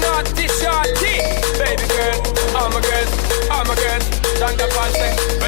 naughty, naughty, shorty. Baby girl, I'm a girl, Thunder Pulse.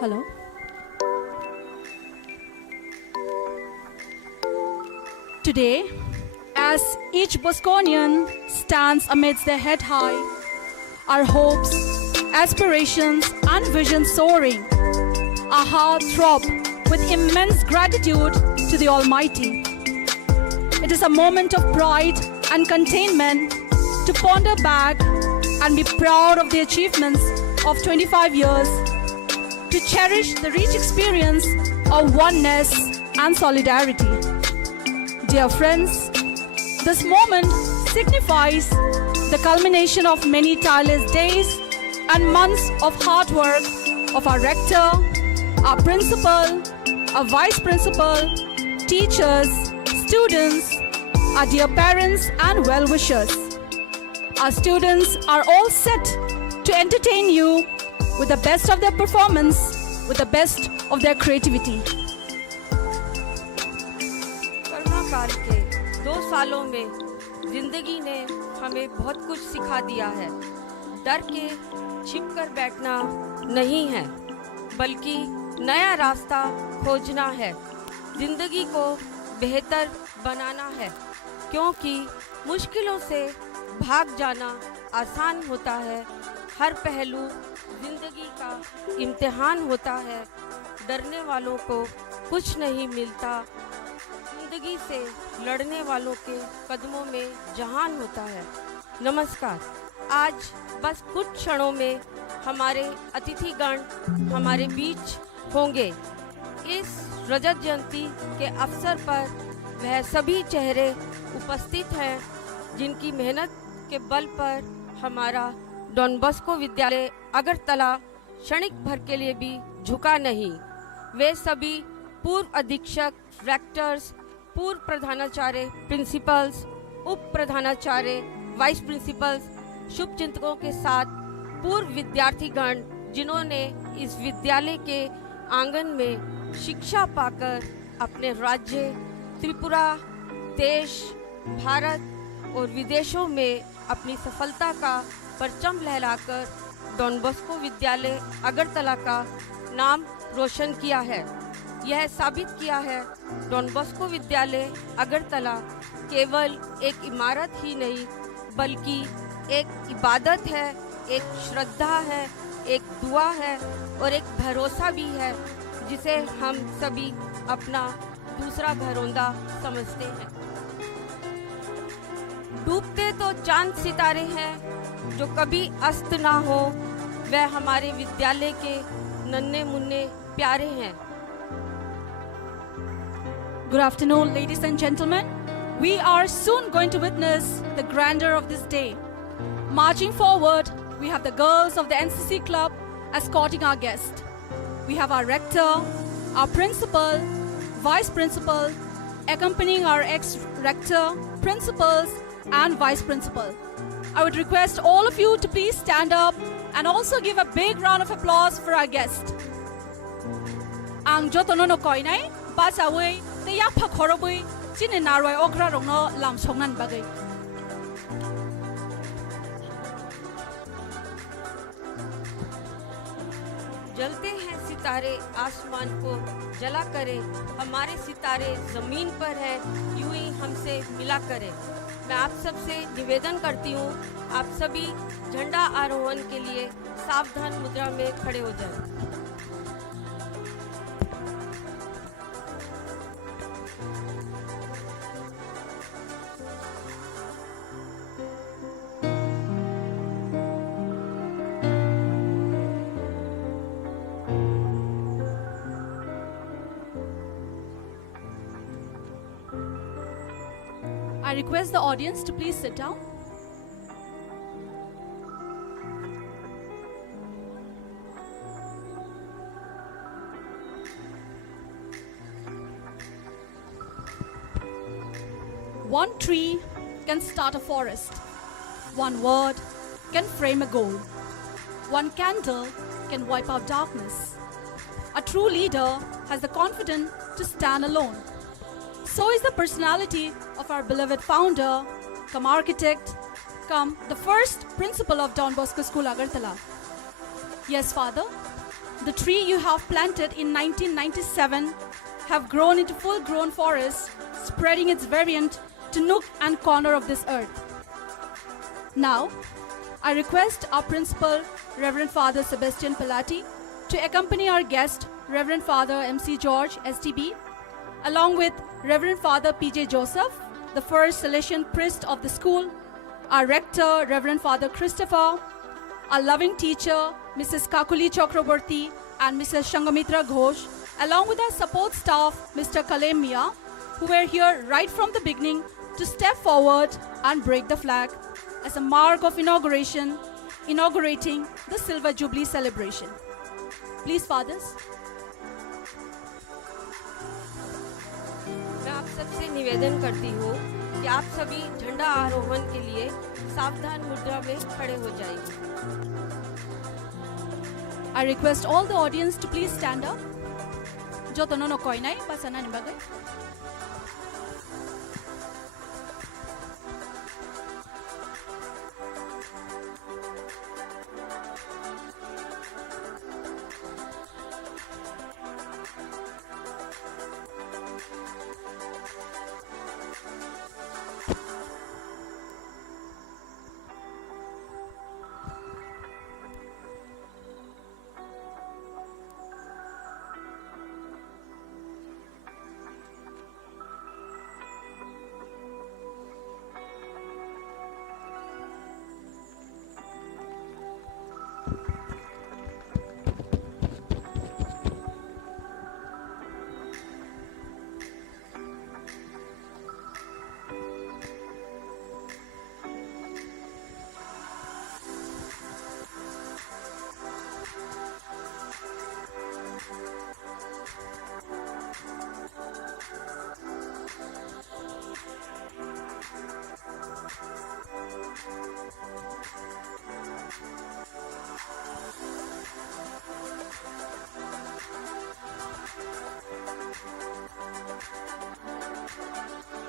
Hello. Today, as each Bosconian stands amidst their head high, our hopes, aspirations, and visions soaring, our hearts throb with immense gratitude to the Almighty. It is a moment of pride and containment to ponder back and be proud of the achievements of 25 years, to cherish the rich experience of oneness and solidarity. Dear friends, this moment signifies the culmination of many tireless days and months of hard work of our rector, our principal, our vice principal, teachers, students, our dear parents and well-wishers. Our students are all set to entertain you with the best of their performance, with the best of their creativity. Corona काल के 2 सालों में जिंदगी ने हमें बहुत कुछ सिखा दिया है। डर के छिपकर बैठना नहीं है, बल्कि नया रास्ता खोजना है। जिंदगी को बेहतर बनाना है, क्योंकि मुश्किलों से भाग जाना आसान होता है। हर पहलू जिंदगी का इम्तिहान होता है। डरने वालों को कुछ नहीं मिलता। जिंदगी से लड़ने वालों के कदमों में जहान होता है। नमस्कार। आज बस कुछ क्षणों में हमारे अतिथिगण हमारे बीच होंगे। इस रजत जयंती के अवसर पर वह सभी चेहरे उपस्थित हैं जिनकी मेहनत के बल पर हमारा डॉन बॉस्को विद्यालय अगरतला क्षणिक भर के लिए भी झुका नहीं। वे सभी पूर्व अधीक्षक, रेक्टर्स, पूर्व प्रधानाचार्य, प्रिंसिपल्स, उप प्रधानाचार्य, वाइस प्रिंसिपल्स, शुभचिंतकों के साथ पूर्व विद्यार्थीगण जिन्होंने इस विद्यालय के आंगन में शिक्षा पाकर अपने राज्य, त्रिपुरा, देश, भारत और विदेशों में अपनी सफलता का परचम लहराकर डॉन बॉस्को विद्यालय अगरतला का नाम रोशन किया है। यह साबित किया है डॉन बॉस्को विद्यालय अगरतला केवल एक इमारत ही नहीं, बल्कि एक इबादत है, एक श्रद्धा है, एक दुआ है और एक भरोसा भी है, जिसे हम सभी अपना दूसरा घरौंदा समझते हैं। डूबते तो चांद सितारे हैं जो कभी अस्त ना हो, वह हमारे विद्यालय के नन्हे मुन्ने प्यारे हैं। Good afternoon, ladies and gentlemen. We are soon going to witness the grandeur of this day. Marching forward, we have the girls of the NCC club escorting our guest. We have our rector, our principal, vice principal, accompanying our ex-rector, principals, and vice principal. I would request all of you to please stand up and also give a big round of applause for our guest. Ang jotono no koinai, basawi, te yakpa khorobui, chine narwai okra rongno lam songnan bagai. जलते हैं सितारे आसमान को जला करे, हमारे सितारे ज़मीन पर है, यूं ही हमसे मिला करे। मैं आप सबसे निवेदन करती हूँ, आप सभी झंडा आरोहण के लिए सावधान मुद्रा में खड़े हो जाएं। I request the audience to please sit down. One tree can start a forest. One word can frame a goal. One candle can wipe out darkness. A true leader has the confidence to stand alone. So is the personality of our beloved founder, come architect, come the first principal of Don Bosco School, Agartala. Yes, Father, the tree you have planted in 1997 have grown into full-grown forests, spreading its variant to nook and corner of this earth. Now, I request our principal, Reverend Father Sebastian Pelati, to accompany our guest, Reverend Father MC George, STB, along with Reverend Father PJ Joseph, the first Salesian priest of the school, our rector, Reverend Father Christopher, our loving teacher, Mrs. Kakuli Chakraborty and Mrs. Shangamitra Ghosh, along with our support staff, Mr. Kalem Mia, who were here right from the beginning to step forward and break the flag as a mark of inaugurating the Silver Jubilee celebration. Please, fathers. मैं आप सबसे निवेदन करती हूँ कि आप सभी झंडा आरोहण के लिए सावधान मुद्रा में खड़े हो जाइए। I request all the audience to please stand up. Jo tono no koinai pasana nibagai.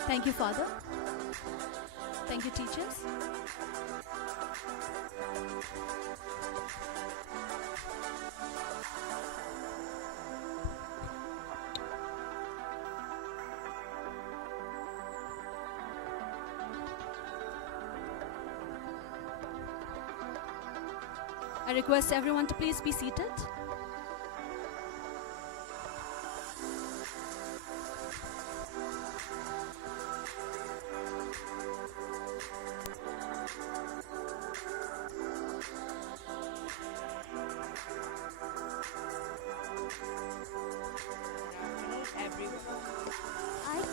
Thank you, Father. Thank you, teachers. I request everyone to please be seated.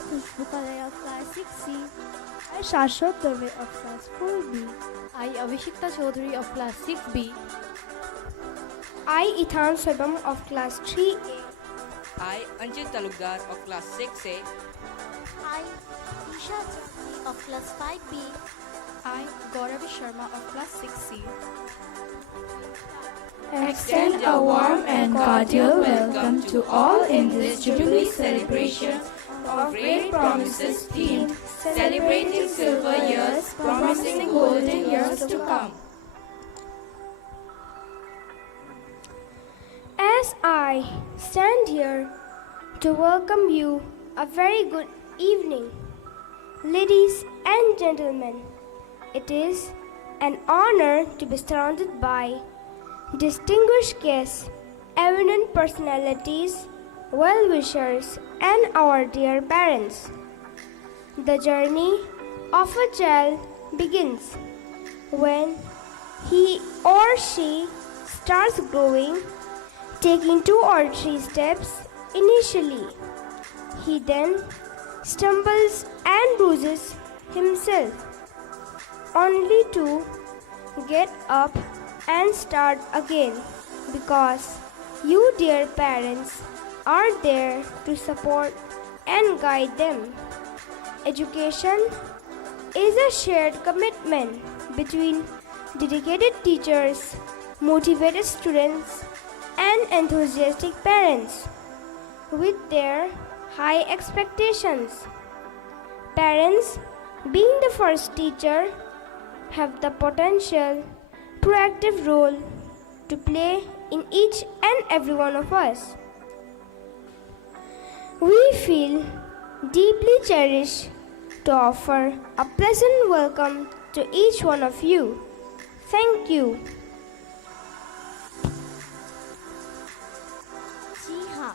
Khushboo कलय of class 6C. I Shashwat Dave of class 4B. I Avishikta Chaudhary of class 6B. I Ithan Swabam of class 3A. I Anjit Talukdar of class 6A. I Isha Chaudhary of class 5B. I Gauravi Sharma of class 6C. Extend a warm and cordial welcome to all in this Jubilee celebration of great promises themed celebrating silver years, promising golden years to come. As I stand here to welcome you, a very good evening. Ladies and gentlemen, it is an honor to be surrounded by distinguished guests, eminent personalities, well-wishers, and our dear parents. The journey of a child begins when he or she starts growing, taking 2 or 3 steps initially. He then stumbles and bruises himself, only to get up and start again, because you, dear parents, are there to support and guide them. Education is a shared commitment between dedicated teachers, motivated students, and enthusiastic parents with their high expectations. Parents, being the first teacher, have the potential proactive role to play in each and every one of us. We feel deeply cherished to offer a pleasant welcome to each one of you. Thank you. जी हाँ,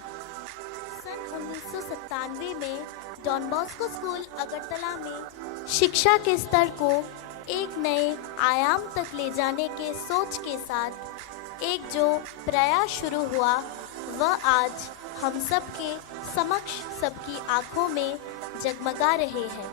सन 1997 में don Bosco school Agartala में शिक्षा के स्तर को एक नए आयाम तक ले जाने के सोच के साथ एक जो प्रयास शुरू हुआ, वह आज हम सब के समक्ष सबकी आंखों में जगमगा रहे हैं।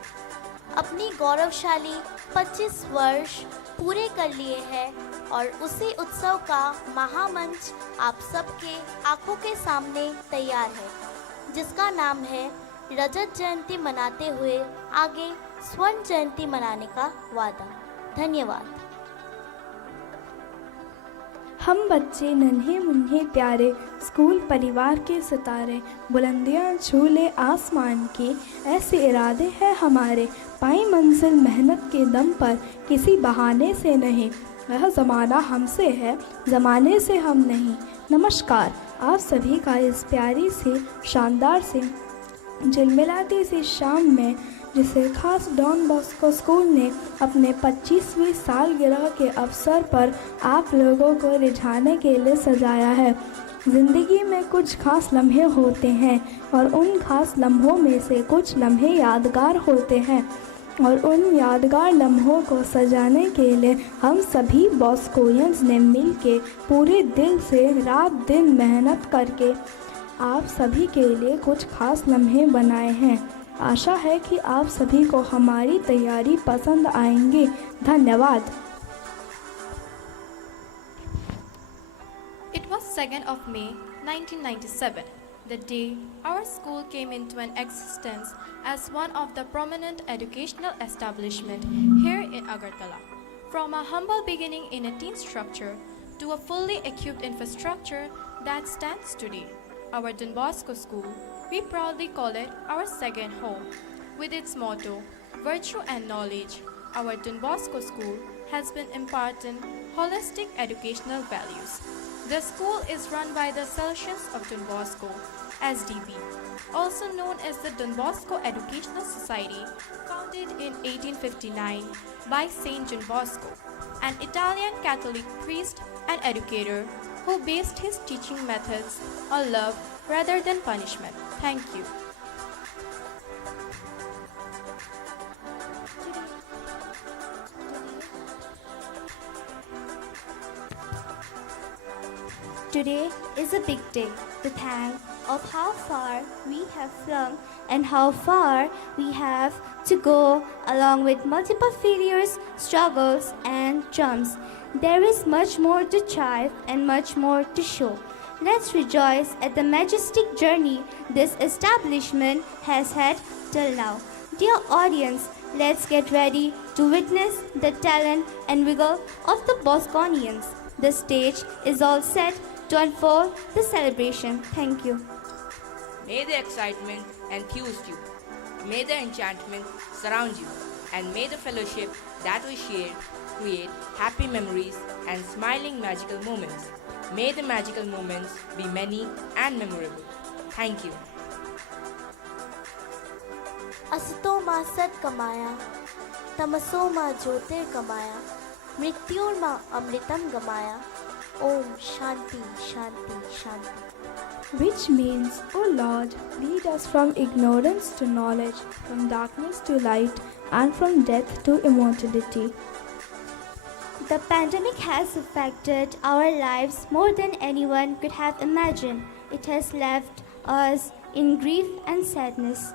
अपनी गौरवशाली 25 वर्ष पूरे कर लिए हैं और उसी उत्सव का महामंच आप सबके आंखों के सामने तैयार है, जिसका नाम है रजत जयंती मनाते हुए आगे स्वर्ण जयंती मनाने का वादा। धन्यवाद। हम बच्चे नन्हे मुन्ने प्यारे, स्कूल परिवार के सितारे, बुलंदियां छू ले आसमान की, ऐसे इरादे हैं हमारे, पाई मंजिल मेहनत के दम पर, किसी बहाने से नहीं, वह ज़माना हमसे है, ज़माने से हम नहीं। नमस्कार आप सभी का इस प्यारी सी शानदार सी झिलमिलाती सी शाम में, जिसे खास डॉन बॉस्को स्कूल ने अपने 25वीं सालगिरह के अवसर पर आप लोगों को रिझाने के लिए सजाया है। ज़िंदगी में कुछ खास लम्हे होते हैं और उन खास लम्हों में से कुछ लम्हे यादगार होते हैं, और उन यादगार लम्हों को सजाने के लिए हम सभी बॉस्कोयंस ने मिल के पूरे दिल से रात दिन मेहनत करके आप सभी के लिए कुछ खास लम्हे बनाए हैं। आशा है कि आप सभी को हमारी तैयारी पसंद आएंगी। धन्यवाद। It was 2nd of May 1997, the day our school came into an existence as one of the prominent educational establishment here in Agartala. From a humble beginning in a teen structure to a fully equipped infrastructure that stands today, our Don Bosco School, we proudly call it our second home. With its motto, virtue and knowledge, our Don Bosco School has been imparting holistic educational values. The school is run by the Salesians of Don Bosco, SDB, also known as the Don Bosco Educational Society, founded in 1859 by Saint John Bosco, an Italian Catholic priest and educator who based his teaching methods on love rather than punishment. Thank you. Today is a big day to thank of how far we have flung and how far we have to go, along with multiple failures, struggles, and triumphs. There is much more to thrive and much more to show. Let's rejoice at the majestic journey this establishment has had till now. Dear audience, let's get ready to witness the talent and vigor of the Bosconians. The stage is all set to unfold the celebration. Thank you. May the excitement enthuse you. May the enchantment surround you. And may the fellowship that we share create happy memories and smiling magical moments. May the magical moments be many and memorable. Thank you. असतो मा सत कमाया तमसो मा ज्योतिर्गमाया मृत्योर्मा अमृतम गमाया ओम शांति शांति शांति. Which means, O Lord, lead us from ignorance to knowledge, from darkness to light, and from death to immortality. The pandemic has affected our lives more than anyone could have imagined. It has left us in grief and sadness.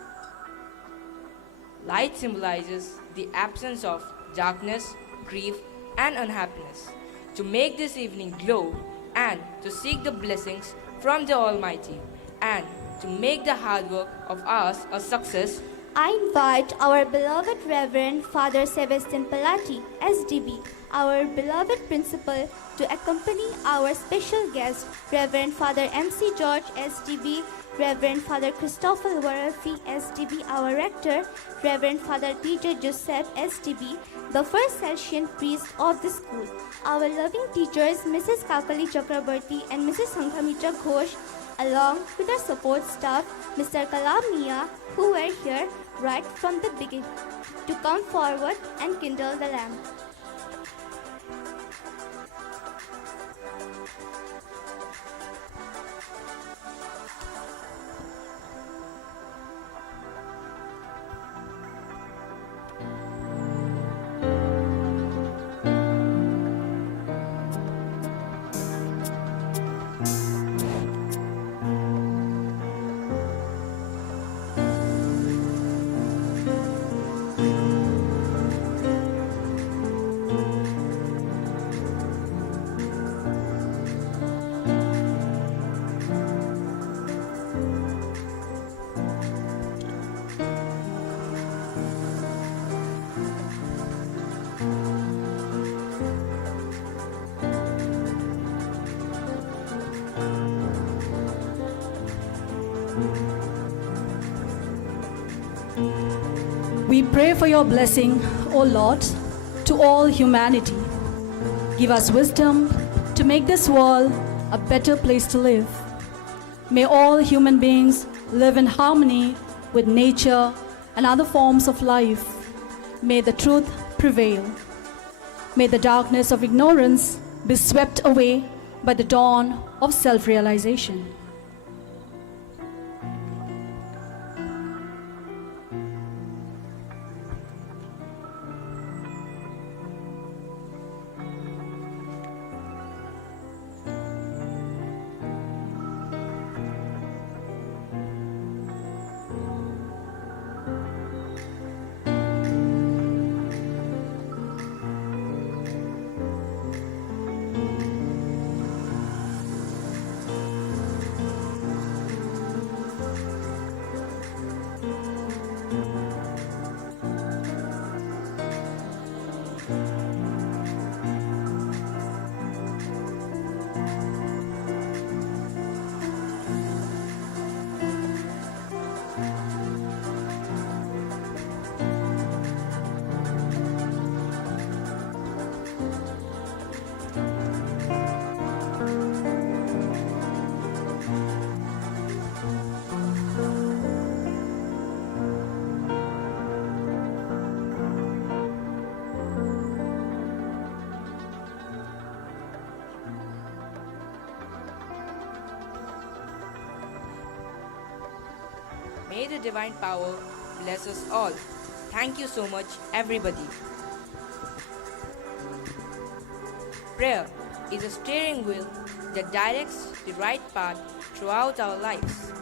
Light symbolizes the absence of darkness, grief, and unhappiness. To make this evening glow and to seek the blessings from the Almighty and to make the hard work of ours a success, I invite our beloved Reverend Father Sebastian Palati, SDB, our beloved principal, to accompany our special guest, Reverend Father MC George, SDB, Reverend Father Christopher Warafi, SDB, our rector, Reverend Father Peter Joseph, SDB, the first Salesian priest of the school, our loving teachers, Mrs. Kakali Chakrabarti and Mrs. Sanghamitra Ghosh, along with our support staff, Mr. Kalam Mia, who were here right from the beginning, to come forward and kindle the lamp. We pray for your blessing, O Lord, to all humanity. Give us wisdom to make this world a better place to live. May all human beings live in harmony with nature and other forms of life. May the truth prevail. May the darkness of ignorance be swept away by the dawn of self-realization. may the divine power bless us all. Thank you so much, everybody. Prayer is a steering wheel that directs the right path throughout our lives.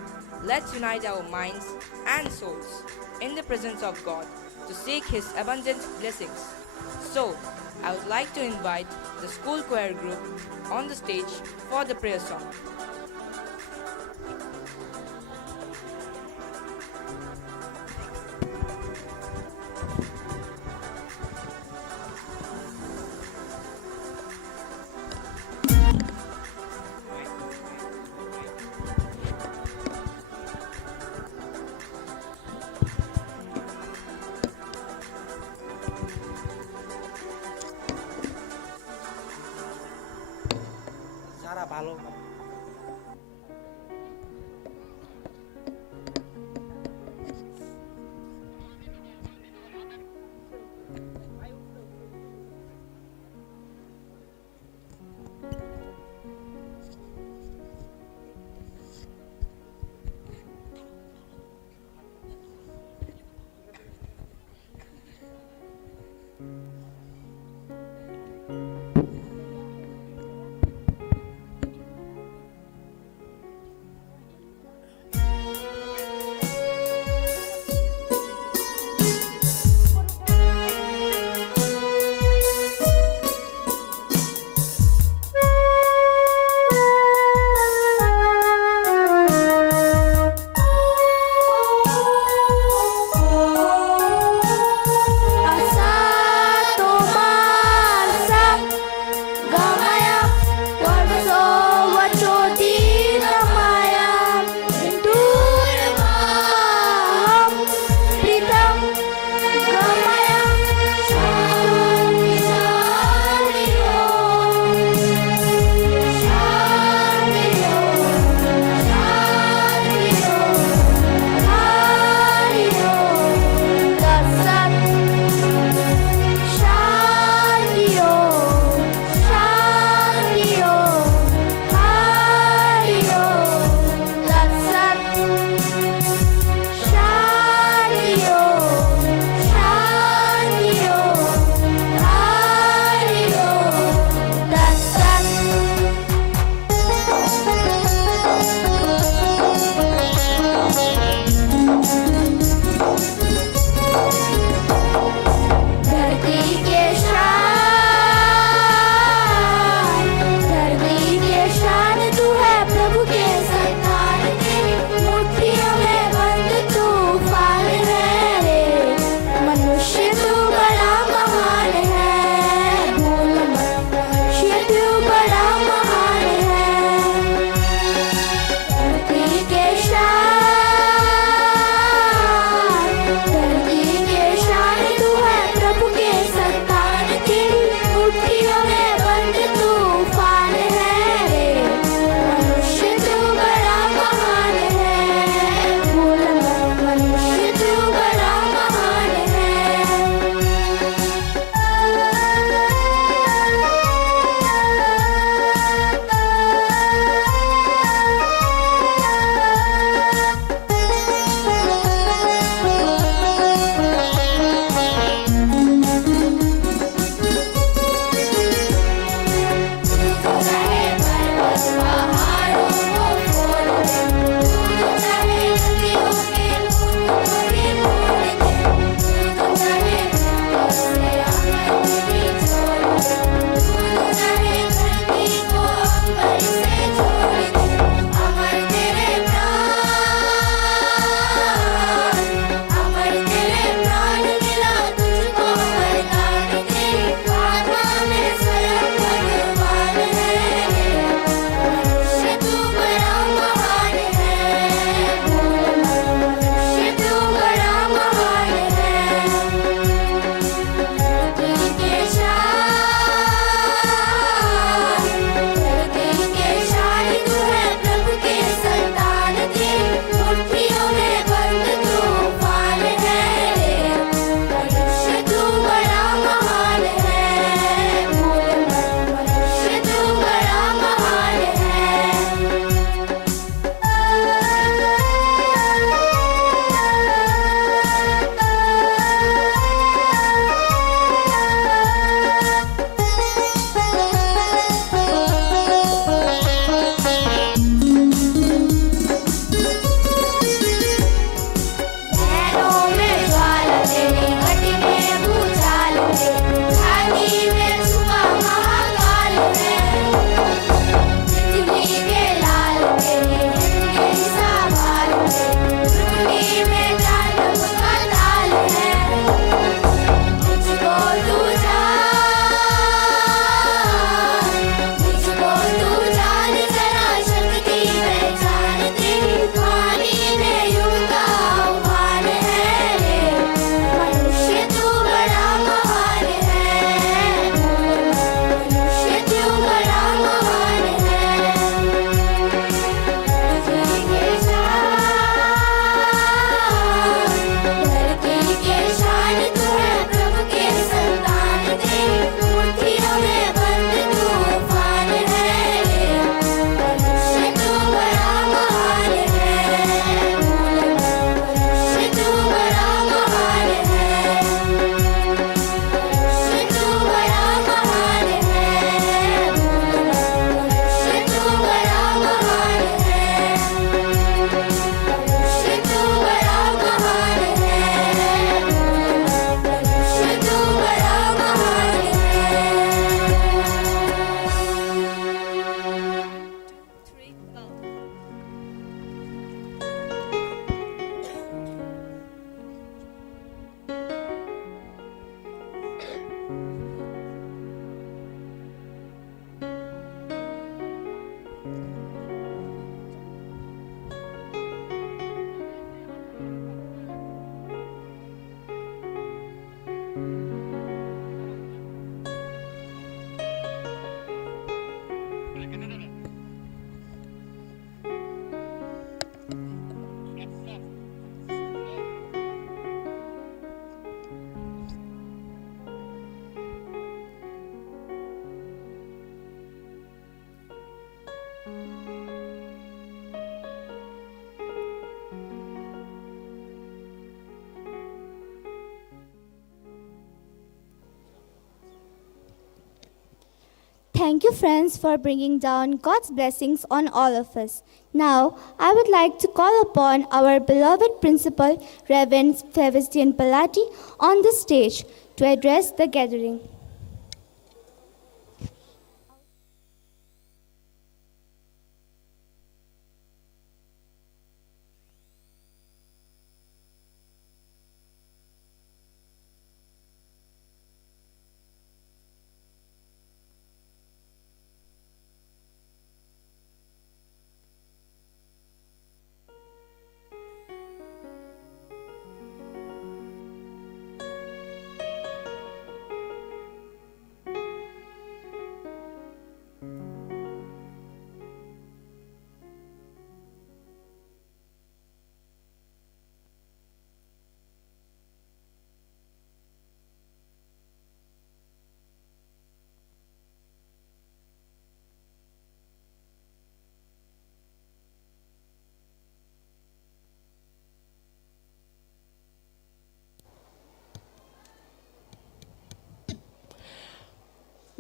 let's unite our minds and souls in the presence of God to seek His abundant blessings. So, I would like to invite the school choir group on the stage for the prayer song. सारा भालो Thank you, friends, for bringing down God's blessings on all of us. Now, I would like to call upon our beloved principal, Reverend Sebastian Palati, on the stage to address the gathering.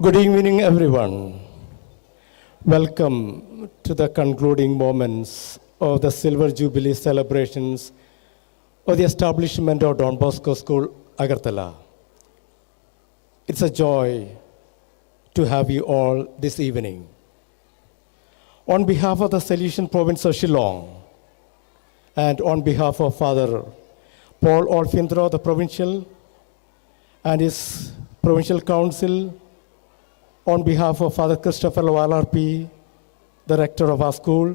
Good evening, everyone. Welcome to the concluding moments of the Silver Jubilee celebrations of the establishment of Don Bosco School, Agartala. It's a joy to have you all this evening. On behalf of the Salesian Province of Shillong, and on behalf of Father Paul Olfindro, the provincial, and his provincial council, on behalf of Father Christopher Lawal RP, the rector of our school,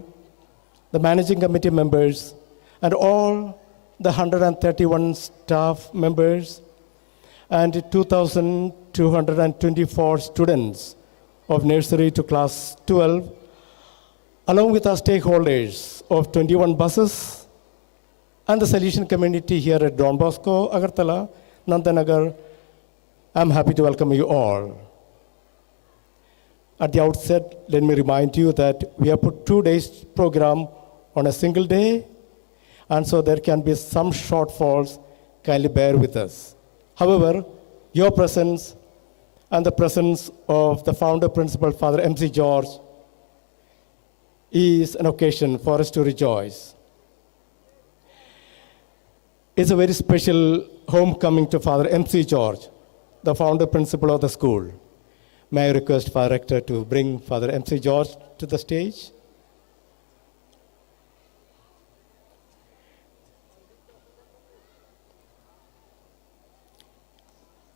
the managing committee members, and all the 131 staff members and 2,224 students of nursery to class 12, along with our stakeholders of 21 buses and the Salesian community here at Don Bosco, Agartala, Nandanagar, I'm happy to welcome you all. At the outset, let me remind you that we have put 2 days program on a single day, and so there can be some shortfalls. Kindly bear with us. However, your presence and the presence of the founder principal, Father MC George, is an occasion for us to rejoice. It's a very special homecoming to Father MC George, the founder principal of the school. May I request Father Rector to bring Father MC George to the stage?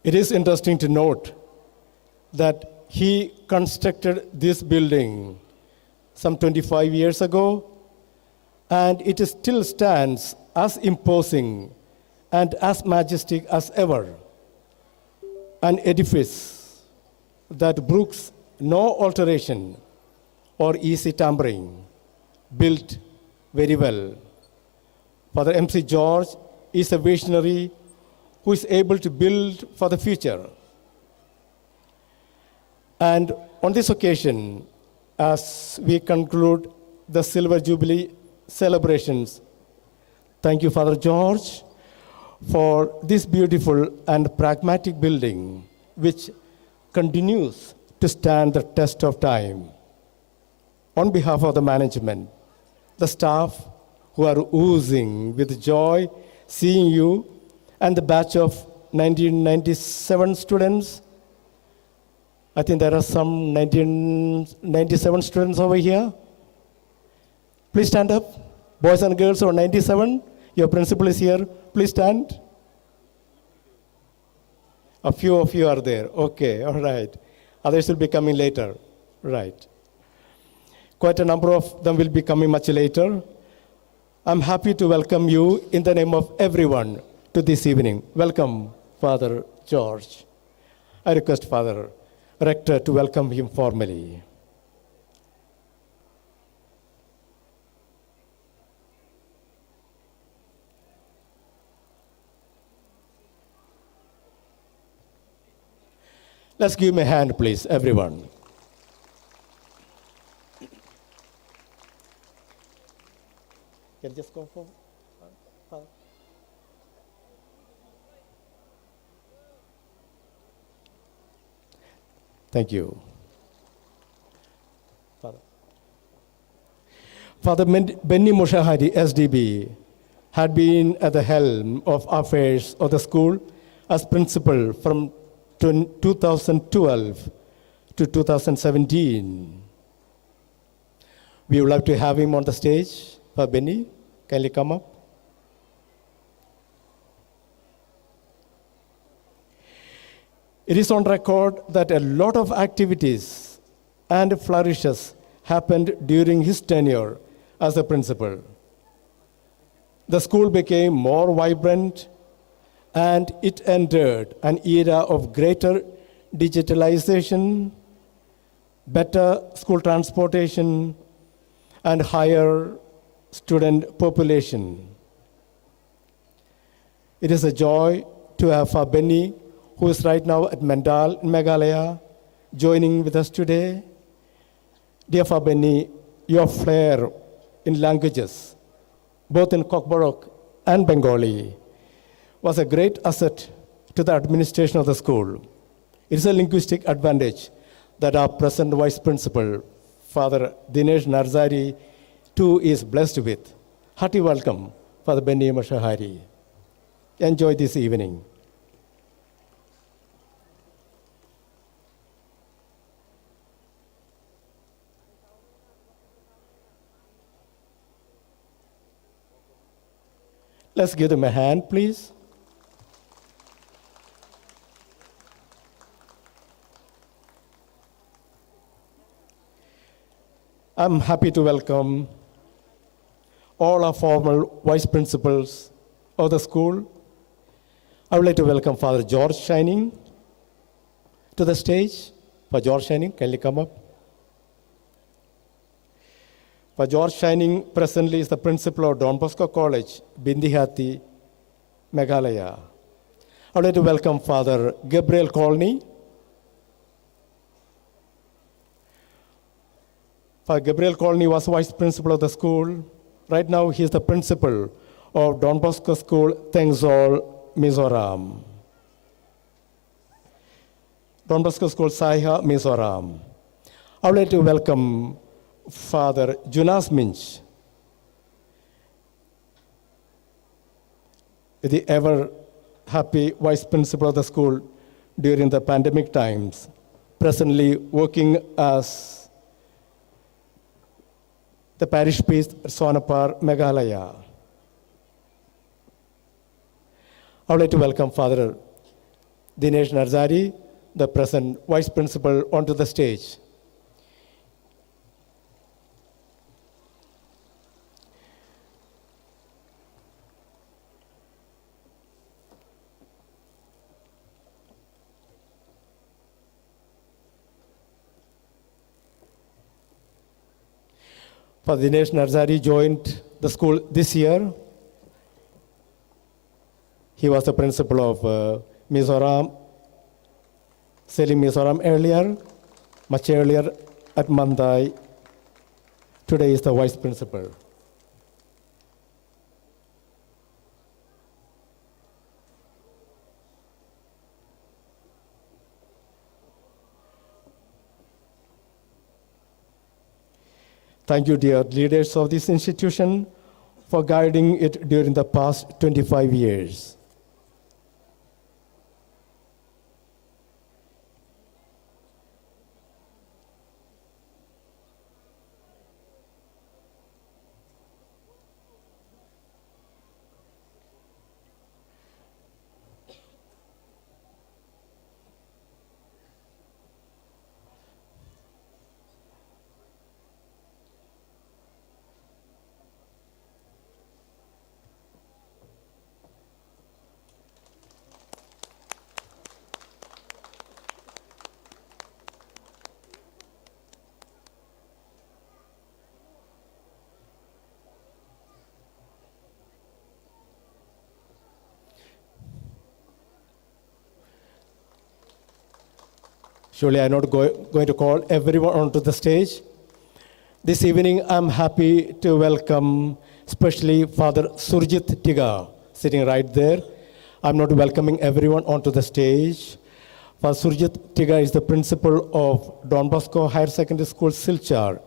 It is interesting to note that he constructed this building some 25 years ago, and it still stands as imposing and as majestic as ever. An edifice that brooks no alteration or easy tampering, built very well. Father MC George is a visionary who is able to build for the future. And on this occasion, as we conclude the Silver Jubilee celebrations, thank you, Father George, for this beautiful and pragmatic building, which continues to stand the test of time. On behalf of the management, the staff who are oozing with joy seeing you, and the batch of 1997 students, I think there are some 1997 students over here. Please stand up. Boys and girls who are 97, your principal is here. Please stand. A few of you are there. Okay, all right. Others will be coming later. Right. Quite a number of them will be coming much later. I'm happy to welcome you in the name of everyone to this evening. Welcome, Father George. I request Father Rector to welcome him formally. Let's give him a hand, please, everyone. Can you just go for? Thank you. Father Benny Mushahari, SDB, had been at the helm of affairs of the school as principal from 2012 to 2017. We would like to have him on the stage. Father Benny, kindly come up. It is on record that a lot of activities and flourishes happened during his tenure as a principal. The school became more vibrant and it entered an era of greater digitalization, better school transportation, and higher student population. It is a joy to have Father Benny, who is right now at Mandal in Meghalaya, joining with us today. Dear Father Benny, your flair in languages, both in Kokborok and Bengali, was a great asset to the administration of the school. It is a linguistic advantage that our present Vice Principal, Father Dinesh Narzari, too is blessed with. Hearty welcome, Father Benny Mushahari. Enjoy this evening. Let's give them a hand, please. I'm happy to welcome all our former vice principals of the school. I would like to welcome Father George Shining to the stage. Father George Shining, kindly come up. Father George Shining presently is the principal of Don Bosco College, Bindihati, Meghalaya. I would like to welcome Father Gabriel Colney. Father Gabriel Colney was vice principal of the school. Right now, he is the principal of Don Bosco School, Tengzol, Mizoram. Don Bosco School, Saiha, Mizoram. I would like to welcome Father Jonas Minch, the ever happy vice principal of the school during the pandemic times, presently working as the parish priest at Sonapar, Meghalaya. I would like to welcome Father Dinesh Narzari, the present vice principal, onto the stage. Father Dinesh Narzari joined the school this year. He was the principal of Mizoram, Selim Mizoram earlier, much earlier at Mandai. Today is the vice principal. Thank you, dear leaders of this institution, for guiding it during the past 25 years. Surely I'm not going to call everyone onto the stage. This evening, I'm happy to welcome especially Father Surjit Tiga, sitting right there. I'm not welcoming everyone onto the stage. Father Surjit Tiga is the principal of Don Bosco Higher Secondary School, Silchar,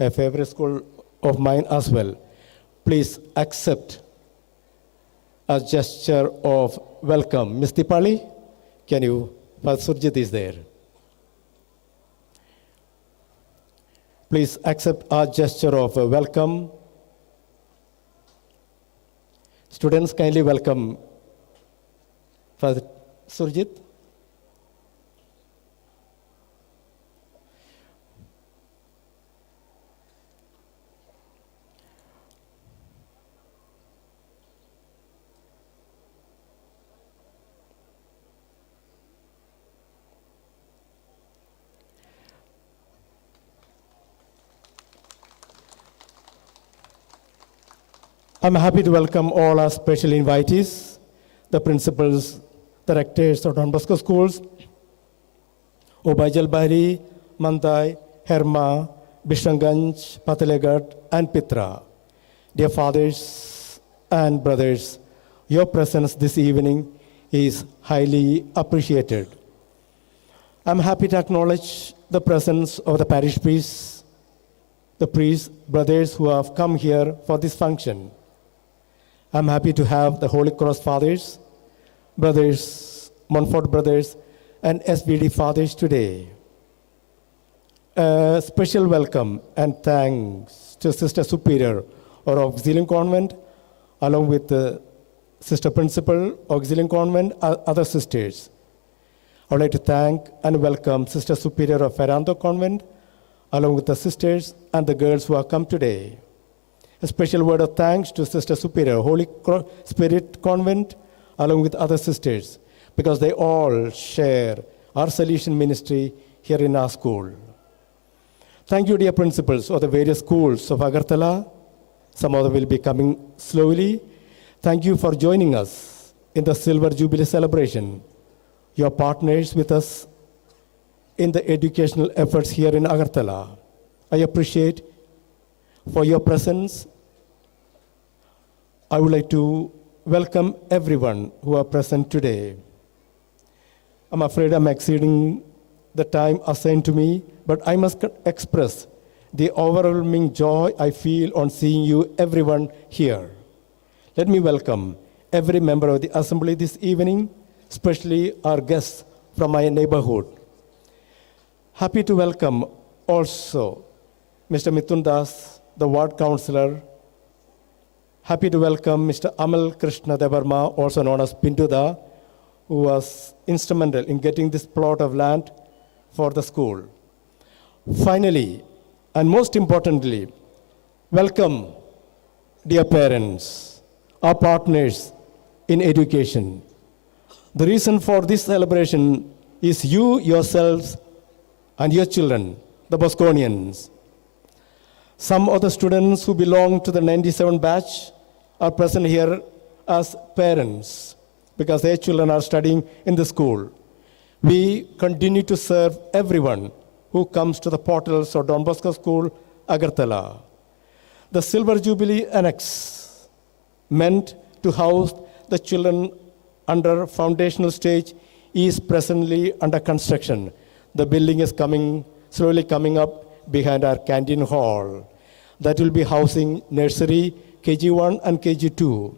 a favorite school of mine as well. Please accept a gesture of welcome. Ms. Dipali, can you? Father Surjit is there. Please accept our gesture of welcome. Students, kindly welcome Father Surjit. I'm happy to welcome all our special invitees, the principals, the rectors of Don Bosco schools, Obajal Bahri, Mandai, Herma, Bishanganj, Patalegat, and Pitra. Dear fathers and brothers, your presence this evening is highly appreciated. I'm happy to acknowledge the presence of the parish priests, the priests, brothers who have come here for this function. I'm happy to have the Holy Cross fathers, brothers, Montfort brothers, and SBD fathers today. A special welcome and thanks to Sister Superior of Auxilium Convent, along with the Sister Principal, Auxilium Convent, other sisters. I would like to thank and welcome Sister Superior of Ferrando Convent, along with the sisters and the girls who have come today. A special word of thanks to Sister Superior, Holy Spirit Convent, along with other sisters, because they all share our Salesian ministry here in our school. Thank you, dear principals of the various schools of Agartala. Some of them will be coming slowly. Thank you for joining us in the Silver Jubilee celebration. You are partners with us in the educational efforts here in Agartala. I appreciate for your presence. I would like to welcome everyone who are present today. I'm afraid I'm exceeding the time assigned to me, but I must express the overwhelming joy I feel on seeing you, everyone here. Let me welcome every member of the assembly this evening, especially our guests from my neighborhood. Happy to welcome also Mr. Mithun Das, the ward councillor. Happy to welcome Mr. Amal Krishna Devarma, also known as Pinduda, who was instrumental in getting this plot of land for the school. Finally, and most importantly, welcome, dear parents, our partners in education. The reason for this celebration is you yourselves and your children, the Bosconians. Some of the students who belong to the 97 batch are present here as parents because their children are studying in the school. We continue to serve everyone who comes to the portals of Don Bosco School, Agartala. The Silver Jubilee Annex, meant to house the children under foundational stage, is presently under construction. The building is slowly coming up behind our canteen hall. That will be housing nursery, KG1 and KG2.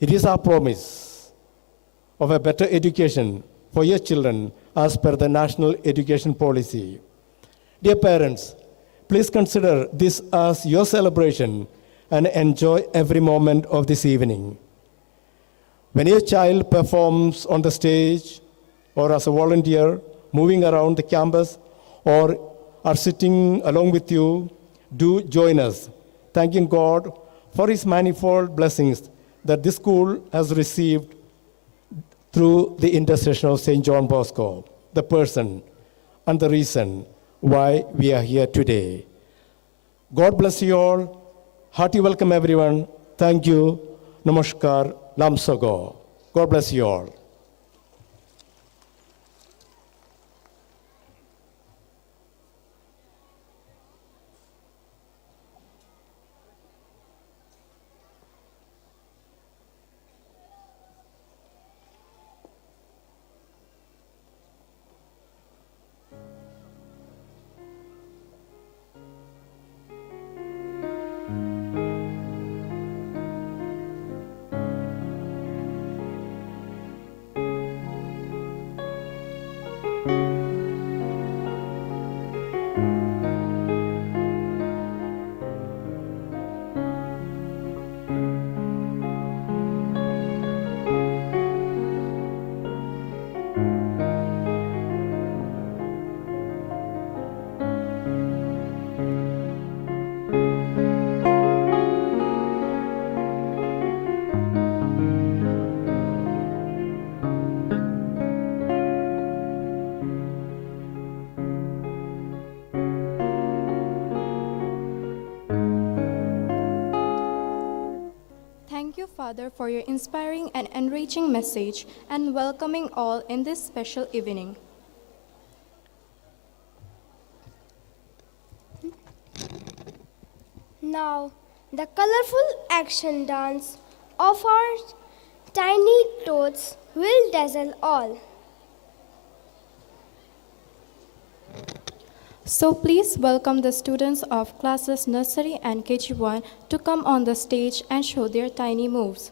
It is our promise of a better education for your children as per the National Education Policy. Dear parents, please consider this as your celebration and enjoy every moment of this evening. When your child performs on the stage or as a volunteer, moving around the campus, or are sitting along with you, do join us, thanking God for His manifold blessings that this school has received through the intercession of St. John Bosco, the person and the reason why we are here today. God bless you all. Hearty welcome, everyone. Thank you. Namaskar. Lamsago. God bless you all. Father, for your inspiring and enriching message and welcoming all in this special evening. Now, the colorful action dance of our tiny toads will dazzle all. So please welcome the students of classes nursery and KG1 to come on the stage and show their tiny moves.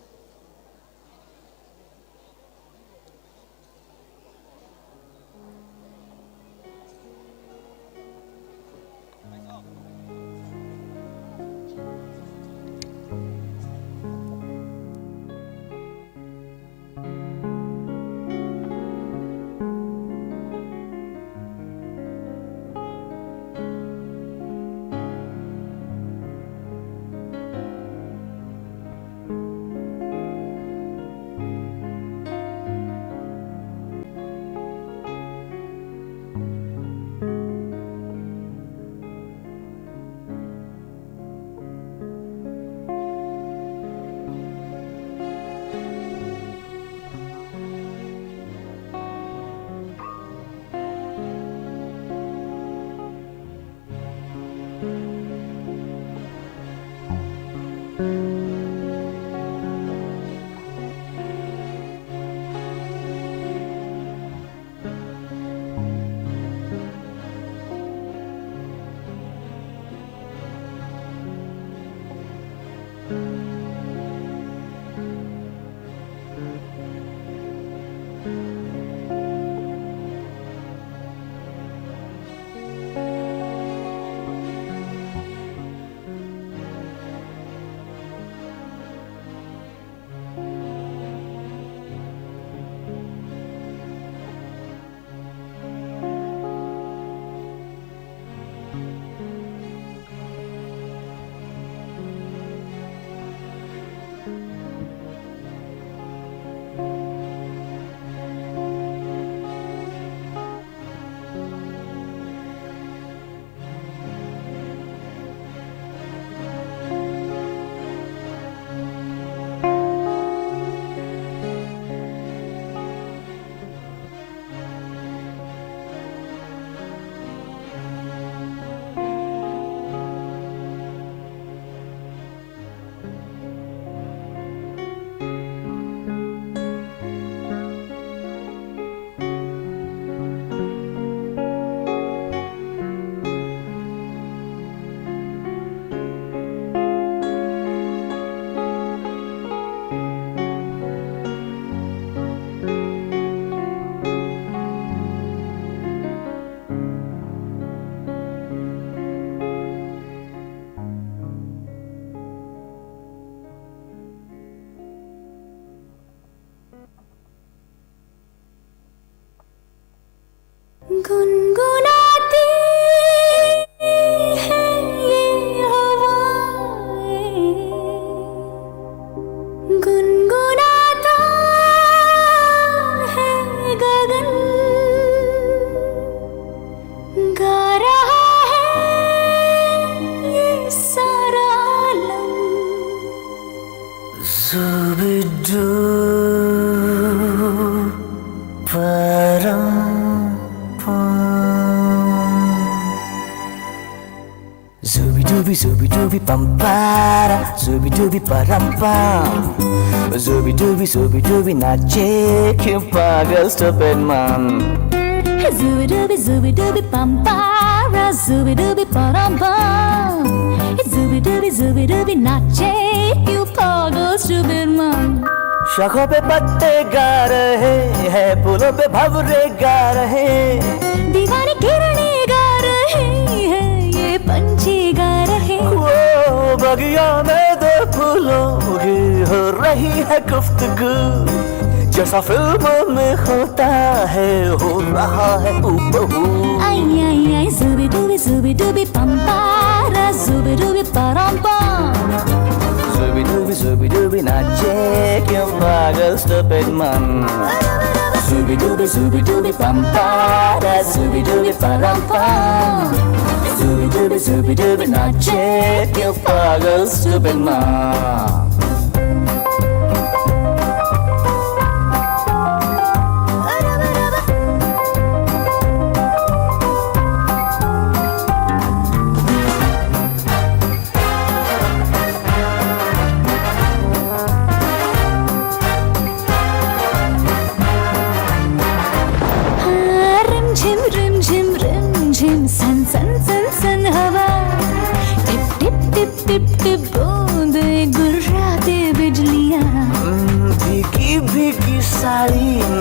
गुनगुनाती है ये हवाएं, गुनगुनाता है गगन, गा रहा है ये सारा आलम। Zubidu param Zubi dubi pampara, zubi dubi parampam, zubi dubi nache क्यों पागल stupid man. Zubi dubi pampara, zubi dubi parampam, zubi dubi nache क्यों पागल stupid man. शाखों पे पत्ते गा रहे हैं, फूलों पे भंवरे गा रहे, दीवानी किरणें गा रहे हैं, ये पंछी गा रहे। वो बगिया में दो फूलों की हो रही है गुफ्तगू, जैसा फिल्मों में होता है हो रहा है हूबहू। आई आई आई zubi dubi pampara, zubi dubi parampam, zubi dubi nache क्यों पागल stupid man. Zubi dubi pampara, zubi dubi parampam, zubi dubi nache क्यों पागल stupid man.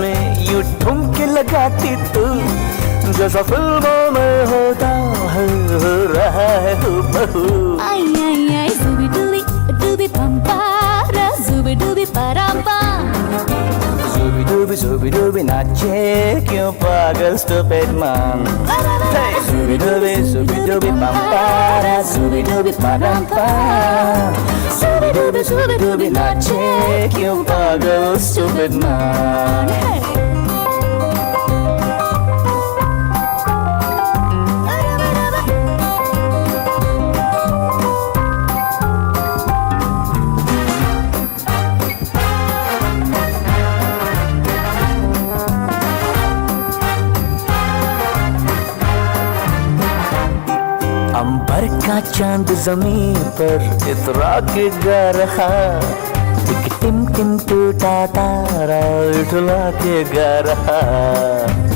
में यूं ठुमके लगाती तू, जैसा फिल्मों में होता है हो रहा है हूबहू। Ay, ay, ay, zubi dubi, dubi pampara, zubi dubi parampa. Zubi dubi नाचे क्यों पागल stupid man। Hey, zubi dubi pampara, zubi dubi parampa। Zubi dubi नाचे क्यों पागल stupid man। अंबर का चांद जमीन पर इतरा के गा रहा, एक टिम टिम टूटा तारा उठला के गा रहा।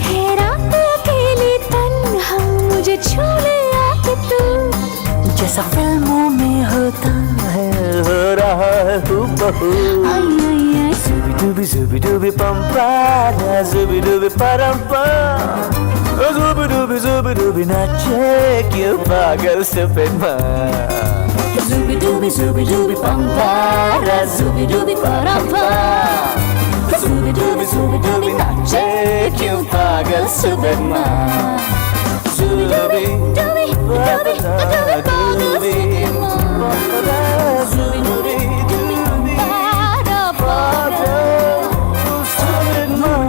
हैरान अकेली तन्हा मुझे छू ले आके तू, जैसा फिल्मों में होता है हो रहा है हूबहू। ay, ay, ay, Zubi dubi pampara, zubi dubi parampa। Zubi dubi नाचे क्यों पागल stupid man। zubi dubi pampara, zubi dubi parampa. Zubi dubi नाचे क्यों पागल stupid man। Zubi dubi Dubi, dubi, dubi, dubi, Zubi dubi para, para. stupid man।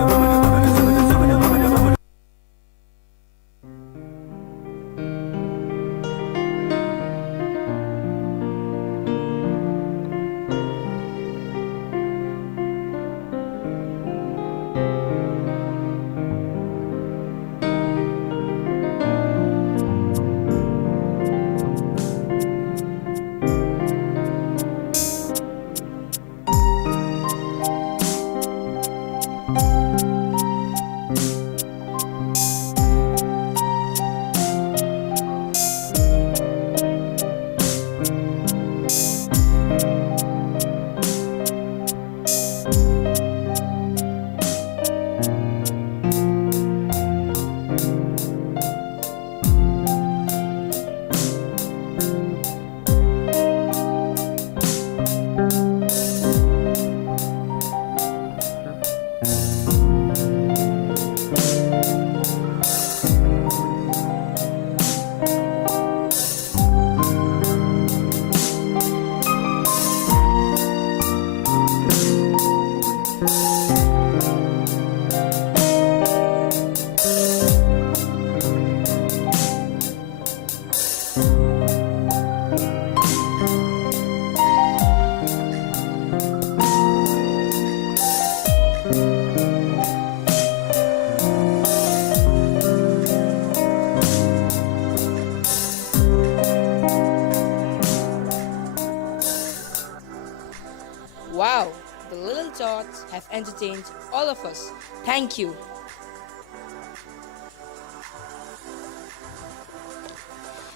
Wow, the little tots have entertained all of us. Thank you.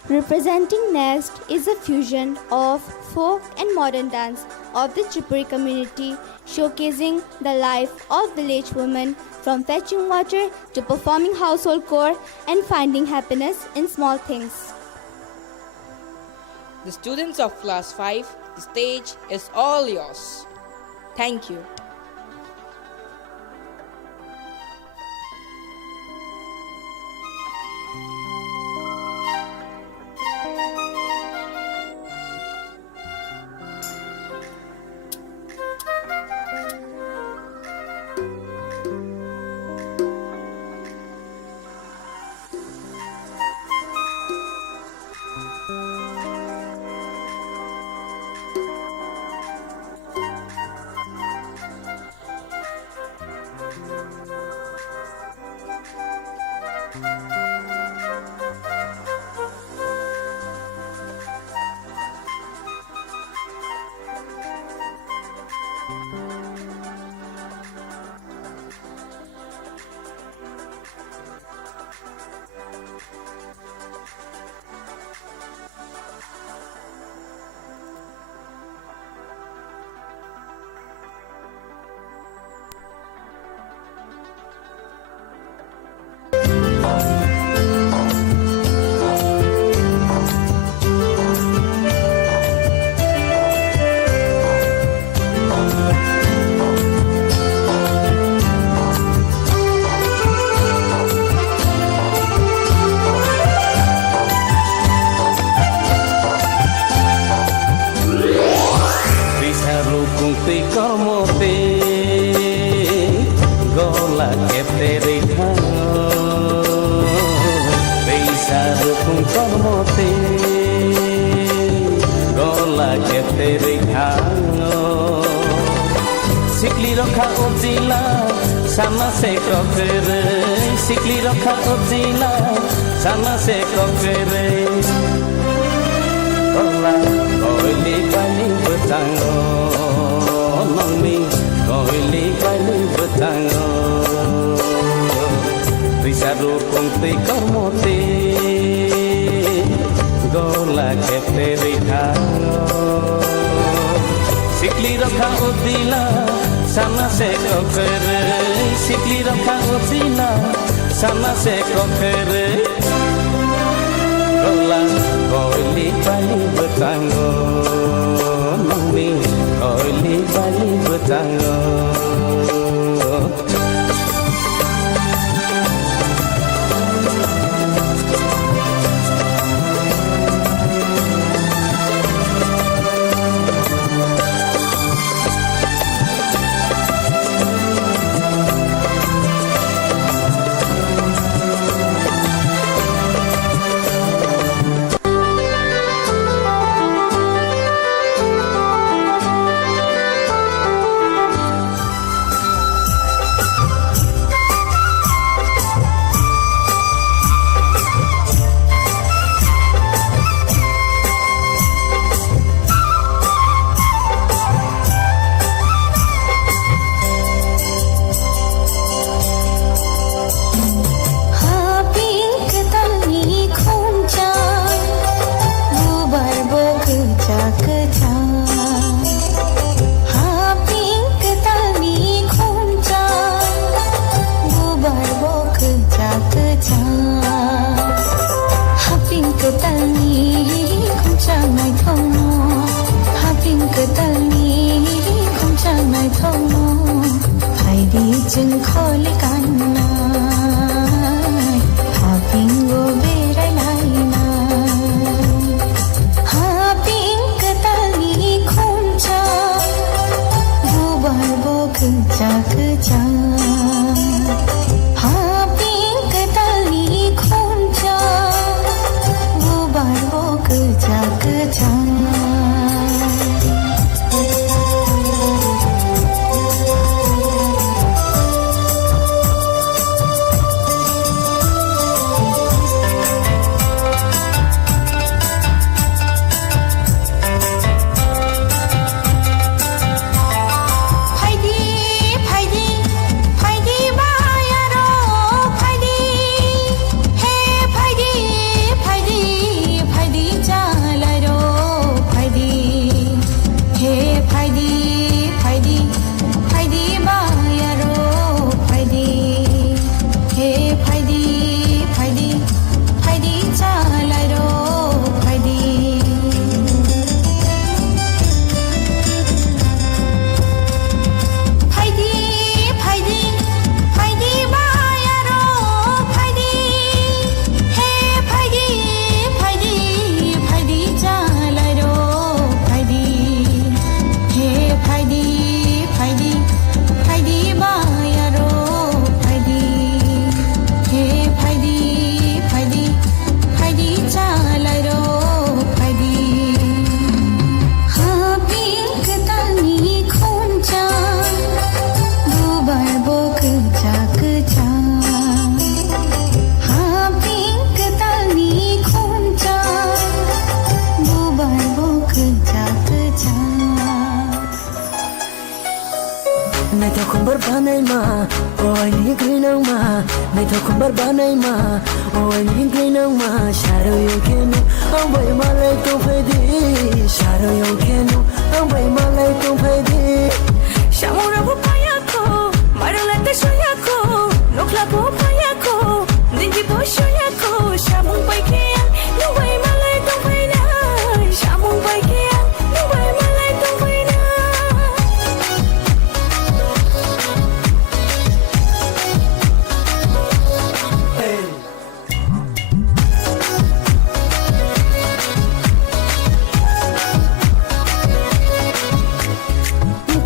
Representing next is a fusion of folk and modern dance of the Jubilee community, showcasing the life of village women from fetching water to performing household chore and finding happiness in small things. The students of class 5, the stage is all yours. Thank you. gola que te deja pensar con cormote gola que te deja sikli rokha obdila sama se kokere sikli rokha obdila sama se kokere gola goili bali betango nongmi goili bali betango risaru kumte kormote gola que te deja sikli rokha obdila sama se kokere sikli rokha obdila sama se kokere gola goili bali betango nongmi goili bali betango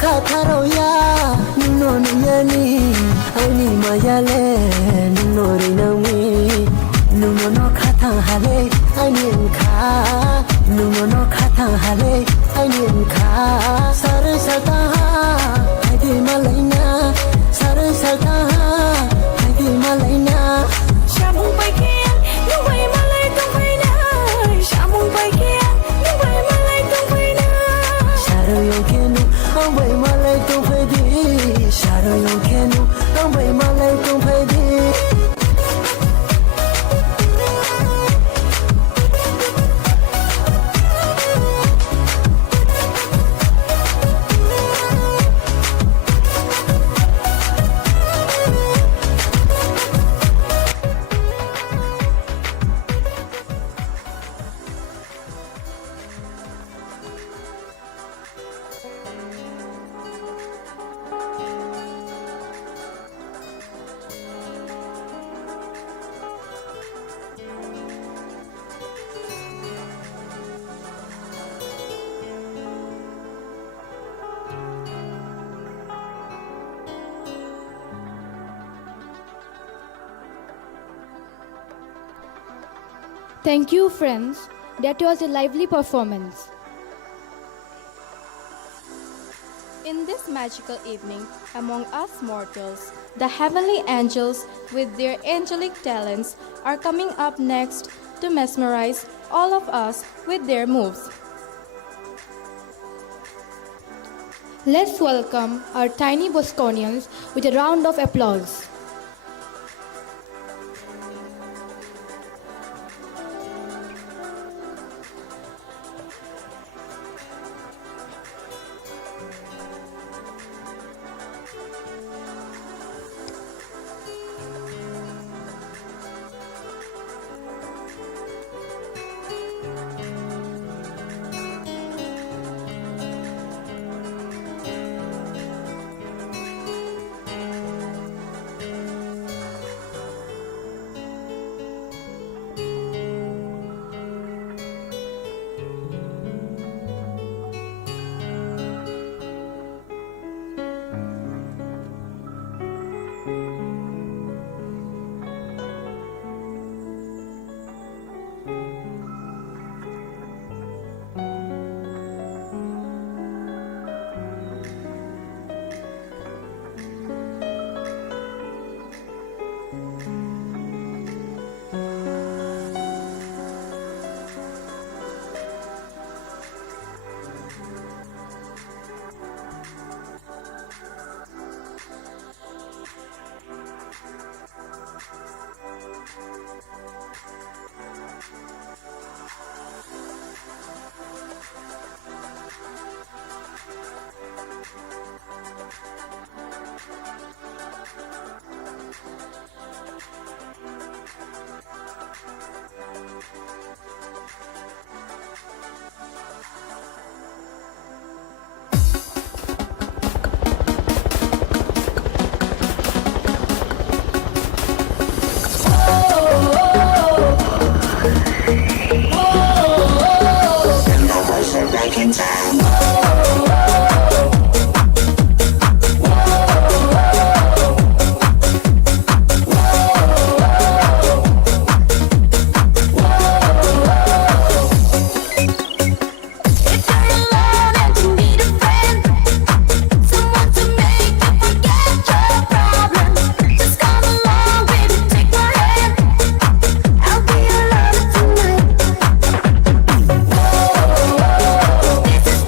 Kakaroya, no, no, yani, I need Mayale nori nami numono khata hale ainin kha numono khata hale ainin kha sare sata haidi malaina sare sata haidi malaina Shamung bai kia nu bai malai tong bai na Shamung bai kia nu bai malai tong bai na Sharo yonkenu ang bai malai tong bai di Sharo yonkenu ang bai malai tong bai di Thank you, friends. That was a lively performance. In this magical evening, among us mortals, the heavenly angels with their angelic talents are coming up next to mesmerize all of us with their moves. Let's welcome our tiny Bosconians with a round of applause. This is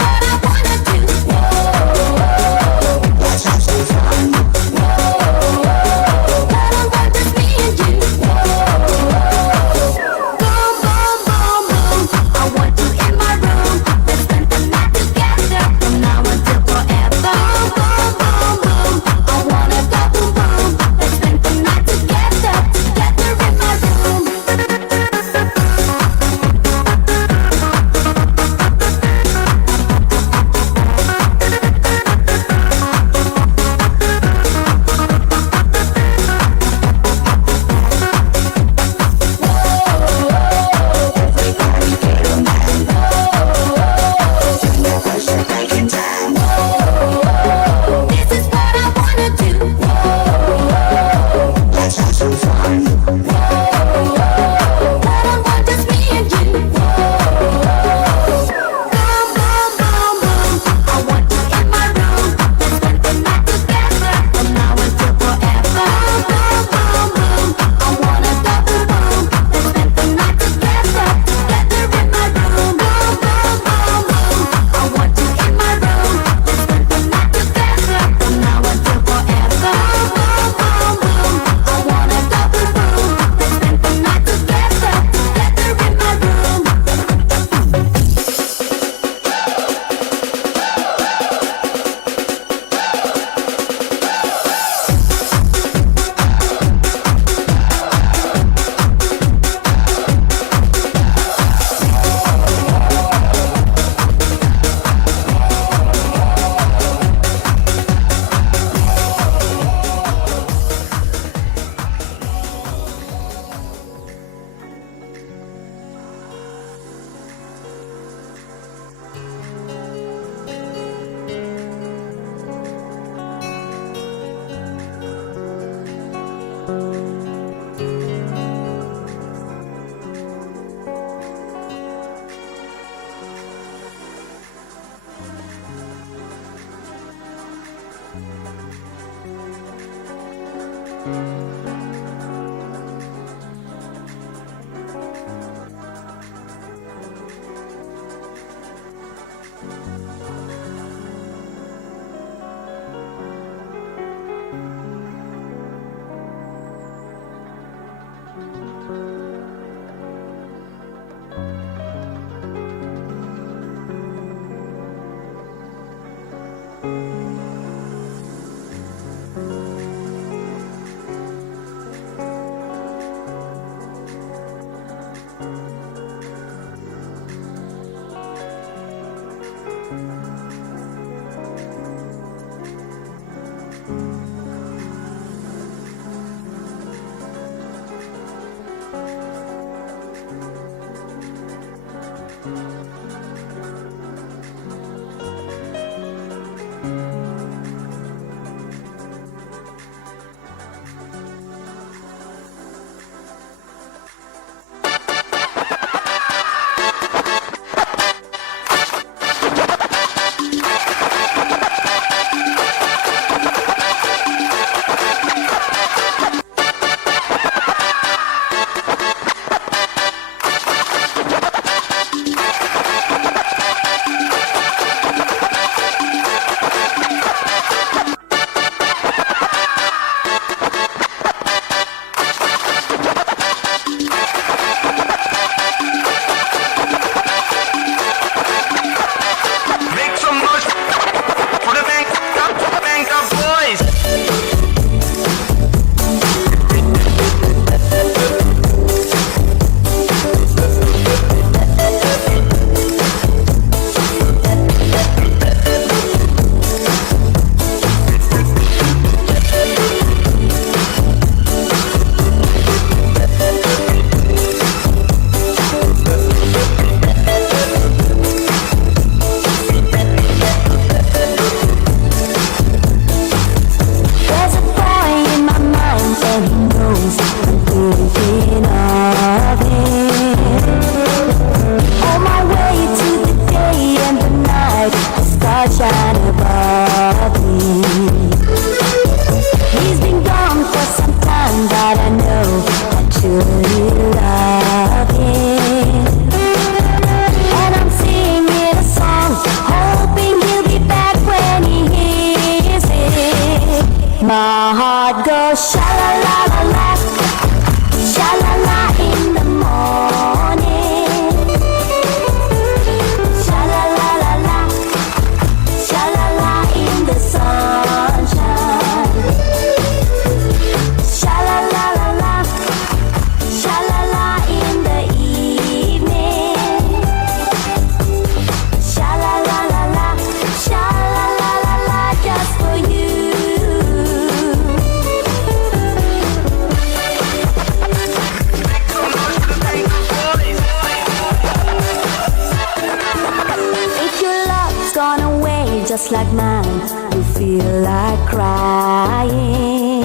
just like mine, you feel like crying.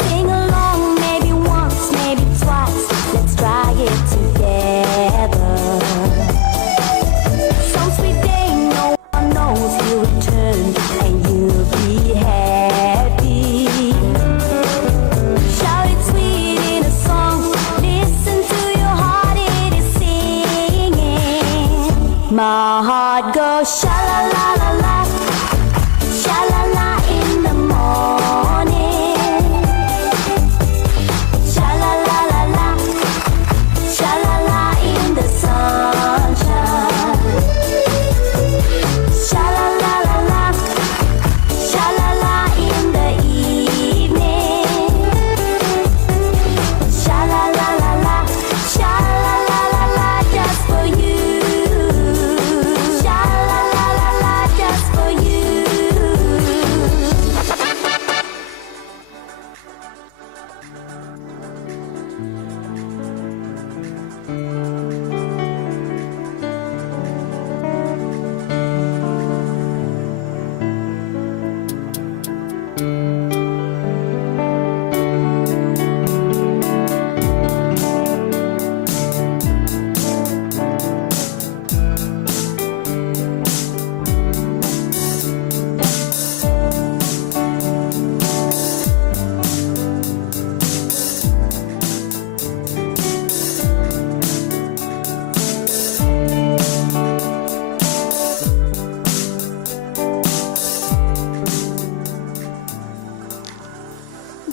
Sing along, maybe once, maybe twice, let's try it together. Some sweet day, no one knows you return, and you'll be happy. Shout it sweet in a song, listen to your heart, it is singing. My heart goes sha la la la la, sha la la in the morning.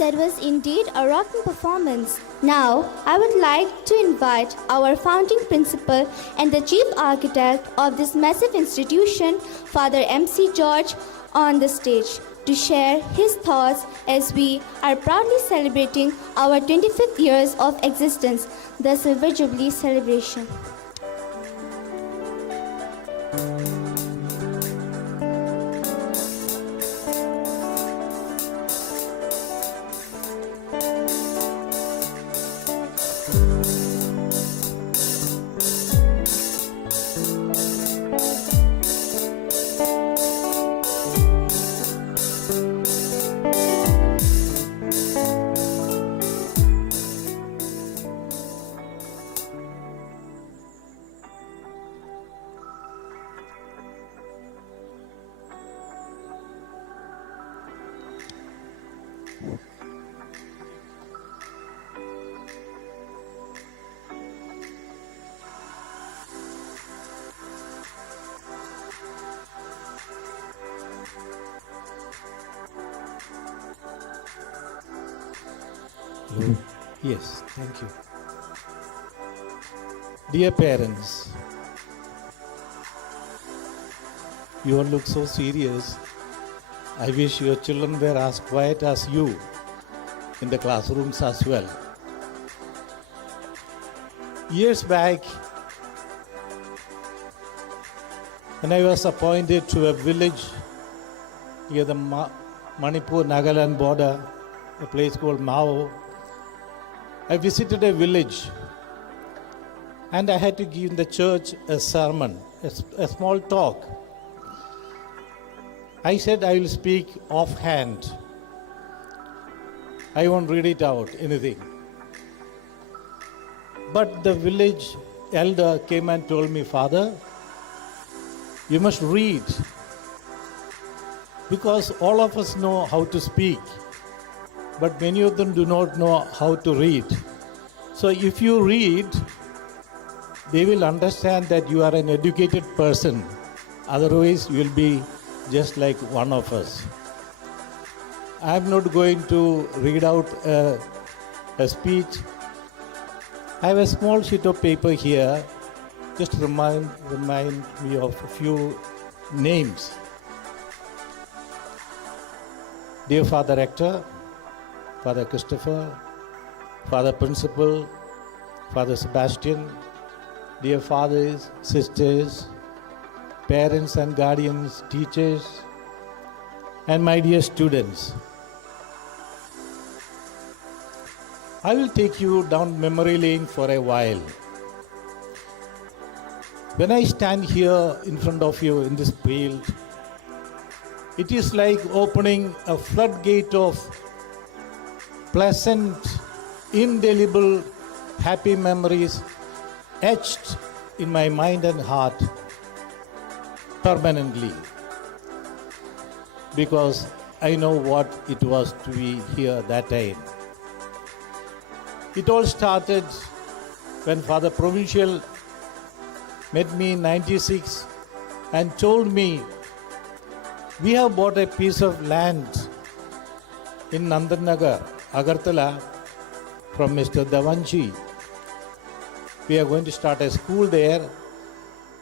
That was indeed a rocking performance. Now, I would like to invite our founding principal and the chief architect of this massive institution, Father MC George, on the stage to share his thoughts as we are proudly celebrating our 25th years of existence, the Silver Jubilee celebration. Hello. Yes, thank you. Dear parents, you all look so serious. I wish your children were as quiet as you in the classrooms as well. Years back, when I was appointed to a village near the Manipur-Nagaland border, a place called Mao, I visited a village and I had to give in the church a sermon, a small talk. I said I will speak offhand. I won't read it out, anything. But the village elder came and told me, Father, you must read, because all of us know how to speak, but many of them do not know how to read. So if you read, they will understand that you are an educated person. Otherwise, you will be just like one of us. I am not going to read out a speech. I have a small sheet of paper here. Just remind me of a few names. Dear Father Rector, Father Christopher, Father Principal, Father Sebastian, dear fathers, sisters, parents and guardians, teachers, and my dear students. I will take you down memory lane for a while. When I stand here in front of you in this field, it is like opening a floodgate of pleasant, indelible, happy memories etched in my mind and heart permanently, because I know what it was to be here that time. It all started when Father Provincial met me in 96 and told me, we have bought a piece of land in Nandanagar, Agartala, from Mr. Davanchi. We are going to start a school there,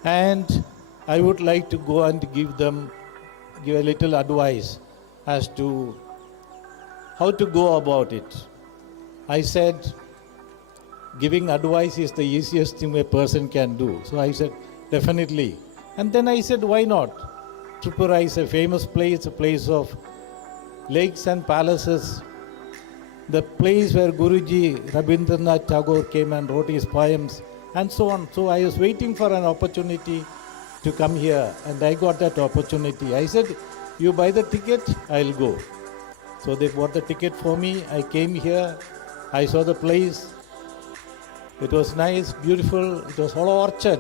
and I would like to go and give a little advice as to how to go about it. I said, giving advice is the easiest thing a person can do. So I said, definitely. And then I said, why not? Tripura is a famous place, a place of lakes and palaces, the place where Guruji Rabindranath Tagore came and wrote his poems, and so on. So I was waiting for an opportunity to come here, and I got that opportunity. I said, you buy the ticket, I'll go. So they bought the ticket for me. I came here, I saw the place. It was nice, beautiful. It was all orchard.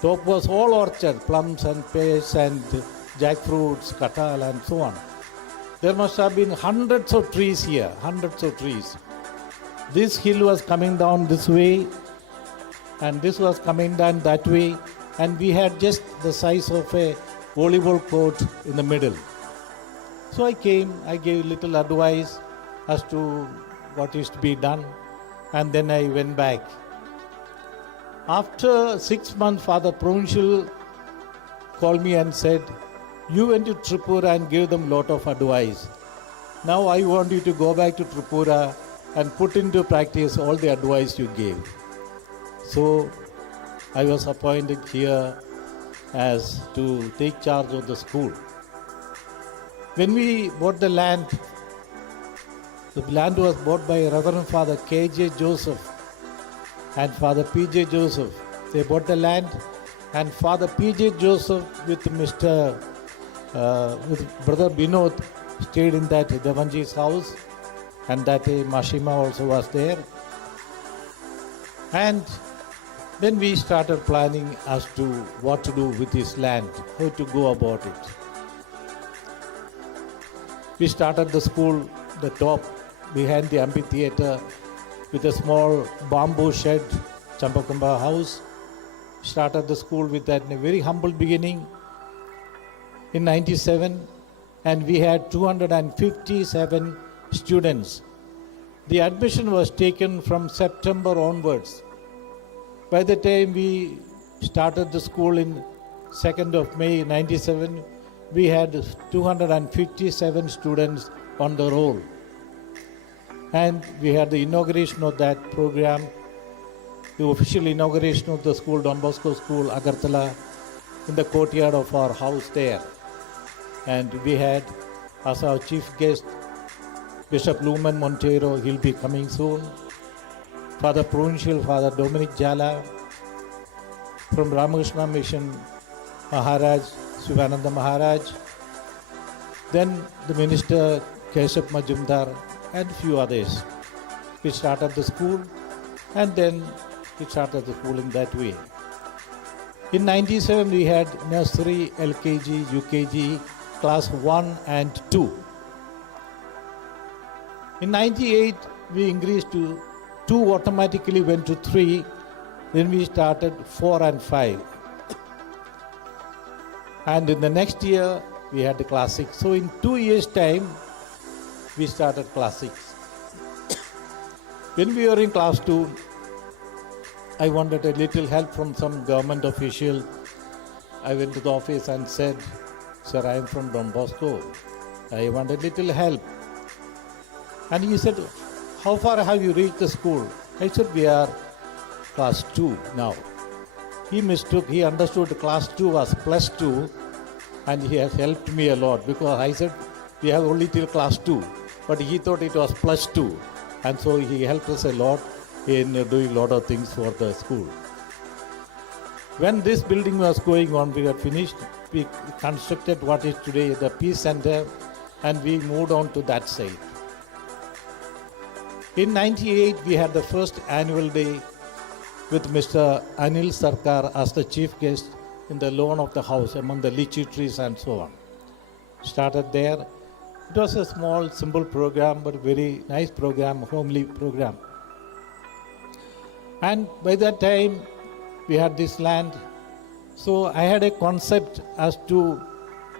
Top was all orchard, plums and pears and jackfruits, katal and so on. There must have been hundreds of trees here, hundreds of trees. This hill was coming down this way, and this was coming down that way, and we had just the size of a volleyball court in the middle. So I came, I gave little advice, as to what is to be done, and then I went back. After 6 months, Father Provincial called me and said, you went to Tripura and gave them a lot of advice. Now I want you to go back to Tripura and put into practice all the advice you gave. So I was appointed here as to take charge of the school. When we bought the land was bought by Reverend Father K.J. Joseph and Father P.J. Joseph. They bought the land, and Father P.J. Joseph with Brother Binod stayed in that Devanji's house, and that day Mashima also was there. And then we started planning as to what to do with this land, how to go about it. We started the school, the top, behind the amphitheater, with a small bamboo shed, Champakamba house. Started the school with that in a very humble beginning in 97, and we had 257 students. The admission was taken from September onwards. By the time we started the school in 2nd of May 97, we had 257 students on the roll. And we had the inauguration of that program, the official inauguration of the school, Don Bosco School, Agartala, in the courtyard of our house there. And we had as our chief guest Bishop Luman Montero. He'll be coming soon. Father Provincial, Father Dominic Jala, from Ramakrishna Mission, Maharaj, Sivananda Maharaj, then the minister Keshav Majumdar, and few others. We started the school, and then we started the school in that way. In 97, we had nursery, LKG, UKG, class 1 and 2. In 98, we increased to 2, automatically went to 3, then we started 4 and 5. And in the next year, we had the class 6. So in 2 years' time, we started class 6. When we were in class 2, I wanted a little help from some government official. I went to the office and said, sir, I am from Don Bosco. I want a little help. And he said, how far have you reached the school? I said, we are class 2 now. He understood class 2 was plus 2, and he has helped me a lot, because I said, we have only till class 2, but he thought it was plus 2. And so he helped us a lot in doing a lot of things for the school. When this building was going on, we had finished, we constructed what is today the Peace Center, and we moved on to that side. In 98, we had the first annual day with Mr. Anil Sarkar as the chief guest in the lawn of the house among the lychee trees and so on. Started there. It was a small, simple program, but very nice program, homely program. And by that time, we had this land. So I had a concept as to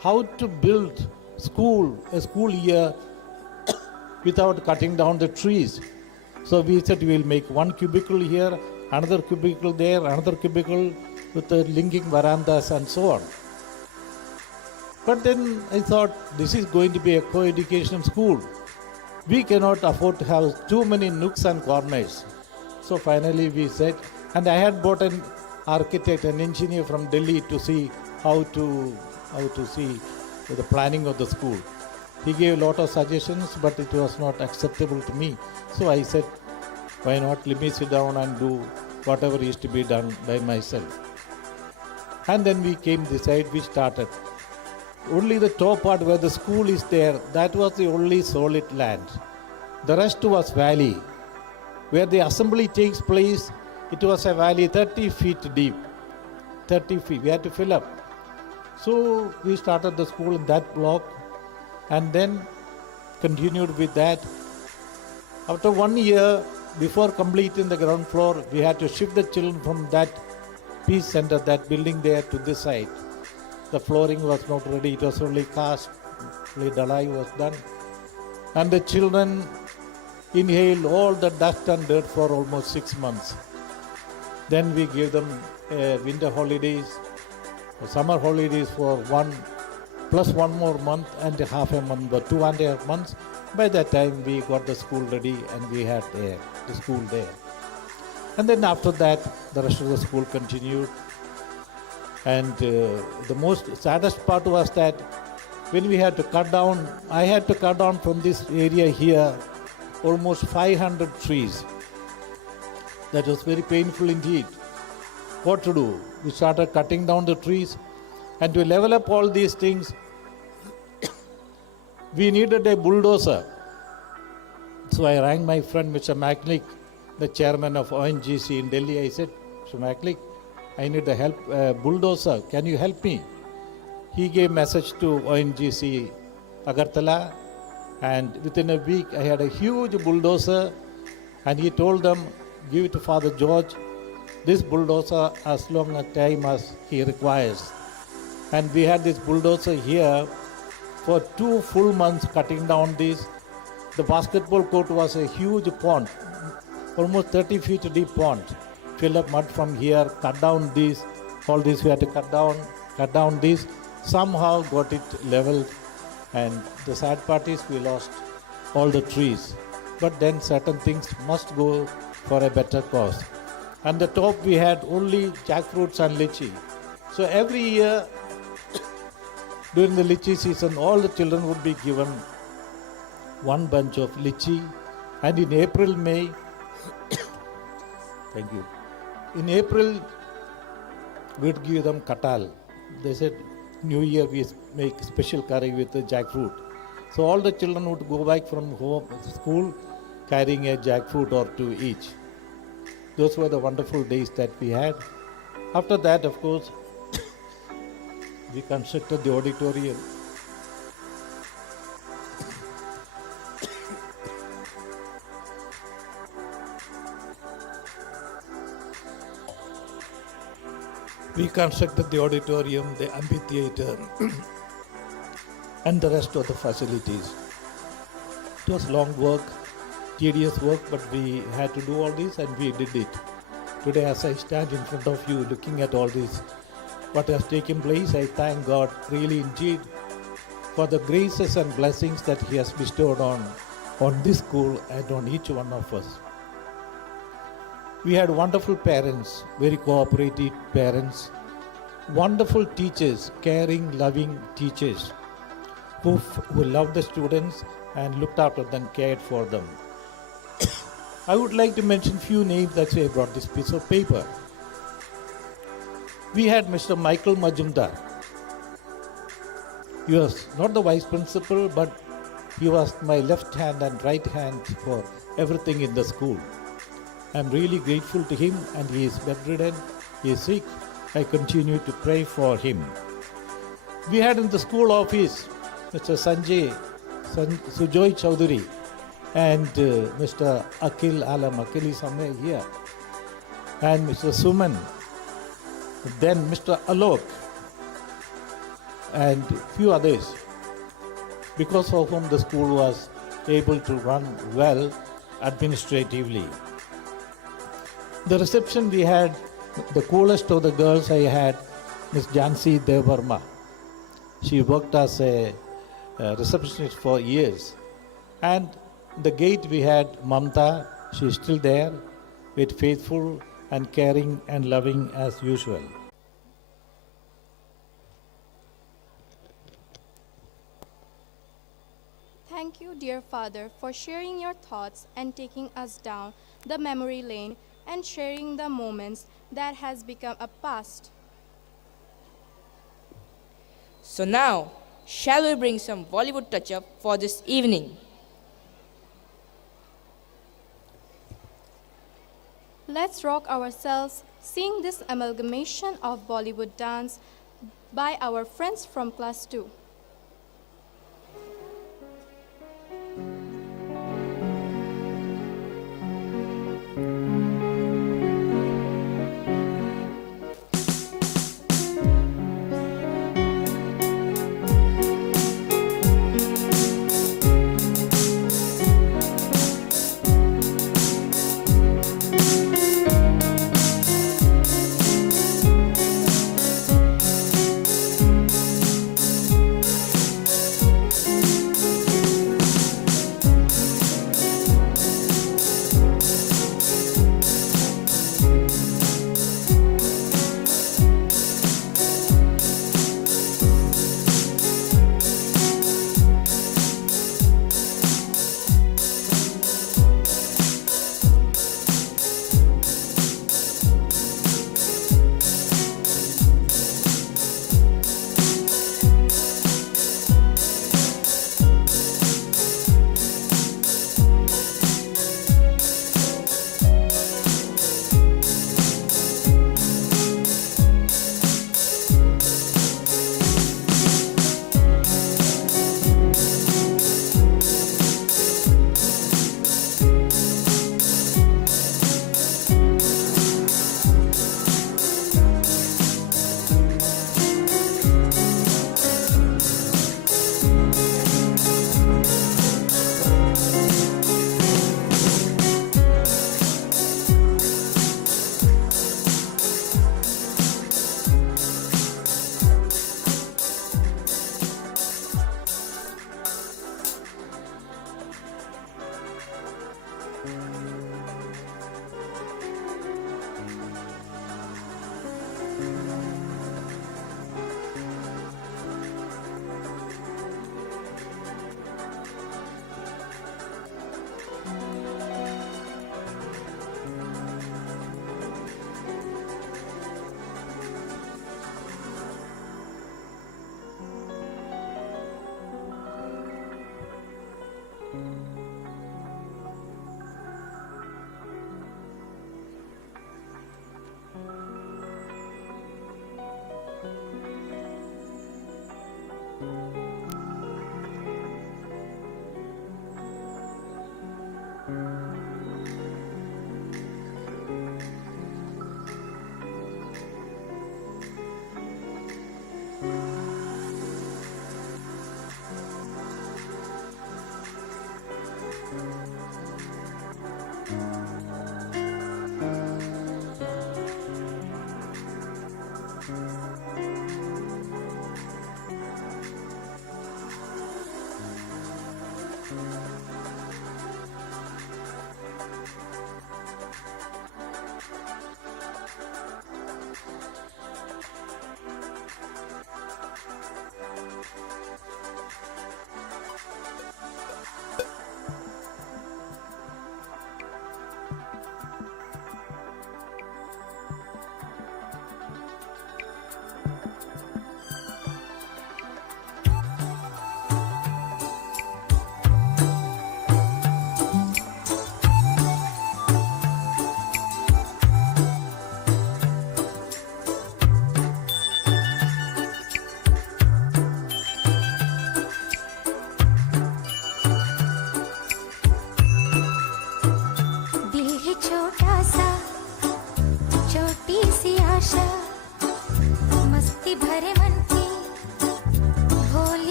how to build a school year without cutting down the trees. So we said we will make one cubicle here, another cubicle there, another cubicle with the linking verandas and so on. But then I thought, this is going to be a co-education school. We cannot afford to have too many nooks and corners. So finally we said, and I had bought an architect, an engineer from Delhi to see how to see the planning of the school. He gave a lot of suggestions, but it was not acceptable to me. So I said, why not let me sit down and do whatever is to be done by myself. And then we came this side, we started. Only the top part where the school is there, that was the only solid land. The rest was valley. Where the assembly takes place, it was a valley 30 feet deep. 30 feet, we had to fill up. So we started the school in that block, and then continued with that. After 1 year, before completing the ground floor, we had to shift the children from that Peace Center, that building there, to this side. The flooring was not ready, it was only cast, only dalai was done. And the children inhaled all the dust and dirt for almost 6 months. Then we gave them winter holidays, summer holidays for one, plus one more month and a half a month, but 2.5 months. By that time, we got the school ready and we had the school there. And then after that, the rest of the school continued. And the most saddest part was that when we had to cut down, I had to cut down from this area here almost 500 trees. That was very painful indeed. What to do? We started cutting down the trees, and to level up all these things, we needed a bulldozer. So I rang my friend Mr. Maclick, the chairman of ONGC in Delhi. I said, Mr. Maclick, I need a help, bulldozer. Can you help me? He gave message to ONGC Agartala, and within a week I had a huge bulldozer, and he told them, give it to Father George, this bulldozer as long a time as he requires. And we had this bulldozer here for 2 full months cutting down these. The basketball court was a huge pond, almost 30 feet deep pond. Fill up mud from here, cut down these, all this we had to cut down these. Somehow got it leveled, and the sad part is we lost all the trees. But then certain things must go for a better cause. And the top we had only jackfruits and lychee. So every year during the lychee season, all the children would be given one bunch of lychee, and in April, May, thank you. In April, we'd give them katal. They said, New Year we make special curry with the jackfruit. So all the children would go back from home, school, carrying a jackfruit or two each. Those were the wonderful days that we had. After that, of course, we constructed the auditorium. We constructed the auditorium, the amphitheater, and the rest of the facilities. It was long work, tedious work, but we had to do all this and we did it. Today, as I stand in front of you looking at all this, what has taken place, I thank God really indeed for the graces and blessings that He has bestowed on this school and on each one of us. We had wonderful parents, very cooperative parents, wonderful teachers, caring, loving teachers who loved the students and looked after them, cared for them. I would like to mention few names. That's why I brought this piece of paper. We had Mr. Michael Majumdar. He was not the vice principal, but he was my left hand and right hand for everything in the school. I'm really grateful to him, and he is bedridden, he is sick. I continue to pray for him. We had in the school office Mr. Sujoy Chowdhury and Mr. Akil Alam. Akil is somewhere here. And Mr. Suman. Then Mr. Alok and few others, because of whom the school was able to run well administratively. The reception we had, the coolest of the girls I had, Miss Jansi Devarma. She worked as a receptionist for years. And the gate we had Mamta. She is still there, with faithful and caring and loving as usual. Thank you, dear Father, for sharing your thoughts and taking us down the memory lane and sharing the moments that has become a past. So now, shall we bring some Bollywood touch-up for this evening? Let's rock ourselves seeing this amalgamation of Bollywood dance by our friends from class 2.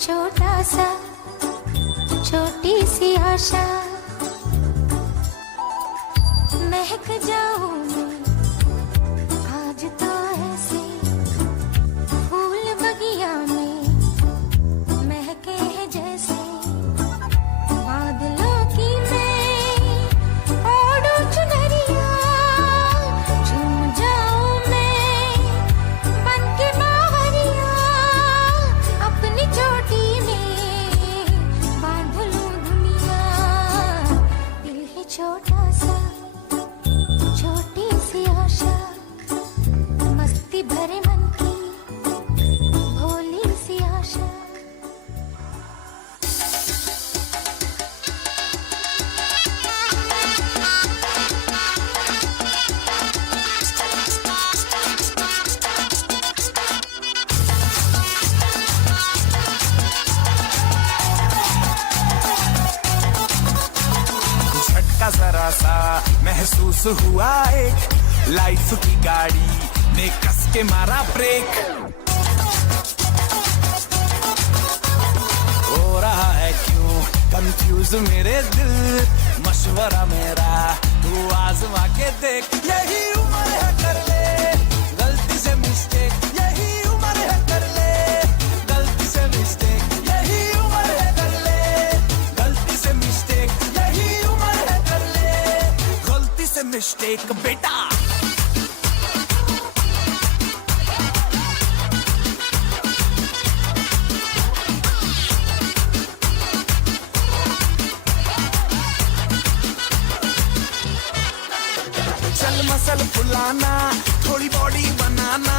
छोटा सा छोटी सी आशा महक जाऊं मैं आज तो ऐसे फूल बगिया में महके हैं जैसे बादलों की मैं ओढ़ूं चुनरिया झूम जाऊं मैं बन के बावरिया अपनी चोटी में बांध लूं दुनिया दिल है छोटा सा छोटी सी आशा मस्ती भरे मन की भोली सी आशा झटका जरा सा महसूस हुआ एक लाइफ की गाड़ी ने कस के मारा ब्रेक हो रहा है क्यों कंफ्यूज मेरे दिल मशवरा मेरा तू आजमा के देख यही उम्र है कर ले गलती से मिस्टेक यही उम्र है कर ले गलती से मिस्टेक यही उम्र है कर ले गलती से मिस्टेक यही उम्र है कर ले गलती से मिस्टेक बेटा चल मसल फुलाना थोड़ी बॉडी बनाना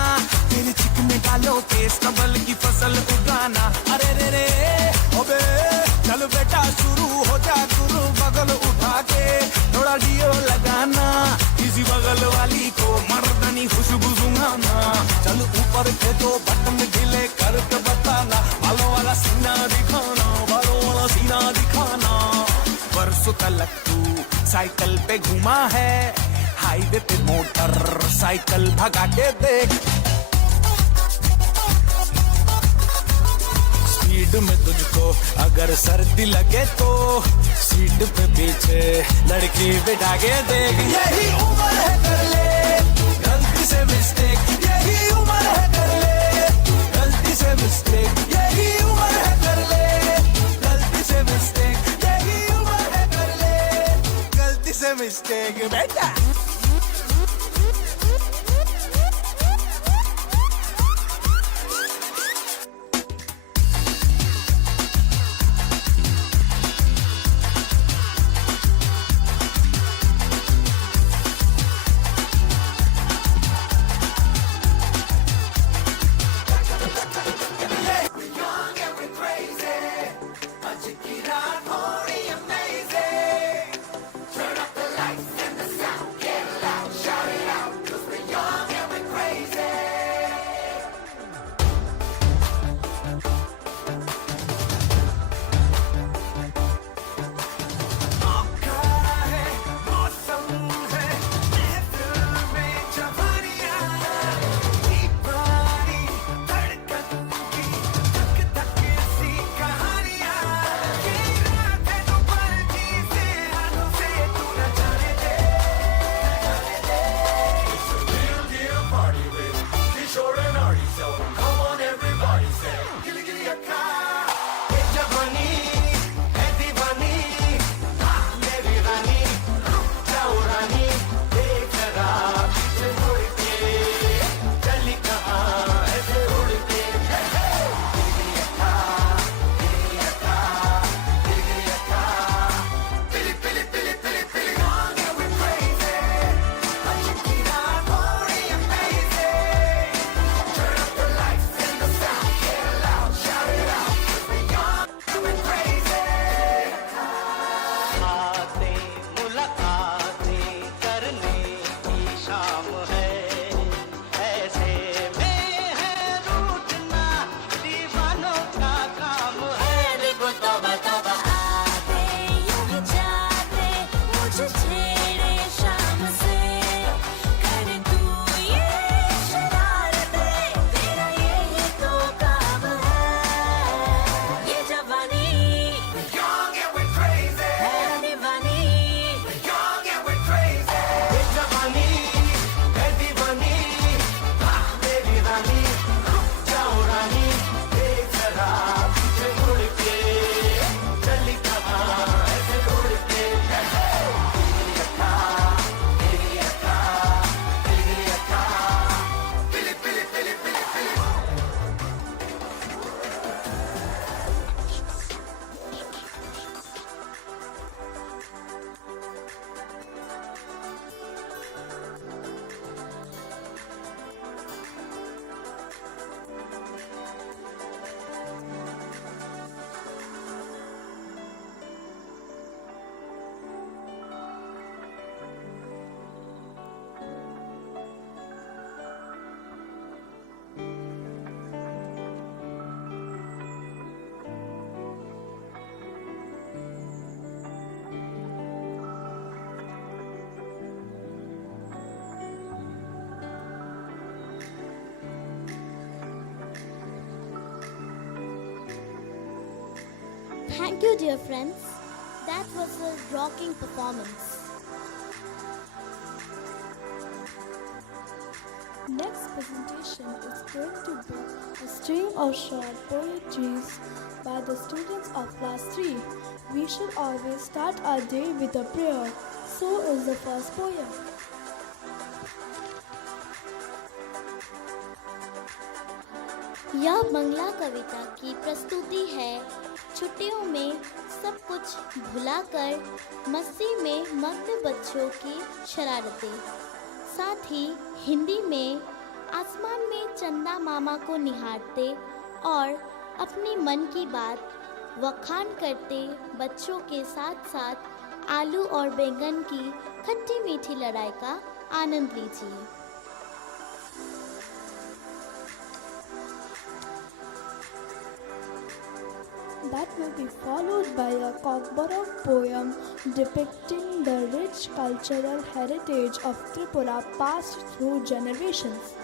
तेरे चिकने गालों पे कमल की फसल उगाना अरे रे रे अबे चल बेटा शुरू हो जा गुरु बगल उठा के थोड़ा डियो लगाना किसी बगल वाली को मर्दानी खुशबू सुंघाना चल ऊपर के दो बटन ढीले करके बताना बालों वाला सीना दिखाना बालों वाला सीना दिखाना परसों तलक तू साइकिल पे घुमा है हाईवे पे मोटर साइकिल भगा के देख स्पीड में तुझको अगर सर्दी लगे तो सीट पे पीछे लड़की बिठा के देख यही उम्र है कर ले गलती से मिस्टेक यही उम्र है कर ले गलती से मिस्टेक यही उम्र है कर ले गलती से मिस्टेक यही उम्र है कर ले गलती से मिस्टेक बेटा Thank you, dear friends. That was a rocking performance. Next presentation is going to be a string of short poetries by the students of class 3. We should always start our day with a prayer. So is the first poem. यह बंगला कविता की प्रस्तुति है। छुट्टियों में सब कुछ भुलाकर मस्ती में मग्न बच्चों की शरारतें, साथ ही हिंदी में आसमान में चंदा मामा को निहारते और अपनी मन की बात वखान करते बच्चों के साथ साथ आलू और बैंगन की खट्टी मीठी लड़ाई का आनंद लीजिए। That will be followed by a cockburrow poem depicting the rich cultural heritage of Tripura passed through generations.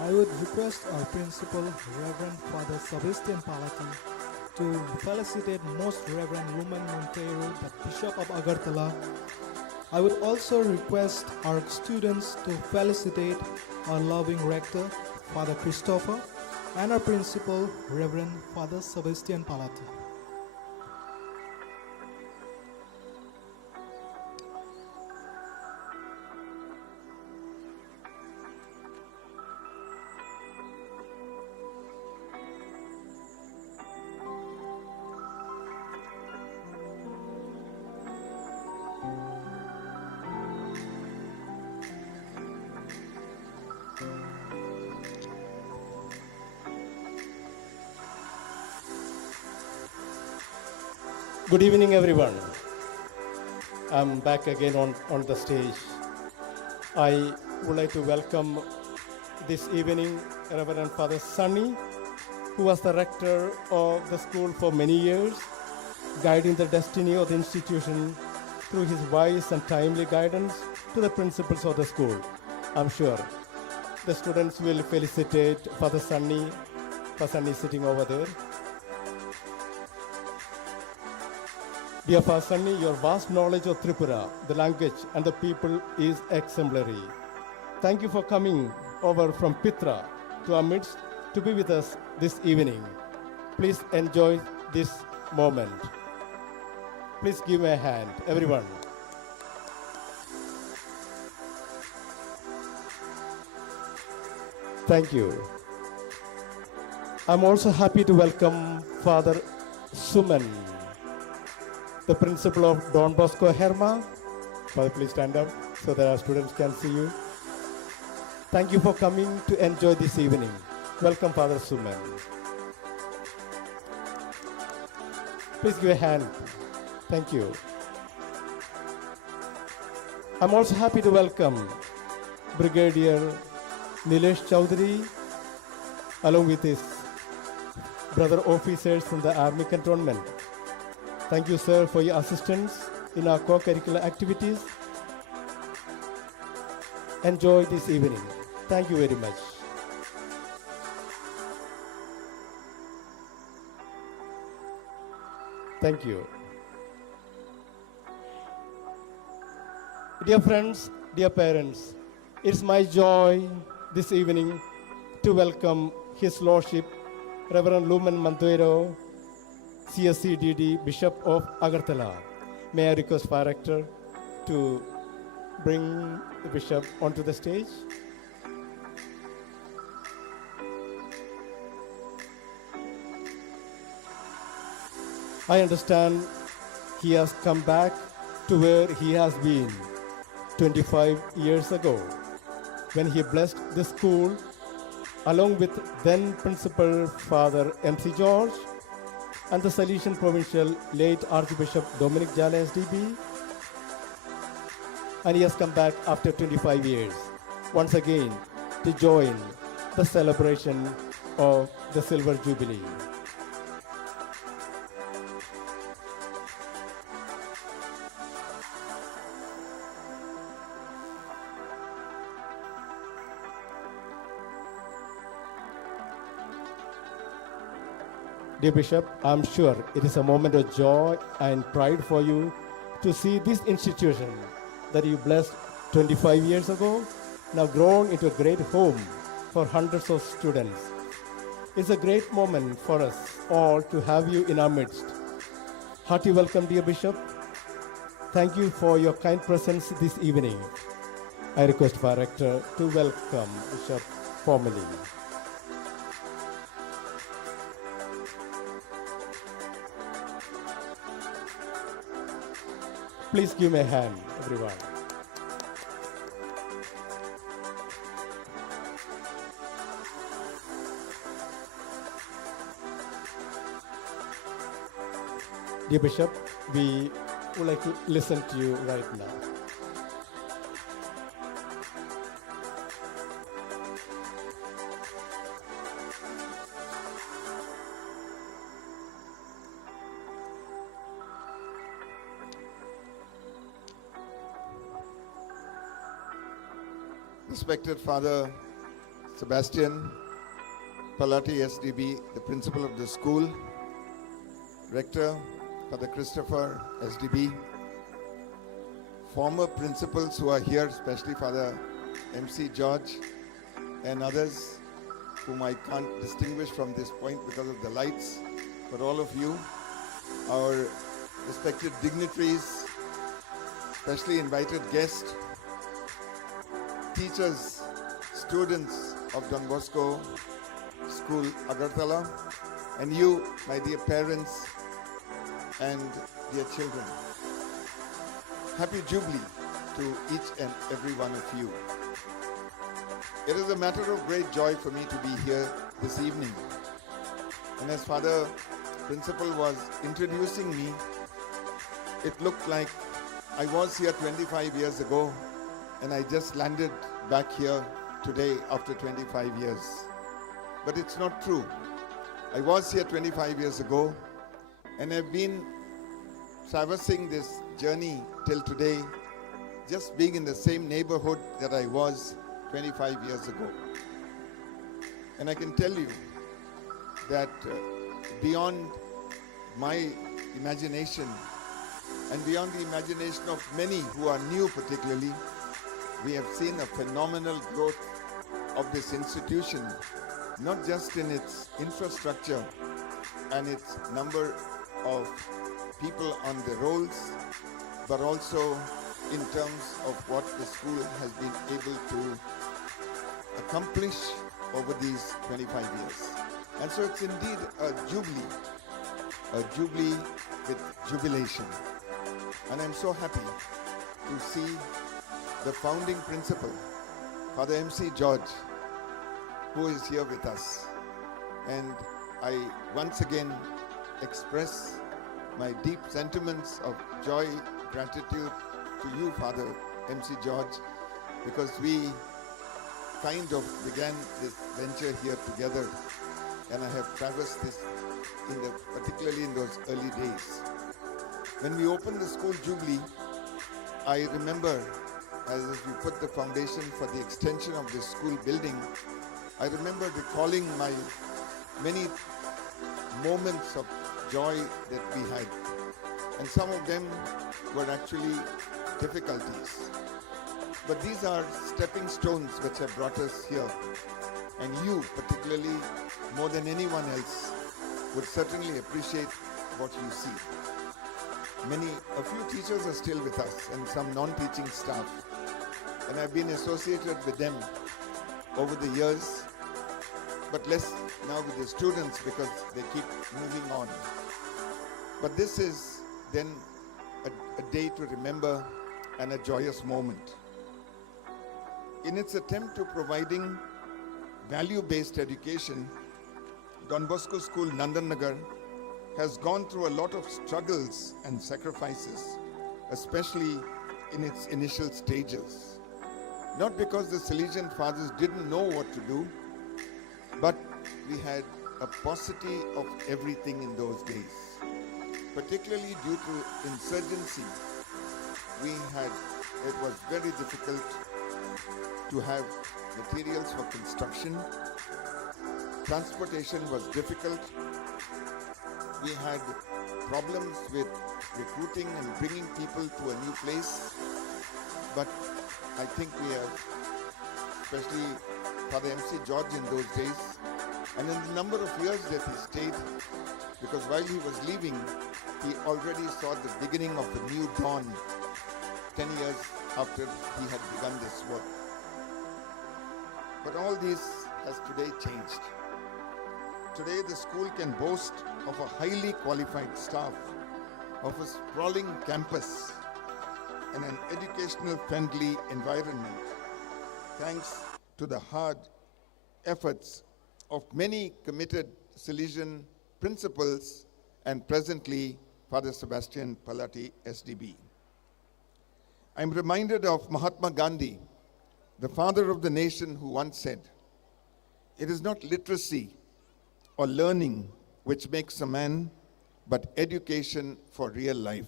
I would request our principal, Reverend Father Sebastian Palati, to felicitate Most Reverend Lumen Monteiro, the Bishop of Agartala. I would also request our students to felicitate our loving rector, Father Christopher, and our principal, Reverend Father Sebastian Palati. Good evening, everyone. I'm back again on the stage. I would like to welcome this evening Reverend Father Sunny, who was the rector of the school for many years, guiding the destiny of the institution through his wise and timely guidance to the principals of the school. I'm sure the students will felicitate Father Sunny. Father Sunny is sitting over there. Dear Father Sunny, your vast knowledge of Tripura, the language and the people is exemplary. Thank you for coming over from Pitra to our midst to be with us this evening. Please enjoy this moment. Please give me a hand, everyone. Thank you. I'm also happy to welcome Father Suman, the principal of Don Bosco Herma. Father, please stand up so that our students can see you. Thank you for coming to enjoy this evening. Welcome, Father Suman. Please give a hand. Thank you. I'm also happy to welcome Brigadier Nilesh Chowdhury, along with his brother officers from the Army Cantonment. Thank you, sir, for your assistance in our co-curricular activities. Enjoy this evening. Thank you very much. Thank you. Dear friends, dear parents, it's my joy this evening to welcome His Lordship, Reverend Lumen Mantuero, CSCDD, Bishop of Agartala. May I request Fire Rector to bring the Bishop onto the stage? I understand he has come back to where he has been 25 years ago when he blessed the school along with then Principal Father MC George and the Salesian Provincial late Archbishop Dominic Jala SDB. And he has come back after 25 years once again to join the celebration of the Silver Jubilee. Dear Bishop, I'm sure it is a moment of joy and pride for you to see this institution that you blessed 25 years ago, now grown into a great home for hundreds of students. It's a great moment for us all to have you in our midst. Hearty welcome, dear Bishop. Thank you for your kind presence this evening. I request Fire Rector to welcome Bishop formally. Please give me a hand, everyone. Dear Bishop, we would like to listen to you right now. Respected Father Sebastian Palati SDB, the principal of the school, Rector Father Christopher SDB, former principals who are here, especially Father MC George and others whom I can't distinguish from this point because of the lights, but all of you, our respected dignitaries, especially invited guests, teachers, students of Don Bosco School, Agartala, and you, my dear parents and dear children. Happy Jubilee to each and every one of you. It is a matter of great joy for me to be here this evening. And as Father Principal was introducing me, it looked like I was here 25 years ago and I just landed back here today after 25 years. But it's not true. I was here 25 years ago and I've been traversing this journey till today, just being in the same neighborhood that I was 25 years ago. And I can tell you that beyond my imagination and beyond the imagination of many who are new particularly, we have seen a phenomenal growth of this institution, not just in its infrastructure and its number of people on the rolls, but also in terms of what the school has been able to accomplish over these 25 years. And so it's indeed a jubilee with jubilation. And I'm so happy to see the founding principal, Father MC George, who is here with us. And I once again express my deep sentiments of joy, gratitude to you, Father MC George, because we kind of began this venture here together, and I have traversed this particularly in those early days. When we opened the school Jubilee, I remember as we put the foundation for the extension of this school building, I remember recalling my many moments of joy that we had. And some of them were actually difficulties. But these are stepping stones which have brought us here. And you, particularly, more than anyone else, would certainly appreciate what you see. a few teachers are still with us and some non-teaching staff. And I've been associated with them over the years, but less now with the students because they keep moving on. But this is then a day to remember and a joyous moment. In its attempt to providing value-based education, Don Bosco School, Nandan has gone through a lot of struggles and sacrifices, especially in its initial stages. Not because the Salesian fathers didn't know what to do, but we had a paucity of everything in those days. Particularly due to insurgency, it was very difficult to have materials for construction. Transportation was difficult. We had problems with recruiting and bringing people to a new place. But I think we have, especially Father MC George in those days, and in the number of years that he stayed, because while he was leaving, he already saw the beginning of a new dawn 10 years after he had begun this work. But all this has today changed. Today the school can boast of a highly qualified staff, of a sprawling campus, and an educational friendly environment, thanks to the hard efforts of many committed Salesian principals and presently Father Sebastian Palati, SDB. I'm reminded of Mahatma Gandhi, the father of the nation, who once said, "It is not literacy or learning which makes a man, but education for real life."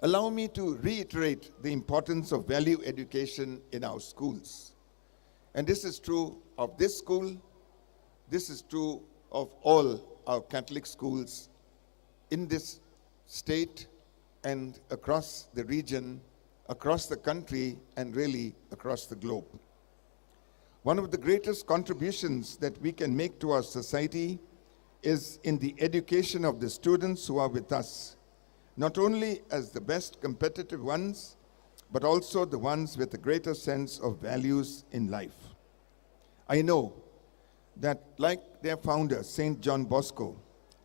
Allow me to reiterate the importance of value education in our schools. And this is true of this school, this is true of all our Catholic schools in this state and across the region, across the country, and really across the globe. One of the greatest contributions that we can make to our society is in the education of the students who are with us, not only as the best competitive ones, but also the ones with a greater sense of values in life. I know that like their founder, St. John Bosco,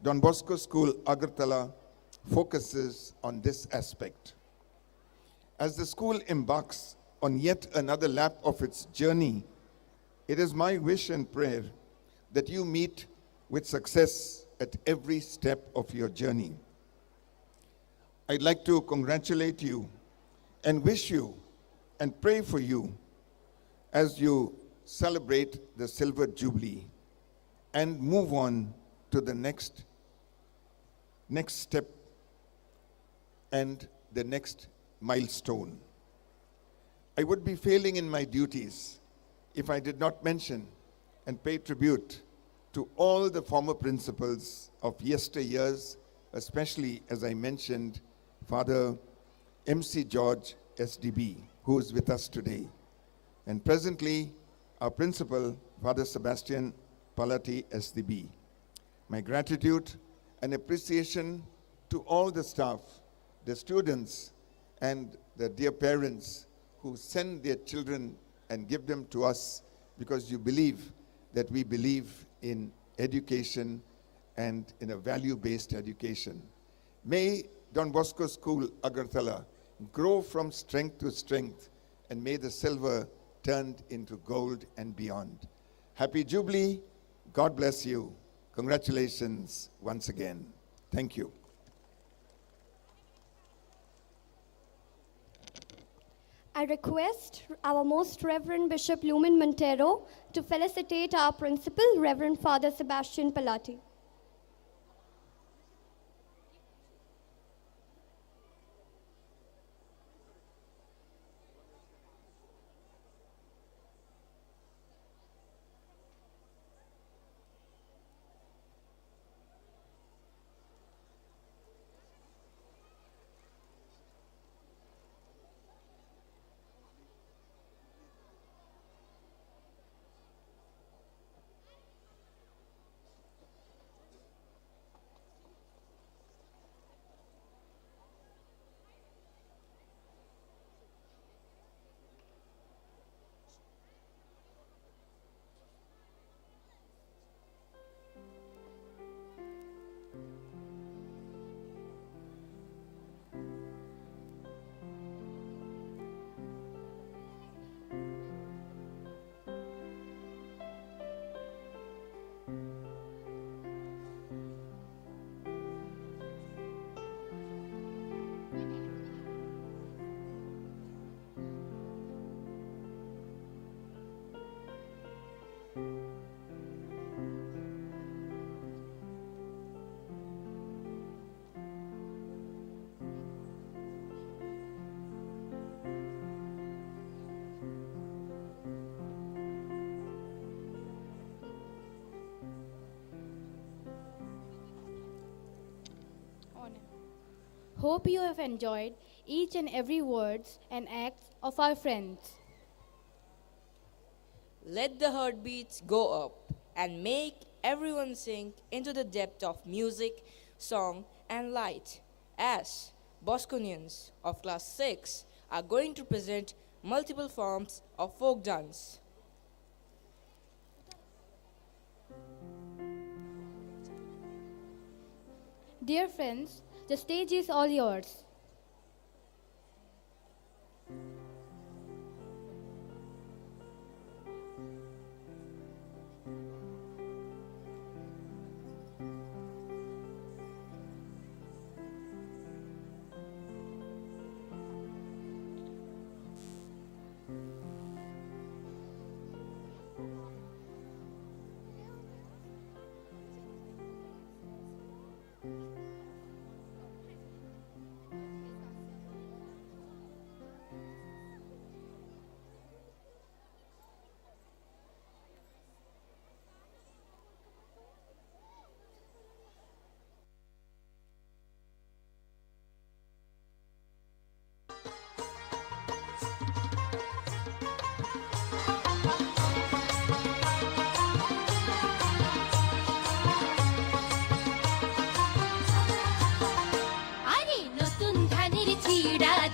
Don Bosco School, Agartala, focuses on this aspect. As the school embarks on yet another lap of its journey, it is my wish and prayer that you meet with success at every step of your journey. I'd like to congratulate you and wish you and pray for you as you celebrate the Silver Jubilee and move on to the next step and the next milestone. I would be failing in my duties if I did not mention and pay tribute to all the former principals of yesteryears, especially, as I mentioned, Father MC George, SDB, who is with us today. And presently, our principal, Father Sebastian Palati, SDB. My gratitude and appreciation to all the staff, the students, and the dear parents who send their children and give them to us because you believe that we believe in education and in a value-based education. May Don Bosco School, Agartala, grow from strength to strength, and may the silver turn into gold and beyond. Happy Jubilee. God bless you. Congratulations once again. Thank you. I request our Most Reverend Bishop Lumen Montero to felicitate our principal, Reverend Father Sebastian Palati. Hope you have enjoyed each and every words and acts of our friends. Let the heartbeats go up and make everyone sink into the depth of music, song, and light as Bosconians of Class 6 are going to present multiple forms of folk dance. Dear friends, the stage is all yours.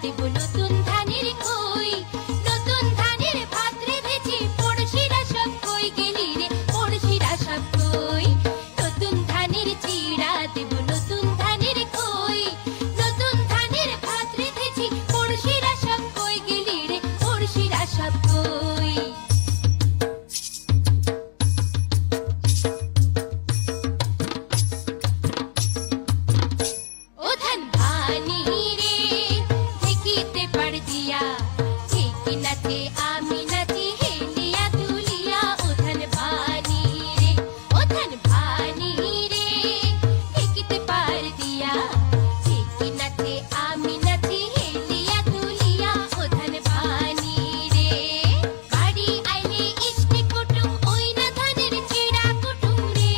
দেব নতুন ধানের কই, নতুন ধানের ভাত রেঁধেছি, পড়শিরা সব কই গেলি রে, পড়শিরা সব কই। নতুন ধানের চিড়া দেব নতুন ধানের কই, নতুন ধানের ভাত রেঁধেছি, পড়শিরা সব কই গেলি রে, পড়শিরা সব কই। ও ধান ভানি রে দেখিতে পার দিয়া, ঠিক নাচে আমি নাচি হেলিয়া তুলিয়া। ও ধান ভানি রে, ও ধান ভানি রে দেখিতে পার দিয়া, ঠিক নাচে আমি নাচি হেলিয়া তুলিয়া। ও ধান ভানি রে, বাড়ি আইলে ইষ্টি কুটুম, ওই না ধানের চিড়া কুটুম রে।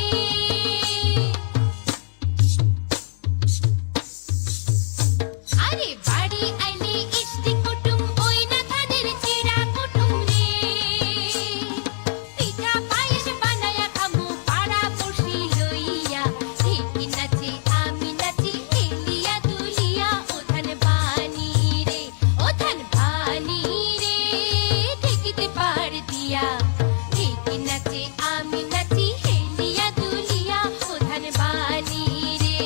আরে বাড়ি আইলে ইষ্টি কুটুম, ওই না ধানের চিড়া কুটুম রে। পিঠা পায়েস বানায়া খামু পাড়া পড়শি লইয়া, ঠিক নাচে আমি নাচি হেলিয়া দুলিয়া। ও ধান ভানি রে, ও ধান ভানি রে দেখিতে পার দিয়া, ঠিক নাচে আমি নাচি হেলিয়া দুলিয়া। ও ধান ভানি রে।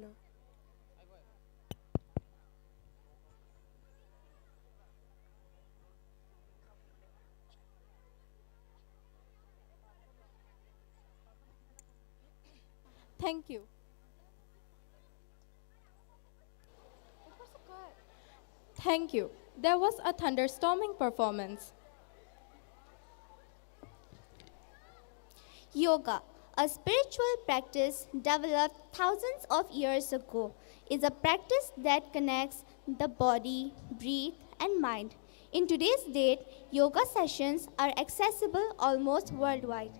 Hello. Thank you. Thank you. There was a thunderstorming performance. Yoga, a spiritual practice developed thousands of years ago, is a practice that connects the body, breath, and mind. In today's date, yoga sessions are accessible almost worldwide.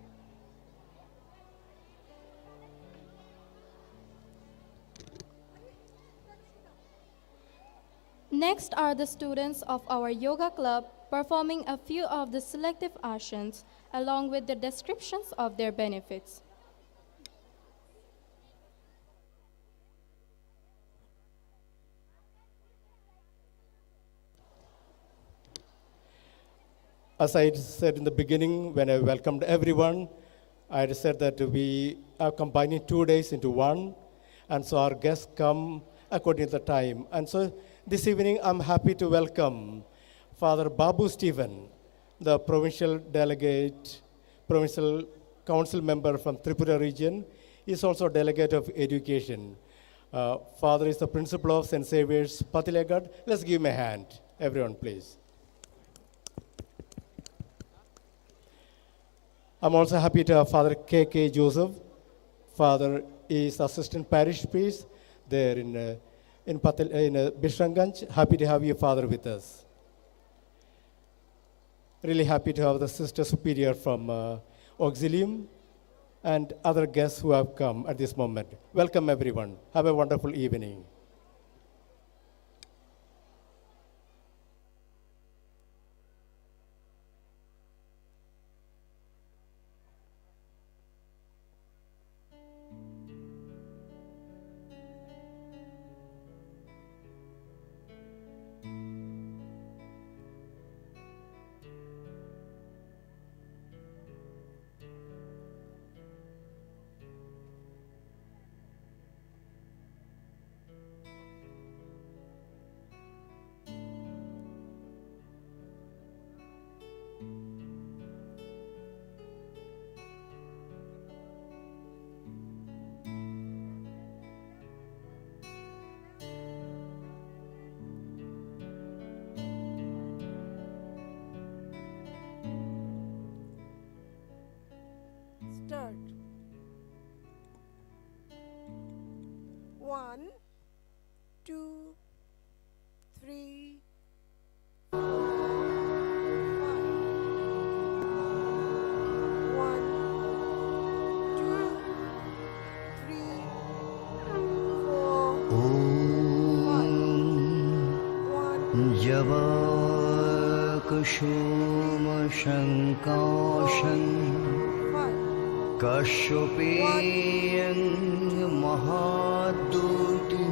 Next are the students of our yoga club performing a few of the selective asanas along with the descriptions of their benefits. As I said in the beginning, when I welcomed everyone, I had said that we are combining 2 days into one, and so our guests come according to the time. And so this evening, I'm happy to welcome Father Babu Stephen, the provincial delegate, provincial council member from Tripura region. He's also a delegate of education. Father is the principal of St. Xavier's, Patilagarh. Let's give him a hand, everyone, please. I'm also happy to have Father K.K. Joseph. Father is assistant parish priest there in Bishranganj. Happy to have you, Father, with us. Really happy to have the Sister Superior from Auxilium and other guests who have come at this moment. Welcome, everyone. Have a wonderful evening. Start. 1, 2, 3, 4, 5. 1, 2, 3, 4, 5. 1, जब कुसुम शंकाशं कश्यपेयं महाद्युति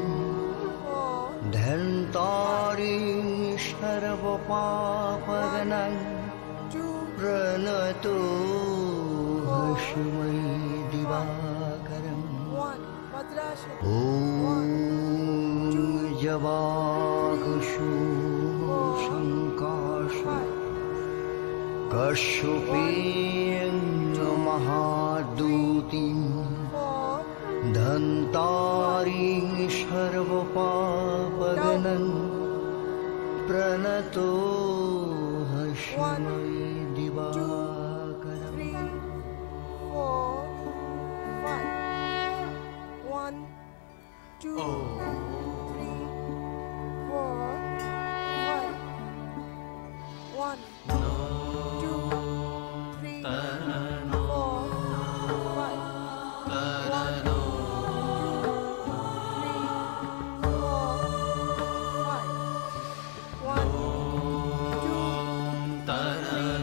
धन्तारिं सर्वपापगनं प्रणतो हस्मै दिवाकरम् ॐ जवाकुसुम शंकाशं कश्यपेयं महाद्युतिं धन्तारिं सर्वपापगनं प्रणतो हस्मै दिवाकरम् 2, 3, 4, 5. 1, 2, 3, 4, 5. 1, 2, 3, 4, 5. 1, 2, 3,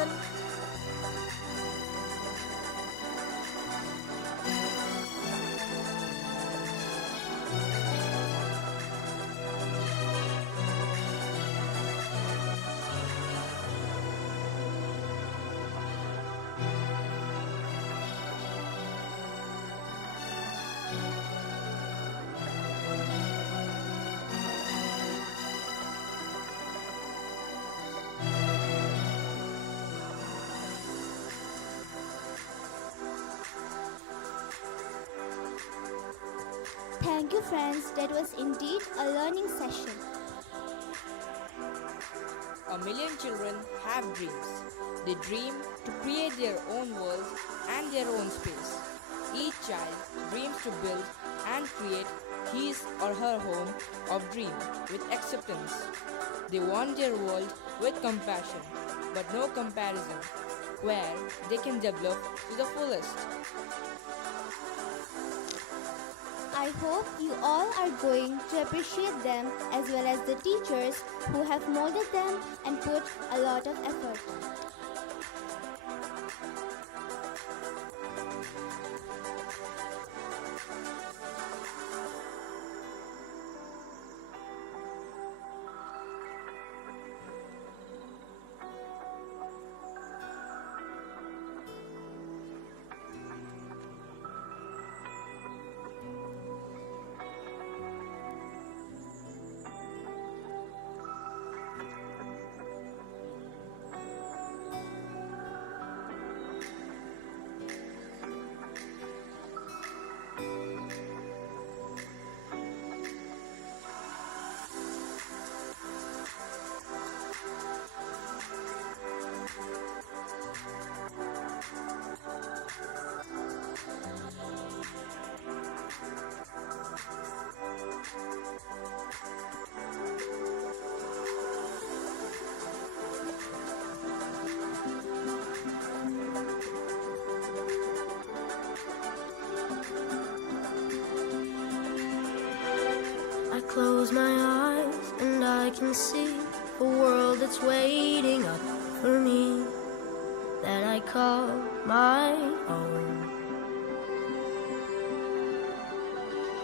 children. Thank you, friends. That was indeed a learning session. A million children have dreams. They dream to create their own world and their own space. Each child dreams to build and create his or her home of dream with acceptance. They want their world with compassion, but no comparison, where they can develop to the fullest. I hope you all are going to appreciate them as well as the teachers who have molded them and put a lot of effort. I close my eyes and I can see a world that's waiting up for me, that I call my own.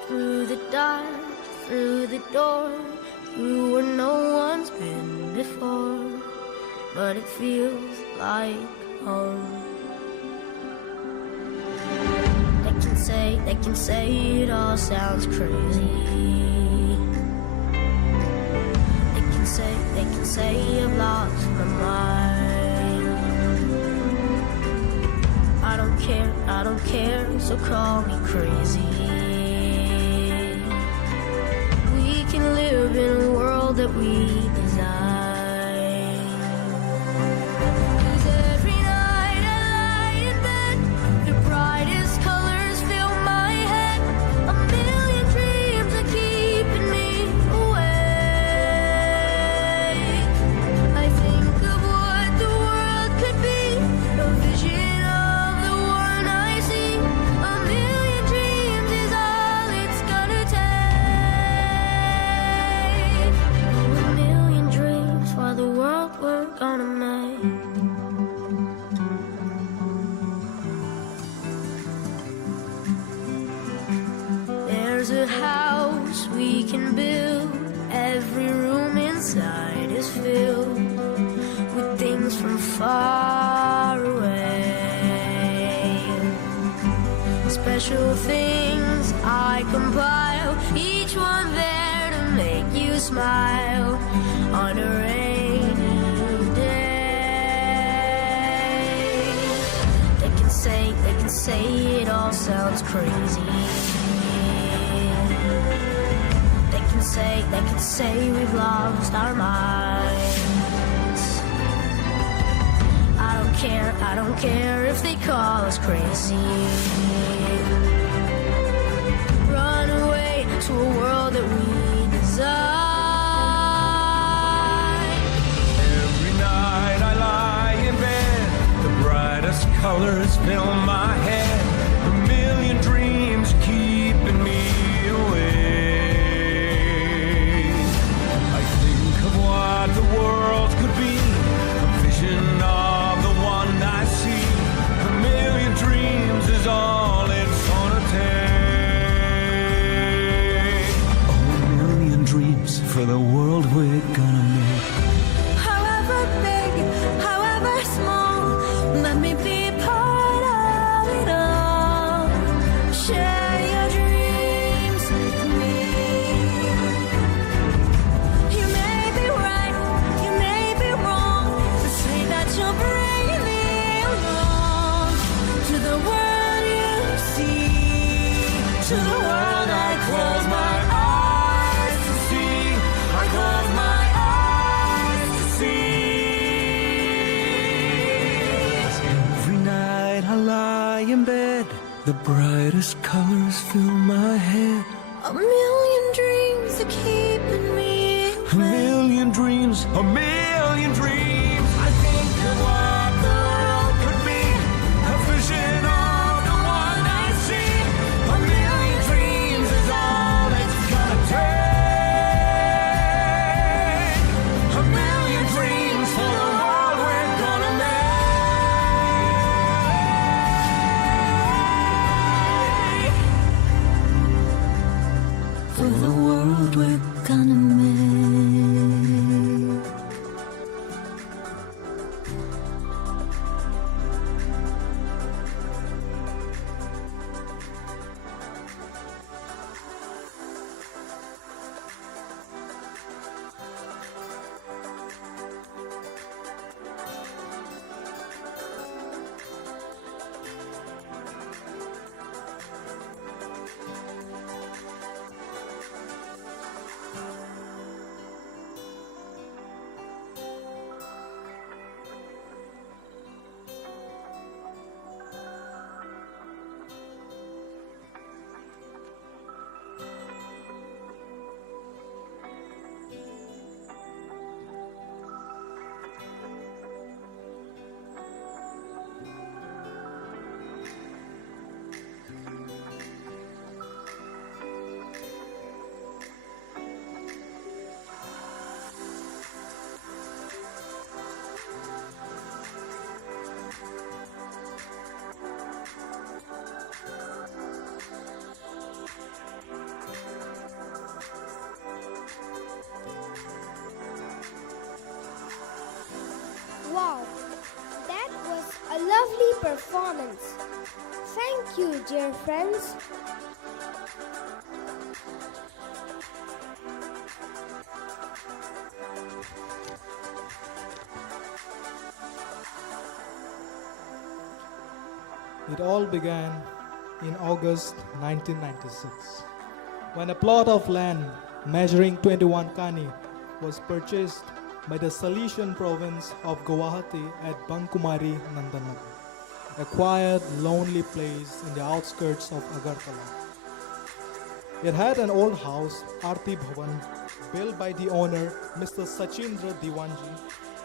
Through the dark, through the door, through where no one's been before, but it feels like home. They can say it all sounds crazy. They can say I've lost my mind. I don't care, so call me crazy. We can live in a world that we design. 'Cause every night I lie in bed, the brightest colors fill my head. A million dreams are keeping me awake. I think of what the world could be, a vision of the one I see. A million dreams is all it's gonna take. A million dreams for the world we're gonna make. There's a house we can build. Every room inside is filled with things from far away. Special things I compile, each one there to make you smile on a rainy day. They can say it all sounds crazy. They can say we've lost our minds. I don't care if they call us crazy. Run away to a world that we design. Every night I lie in bed, the brightest colors fill my head. A million dreams keeping me awake. I think of what the world could be, a vision of the The brightest colors fill my head. A million dreams are keeping me A million dreams, a million dreams. I think of what the world could be. A vision of the one I see. A million dreams is all it's gonna take. A million dreams for the world we're gonna make. For the world we're gonna make. Wow, that was a lovely performance. Thank you, dear friends. It all began in August 1996 when a plot of land measuring 21 kani was purchased by the Salesian province of Guwahati at Bangkumari, Nandanagar, a quiet, lonely place in the outskirts of Agartala. It had an old house, Arti Bhavan, built by the owner, Mr. Sachindra Diwanji,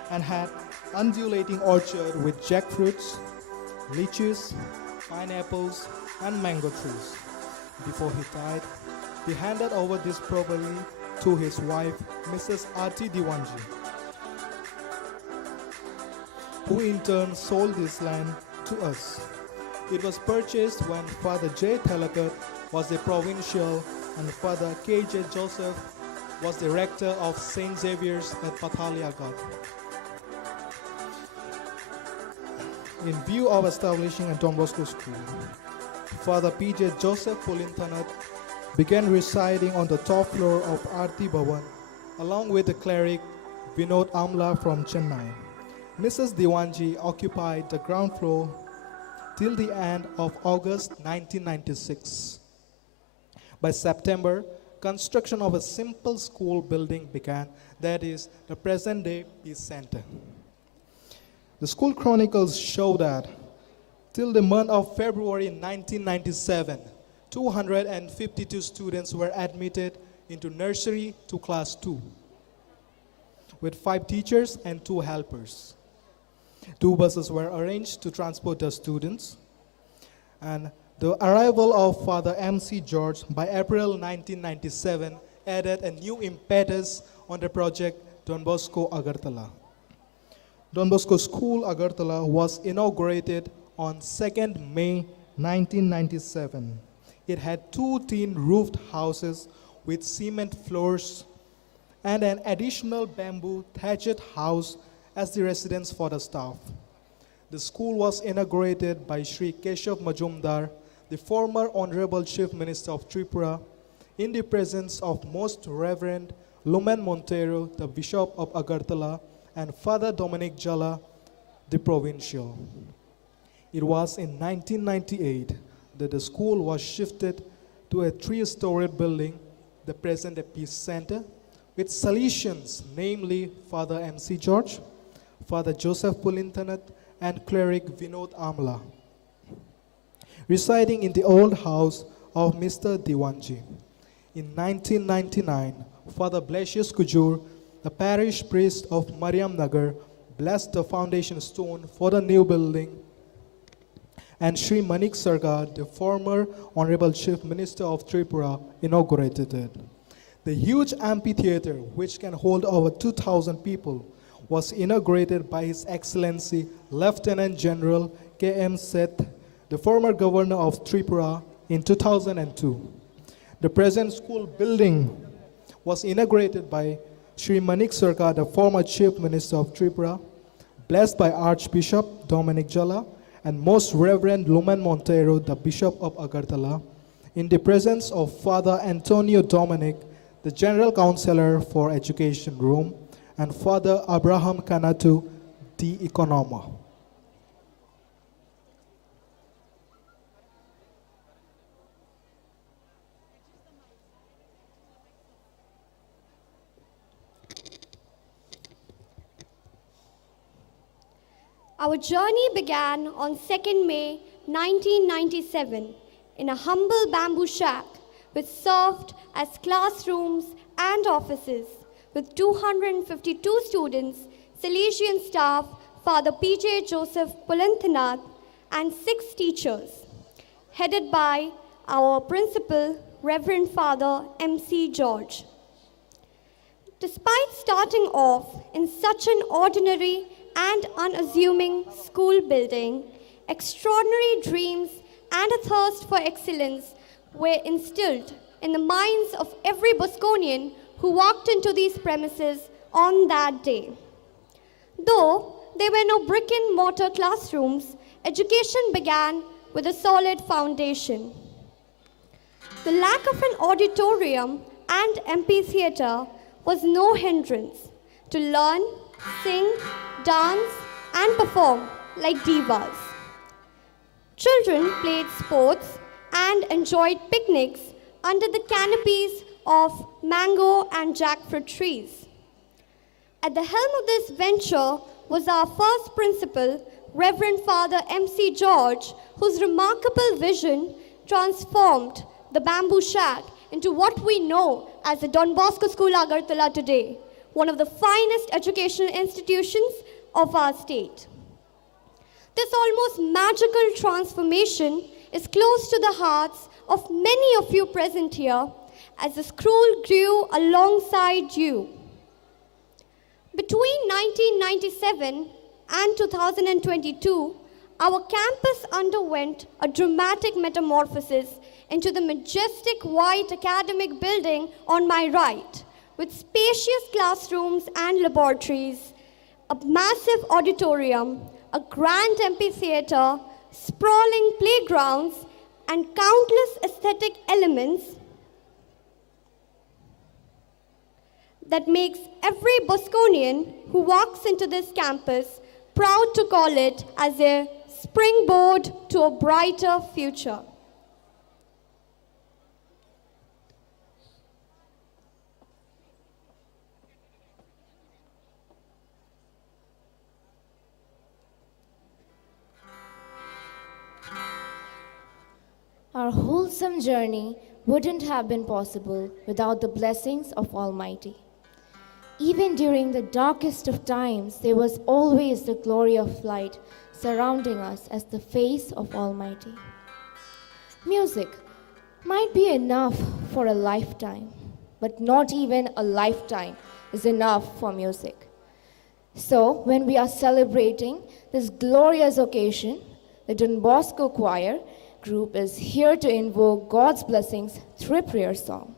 and had undulating orchard with jackfruits, lychees, pineapples, and mango trees. Before he died, he handed over this property to his wife, Mrs. Arti Diwanji, who in turn sold this land to us. It was purchased when Father J. Telecast was the provincial and Father K. J. Joseph was the rector of St. Xavier's at Pathaliagat. In view of establishing a Don Bosco school, Father P. J. Joseph Pulinthanat began residing on the top floor of Arti Bhavan along with the cleric Vinod Amla from Chennai. Mrs. Diwanji occupied the ground floor till the end of August 1996. By September, construction of a simple school building began, that is, the present-day Peace Center. The school chronicles show that till the month of February 1997, 252 students were admitted into nursery to class 2, with 5 teachers and 2 helpers. 2 buses were arranged to transport the students, and the arrival of Father M.C. George by April 1997 added a new impetus on the project Don Bosco Agartala. Don Bosco School Agartala was inaugurated on 2nd May 1997. It had 2 tin roofed houses with cement floors and an additional bamboo thatched house as the residence for the staff. The school was inaugurated by Sri Keshav Majumdar, the former Honorable Chief Minister of Tripura, in the presence of Most Reverend Lumen Montero, the Bishop of Agartala, and Father Dominic Jala, the Provincial. It was in 1998 that the school was shifted to a 3-storied building, the present Peace Center, with Salesians, namely Father M.C. George, Father Joseph Pulinthanat, and cleric Vinod Amla. residing in the old house of Mr. Diwanji. In 1999, Father Blasius Kujur, the parish priest of Mariam Nagar, blessed the foundation stone for the new building, and Sri Manik Sarkar, the former Honorable Chief Minister of Tripura, inaugurated it. The huge amphitheater, which can hold over 2,000 people, was inaugurated by His Excellency Lieutenant General K.M. Seth, the former governor of Tripura, in 2002. The present school building was inaugurated by Sri Manik Sarkar, the former Chief Minister of Tripura, blessed by Archbishop Dominic Jala and Most Reverend Lumen Montero, the Bishop of Agartala, in the presence of Father Antonio Dominic, the General Counselor for Education Rome, and Father Abraham Kanatu, the Economa. Our journey began on 2nd May 1997 in a humble bamboo shack which served as classrooms and offices with 252 students, Salesian staff, Father P.J. Joseph Pulanthanath, and 6 teachers, headed by our principal, Reverend Father M.C. George. Despite starting off in such an ordinary and unassuming school building, extraordinary dreams and a thirst for excellence were instilled in the minds of every Bosconian who walked into these premises on that day. Though there were no brick-and-mortar classrooms, education began with a solid foundation. The lack of an auditorium and amphitheater was no hindrance to learn, sing, dance, and perform like divas. Children played sports and enjoyed picnics under the canopies of mango and jackfruit trees. At the helm of this venture was our first principal, Reverend Father M.C. George, whose remarkable vision transformed the bamboo shack into what we know as the Don Bosco School Agartala today, one of the finest educational institutions of our state. This almost magical transformation is close to the hearts of many of you present here as the school grew alongside you. Between 1997 and 2022, our campus underwent a dramatic metamorphosis into the majestic white academic building on my right, with spacious classrooms and laboratories, a massive auditorium, a grand amphitheater, sprawling playgrounds, and countless aesthetic elements that makes every Bosconian who walks into this campus proud to call it as a springboard to a brighter future. Our wholesome journey wouldn't have been possible without the blessings of Almighty. Even during the darkest of times, there was always the glory of light surrounding us as the face of Almighty. Music might be enough for a lifetime, but not even a lifetime is enough for music. So, when we are celebrating this glorious occasion, the Don Bosco Choir group is here to invoke God's blessings through a prayer song.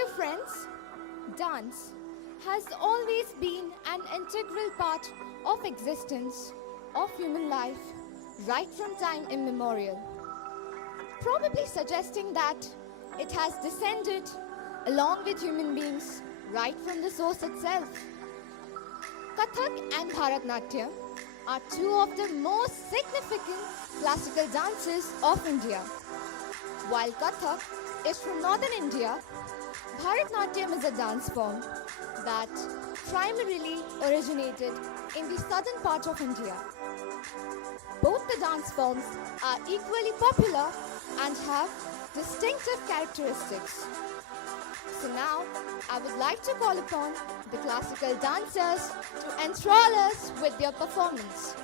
Dear friends, dance has always been an integral part of existence of human life right from time immemorial, probably suggesting that it has descended along with human beings right from the source itself. Kathak and Bharatnatyam are two of the most significant classical dances of India. While Kathak is from northern India, Bharatnatyam is a dance form that primarily originated in the southern part of India. Both the dance forms are equally popular and have distinctive characteristics. So now, I would like to call upon the classical dancers to enthrall us with their performance.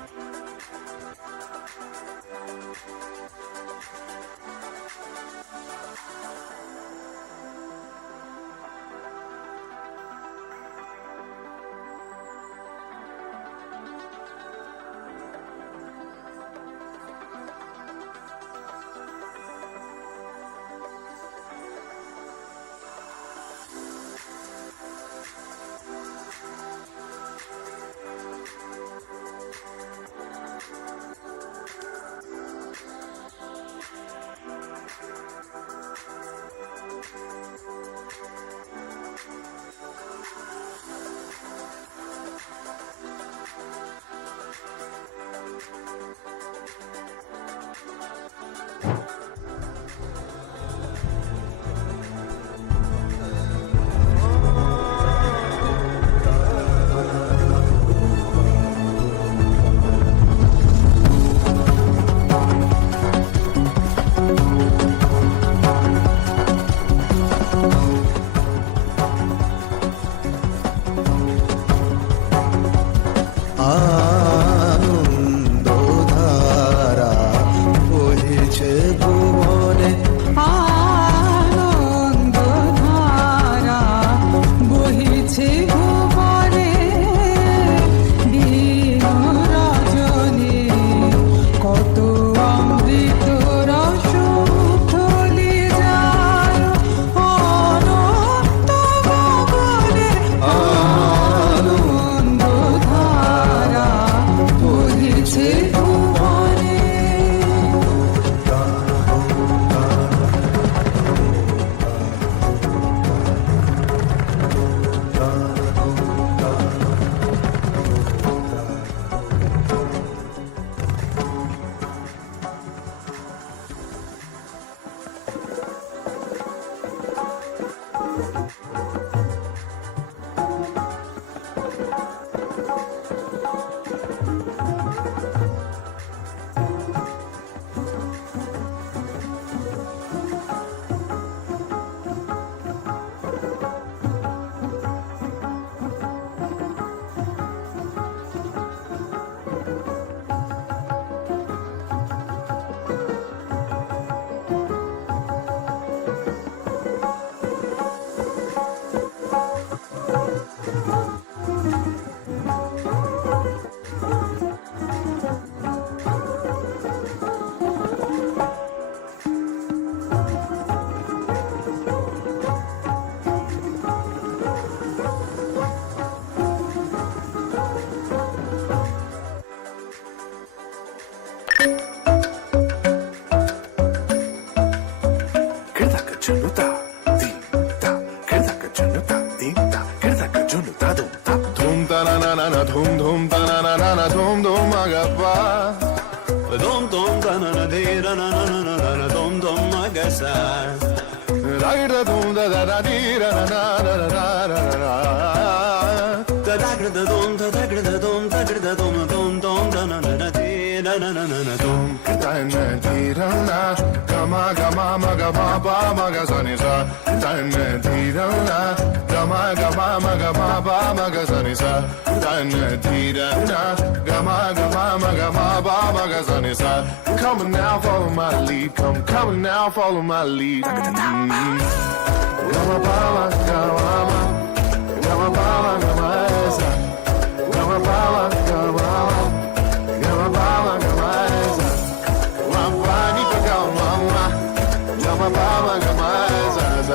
Come on now, follow my lead. Come on now, follow my lead.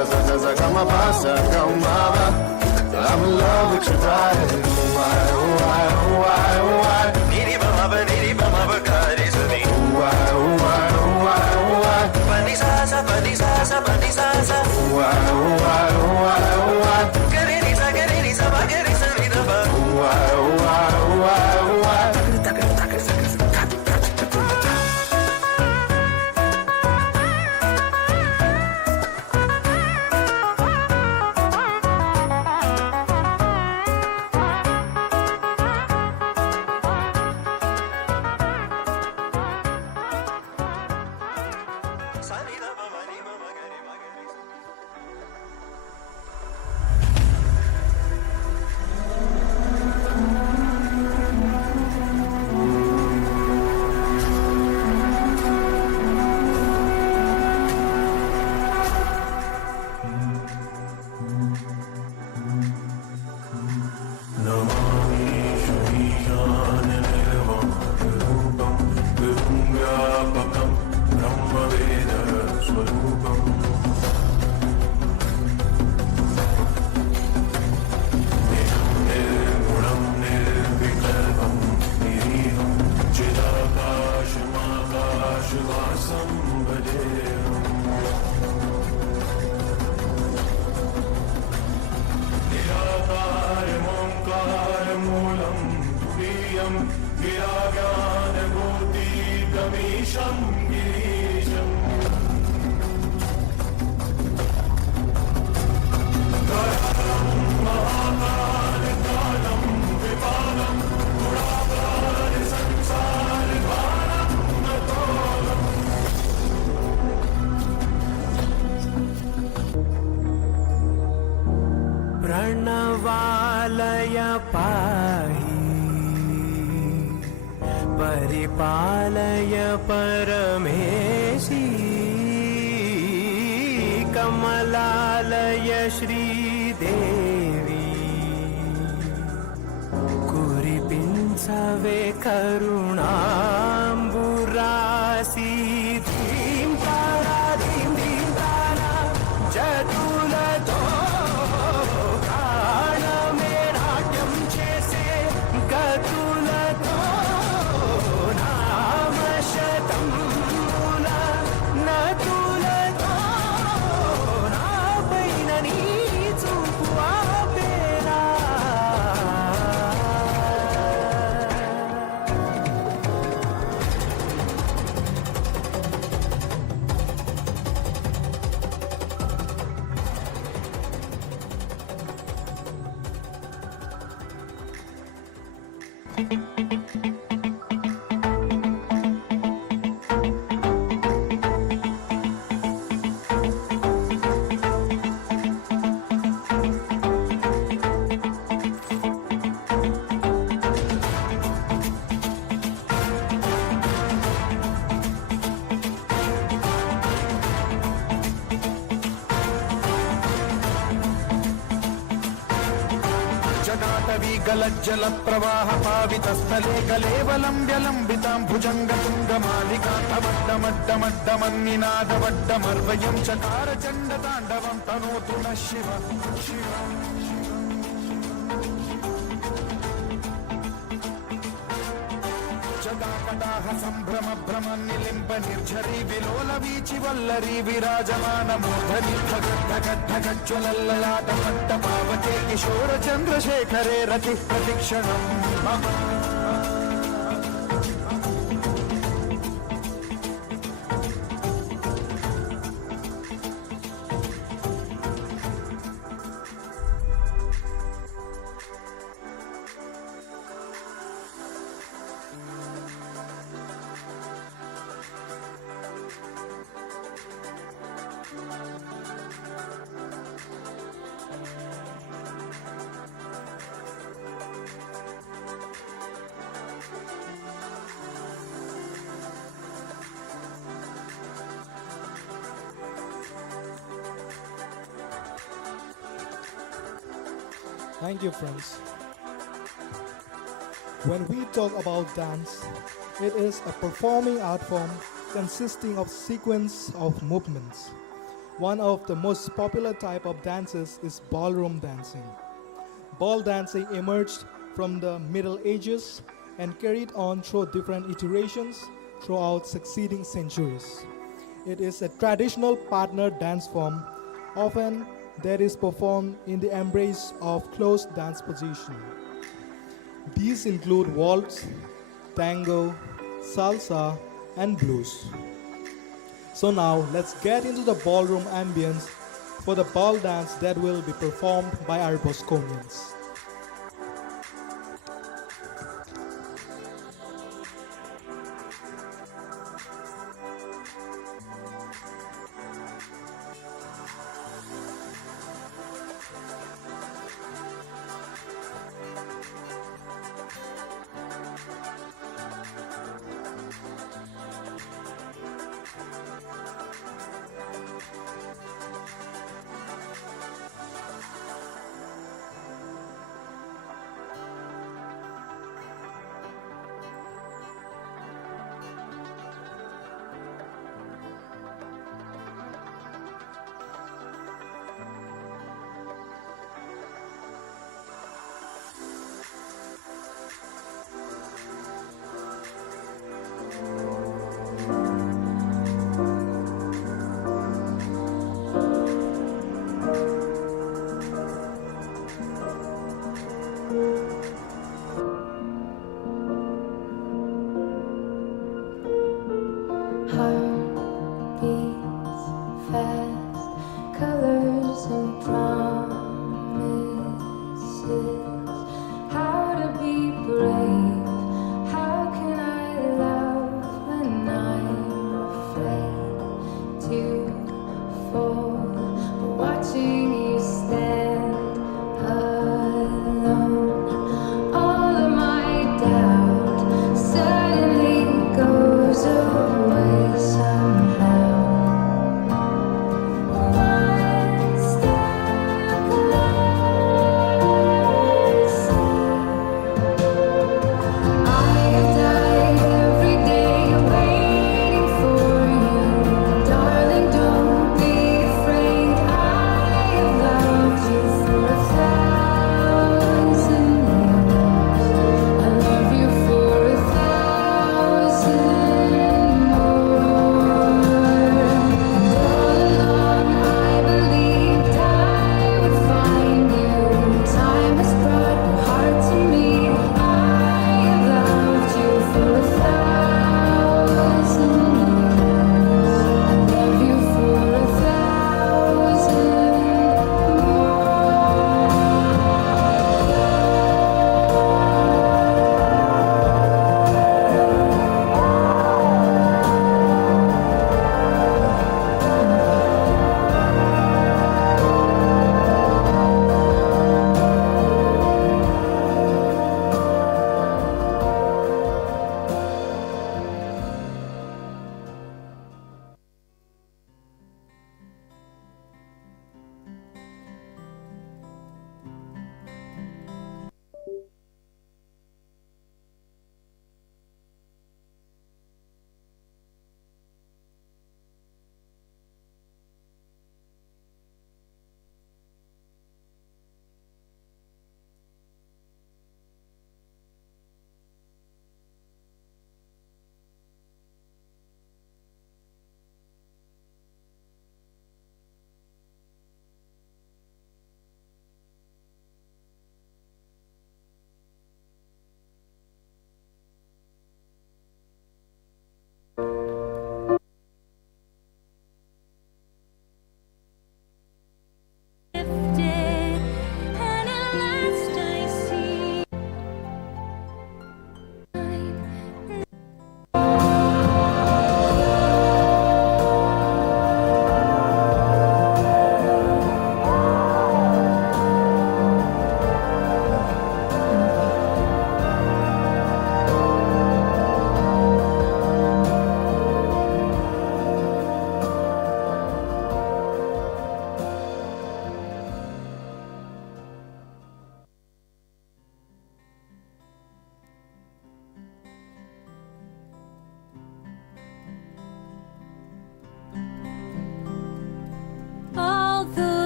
sa sa sa sa gama pa sa gama pa. I'm in love with your body. Why, why, why, why? Niri ba ma ba ka re sa ni. Why, why, why, why? Pani sa sa pani sa sa pani sa sa. Why, why, why, why? Kare ni sa ba kare sa ni da ba. Why, why, why, why? Tak tak tak tak. प्रणवालय पाहि परिपालय परमेशी कमलालय श्रीदेवी कुरिपिंचवे करुणाम्बुरासी धीं तारा जतुलतो గతులతో నామశతంబుల నతులతో నాపైన నీ చూపు ఆపేరా. जटाटवी गलज्जल प्रवाह पावितस्थले कलेवलं व्यलम्बितां भुजङ्गतुङ्गमालिकान्तमड्डमड्डमड्डमन्निनादवड्डमर्वयं चकार चण्डताण्डवं तनोतु नः शिव शिव जदाकटाह सम्भ्रम भ्रम निलिम्ब निर्झरी विलोल वीचि वल्लरी विराजमान मूर्धनि धगद्धगद्धगज्ज्वलल्ललाट पट्टपावके किशोर चन्द्रशेखरे रतिः प्रतिक्षणम् Thank you, friends. When we talk about dance, it is a performing art form consisting of sequence of movements. One of the most popular type of dances is ballroom dancing. Ball dancing emerged from the Middle Ages and carried on through different iterations throughout succeeding centuries. It is a traditional partner dance form, often that is performed in the embrace of closed dance position. These include waltz, tango, salsa, and blues. So now let's get into the ballroom ambience for the ball dance that will be performed by our Bosconians.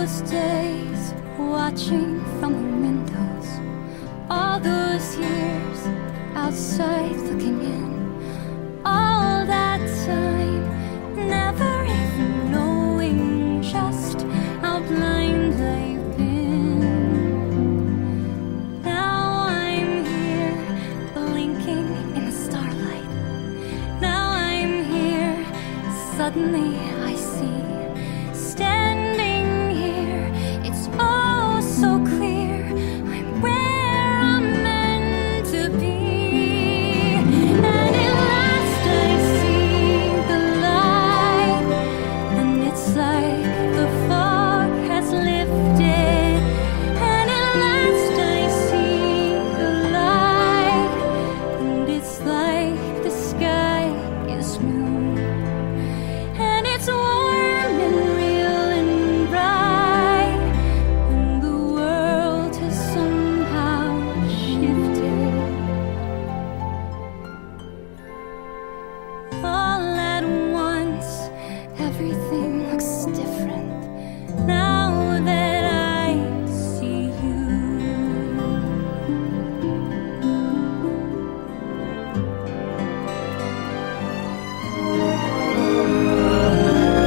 those days watching from the windows, all those years outside looking in, all that time never even knowing just how blind I've been. Now I'm here blinking in the starlight. Now I'm here, suddenly I see, standing here, it's all so clear, I'm where I'm meant to be. And at last I see the light, and it's like the fog has lifted. And at last I see the light, and it's like the sky is blue. And it's warm and real and bright, and the world has somehow shifted. All at once, everything looks different now that I see you.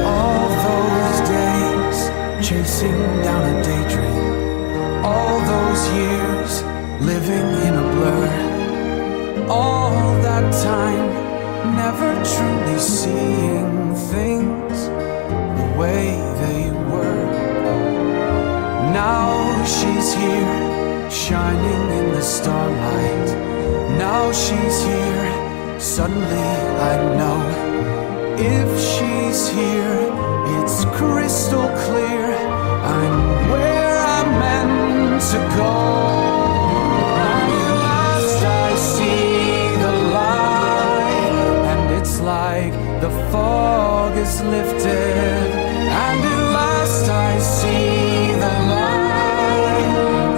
All those days chasing down a daydream, all those years living in a blur, all that time never truly seeing things the way they were. Now she's here shining in the starlight. Now she's here, suddenly I know. If she's here, it's crystal clear, I'm where I'm meant to go. And at last I see the light, and it's like the fog is lifted. And at last I see the light,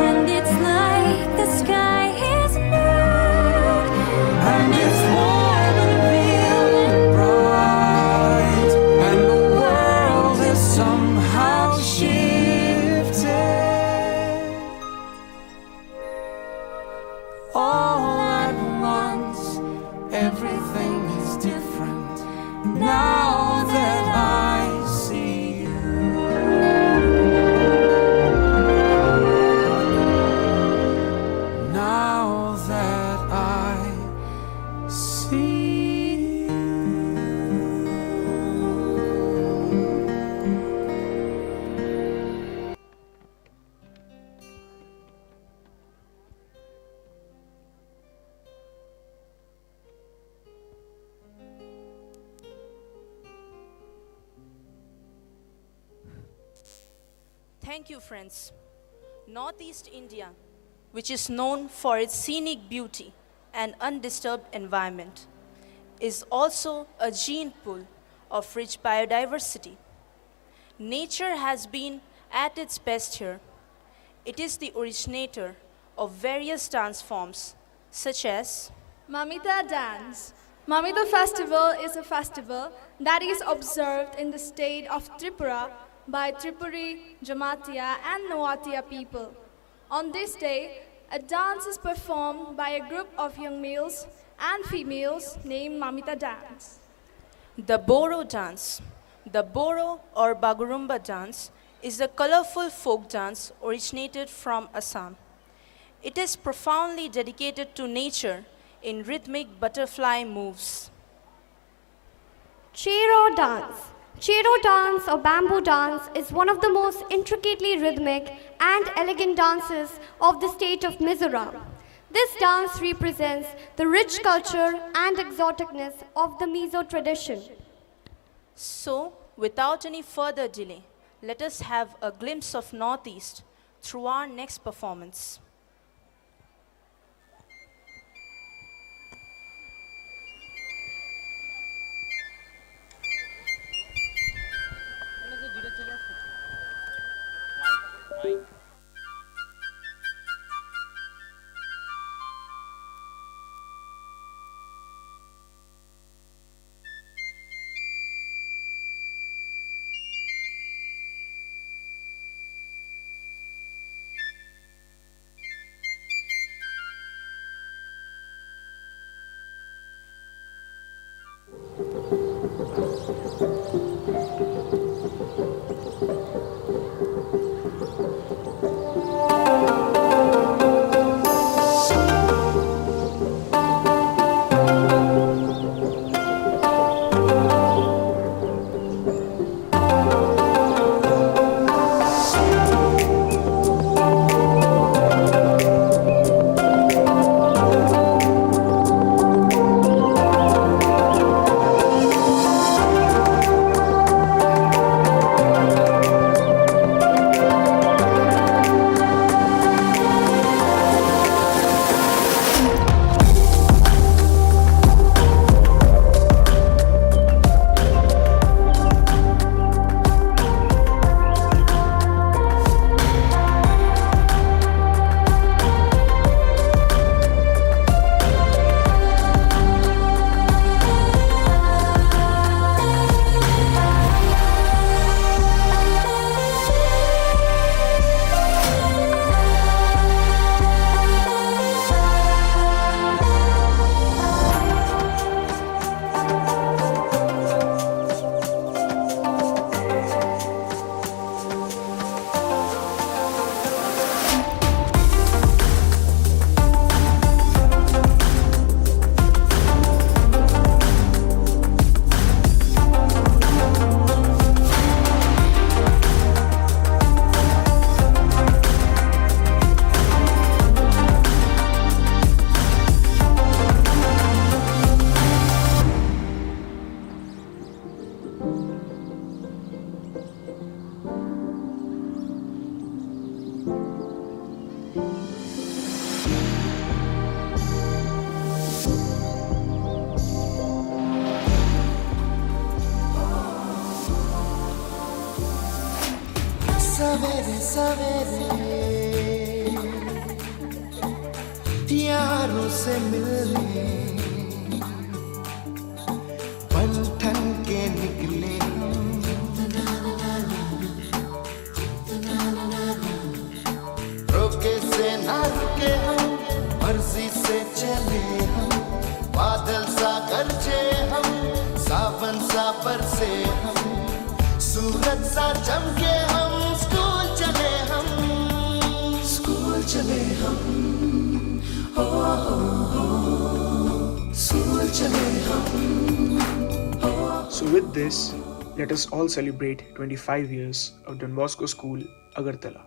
And it's like the sky is blue, and it's warm and real and bright, and the world has somehow shifted. All at once, everything is different now that I see you. Now that I see you. Thank you, friends. Northeast India, which is known for its scenic beauty and undisturbed environment, is also a gene pool of rich biodiversity. Nature has been at its best here. It is the originator of various dance forms such as Mamita dance. Mamita festival is a festival that is observed in the state of Tripura by Tripuri, Jamatia and Noatia people. On this day, a dance is performed by a group of young males and females named Mamita dance. the Boro dance. The Boro or Bagurumba dance is a colorful folk dance originated from Assam. It is profoundly dedicated to nature in rhythmic butterfly moves. Chero dance. Chero dance or bamboo dance is one of the most intricately rhythmic and elegant dances of the state of Mizoram. This dance represents the rich culture and exoticness of the Mizo tradition. So, without any further delay, let us have a glimpse of Northeast through our next performance. सवेरे सवेरे यारों से मिलने बन ठन के निकले रोके से ना रुके हम मर्जी से चले हम बादल सा गरजे हम सावन सा बरसे हम सूरज सा चमके हम स्कूल चले हम स्कूल चले हम So with this, let us all celebrate 25 years of Don Bosco School, Agartala.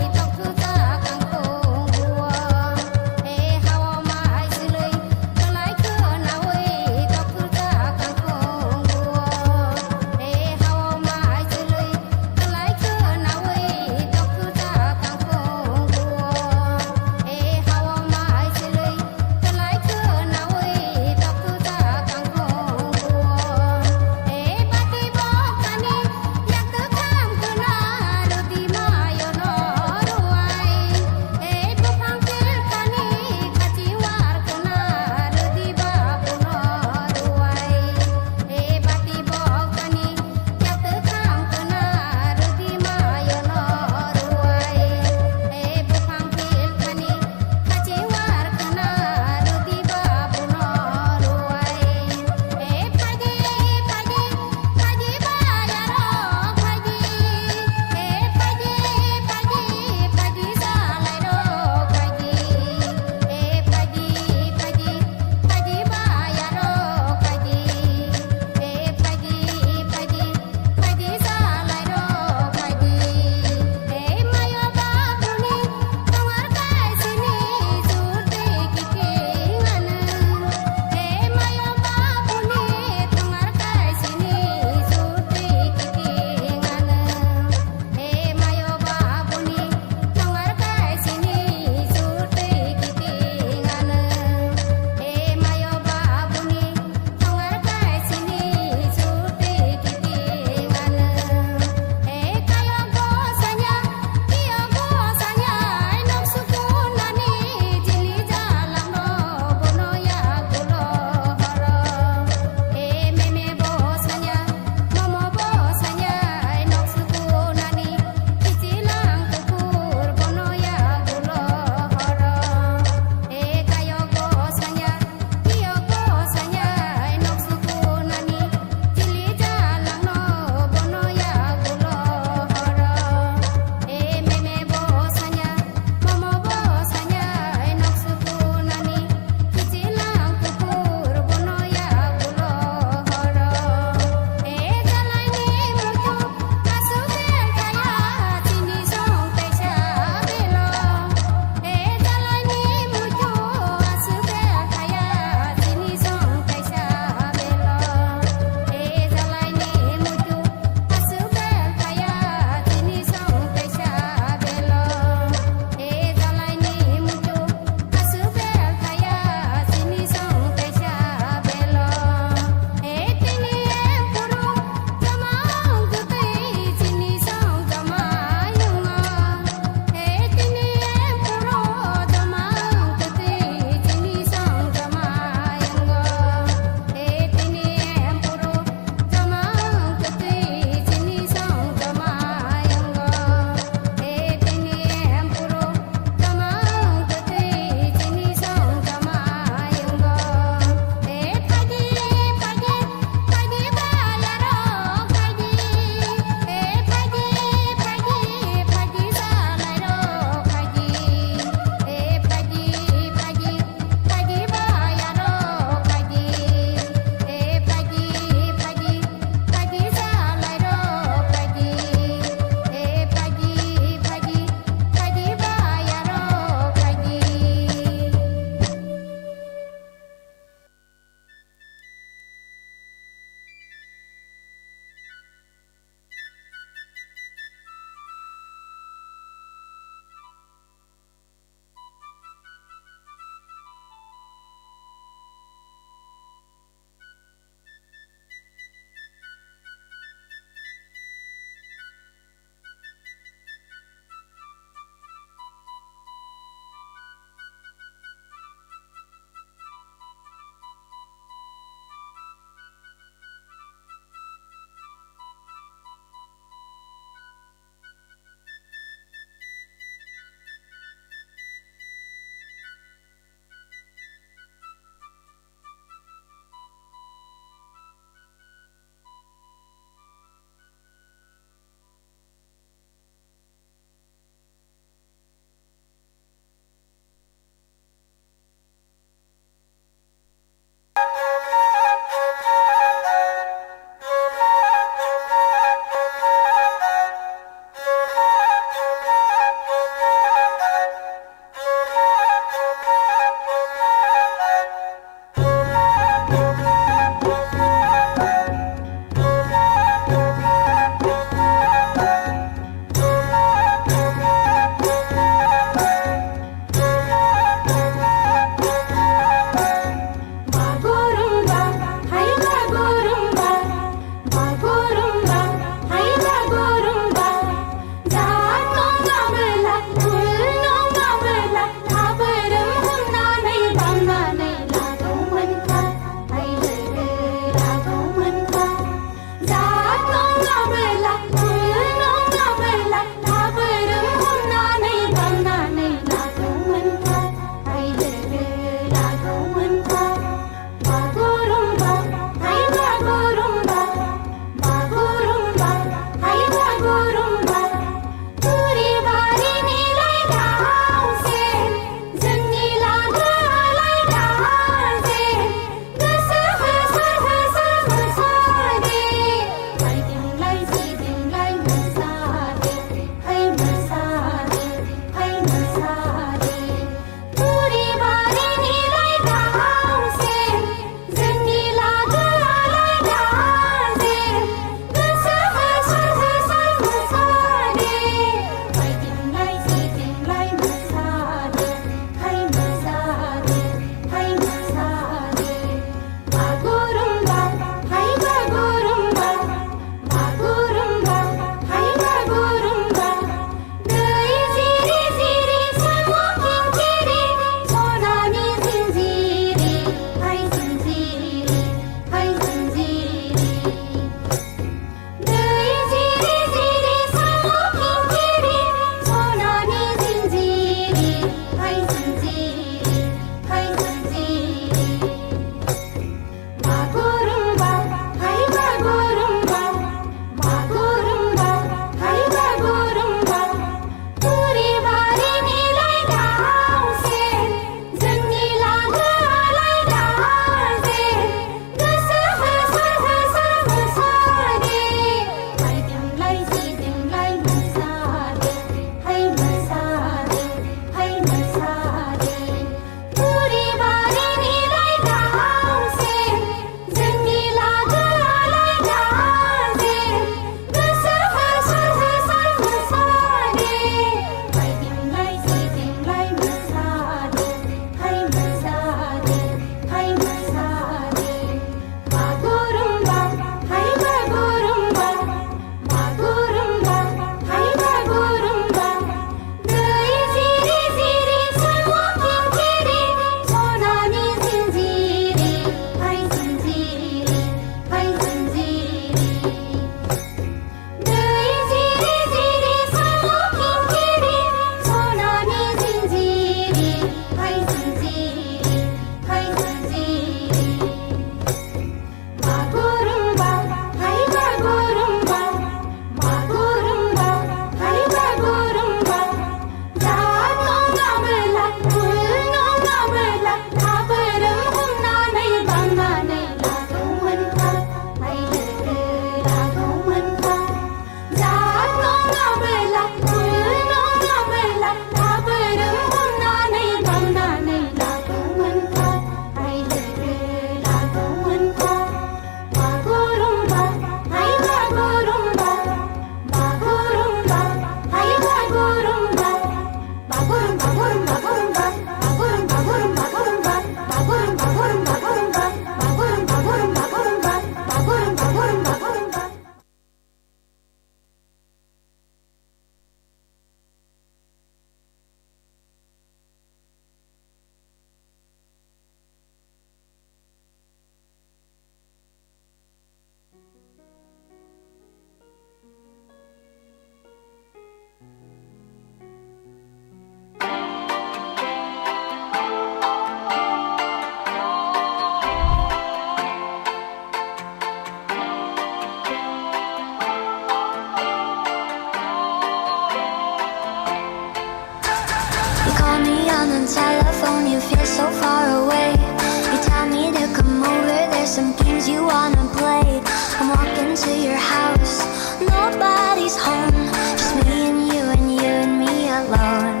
the telephone, you feel so far away. You tell me to come over, there's some games you wanna play. I'm walking to your house, nobody's home, just me and you and you and me alone.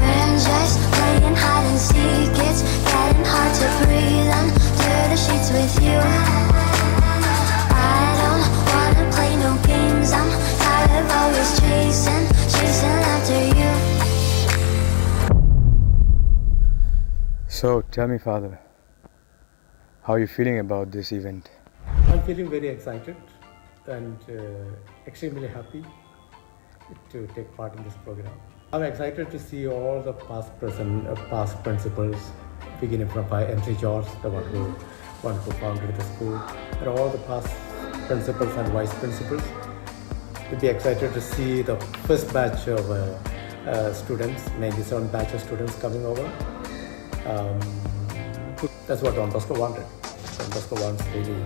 We're just playing hide and seek, it's getting hard to breathe under the sheets with you. I don't wanna play no games, I'm tired of always chasing after you. So, tell me, Father, how are you feeling about this event? I'm feeling very excited and extremely happy to take part in this program. I'm excited to see all the past principals, beginning from MC George, the one who founded the school, and all the past principals and vice principals. We'll be excited to see the first batch of students, 97 batch of students coming over. That's what Don Bosco wanted. Don Bosco wants really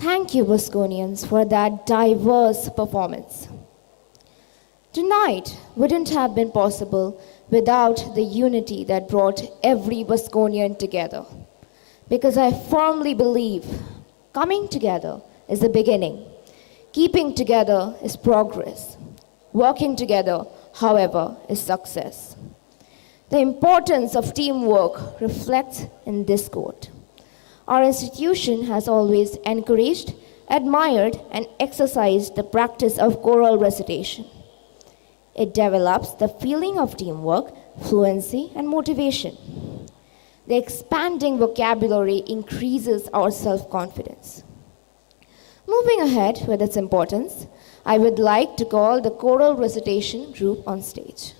Thank you, Bosconians, for that diverse performance. Tonight wouldn't have been possible without the unity that brought every Bosconian together. Because I firmly believe coming together is the beginning. Keeping together is progress. Working together, however, is success. The importance of teamwork reflects in this quote. Our institution has always encouraged, admired, and exercised the practice of choral recitation. It develops the feeling of teamwork, fluency, and motivation. The expanding vocabulary increases our self-confidence. Moving ahead with its importance, I would like to call the choral recitation group on stage.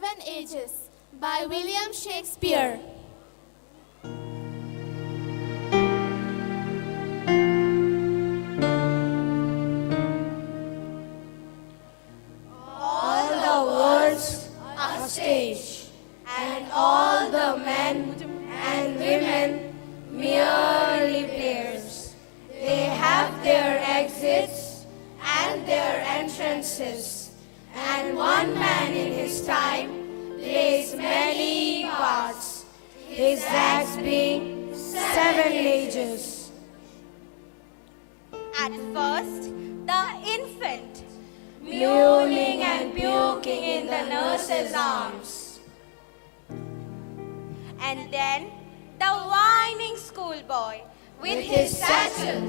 Seven Ages by William Shakespeare. All the world's a stage, and all the men and women merely players. They have their exits and their entrances, and one man in his time plays many parts, his acts being 7 ages. At first, the infant, Mewling and puking in the nurse's arms. and then the whining schoolboy With his satchel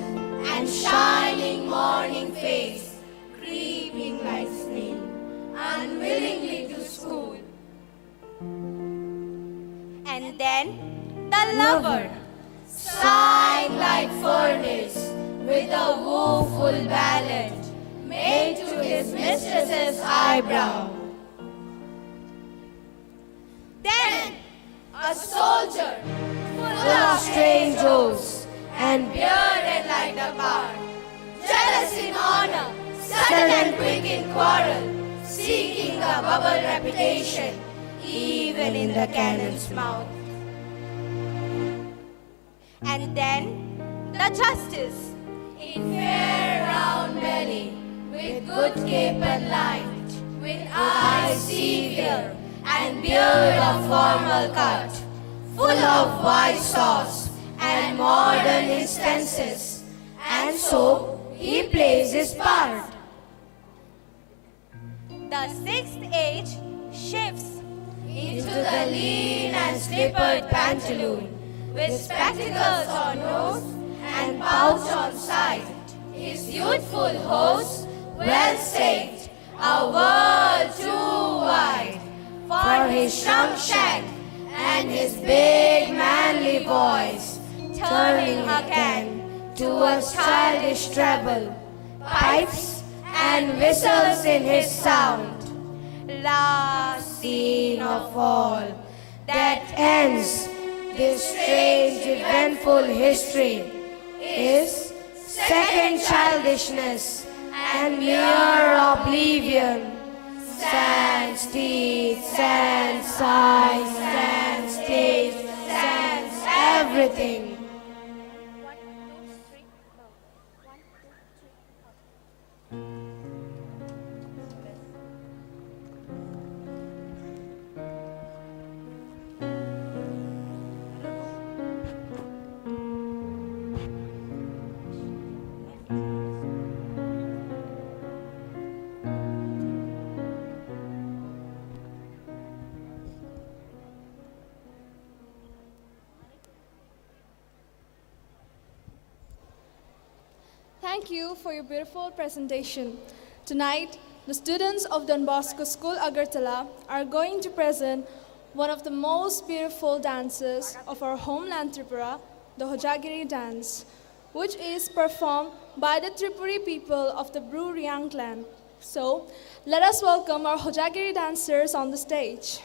and shining morning face, creeping like snail, unwillingly to school. and then the lover, Sighing like furnace, with a woeful ballad made to his mistress's eyebrow. then A soldier, full of strange oaths, and bearded like the bard, jealous in honor, sudden and quick in quarrel, seeking a bubble reputation, even in the cannon's mouth. and then the justice, In fair round belly, with good cape and light, with eyes severe, and beard of formal cut, full of white sauce and modern instances, and so he plays his part. the sixth age shifts Into the lean and slippered pantaloon, with spectacles on nose and pouch on side, his youthful host well saved, a world too wide, for his shrunk shank and his big manly voice, turning again to a childish treble, pipes and whistles in his sound. Last scene of all that ends this strange eventful history is second childishness and mere oblivion. Sans teeth, sans sighs, sans taste, sans everything. Thank you for your beautiful presentation. Tonight, the students of Don Bosco School Agartala are going to present one of the most beautiful dances of our homeland Tripura, the Hojagiri dance, which is performed by the Tripuri people of the Bru Riang clan. So, let us welcome our Hojagiri dancers on the stage.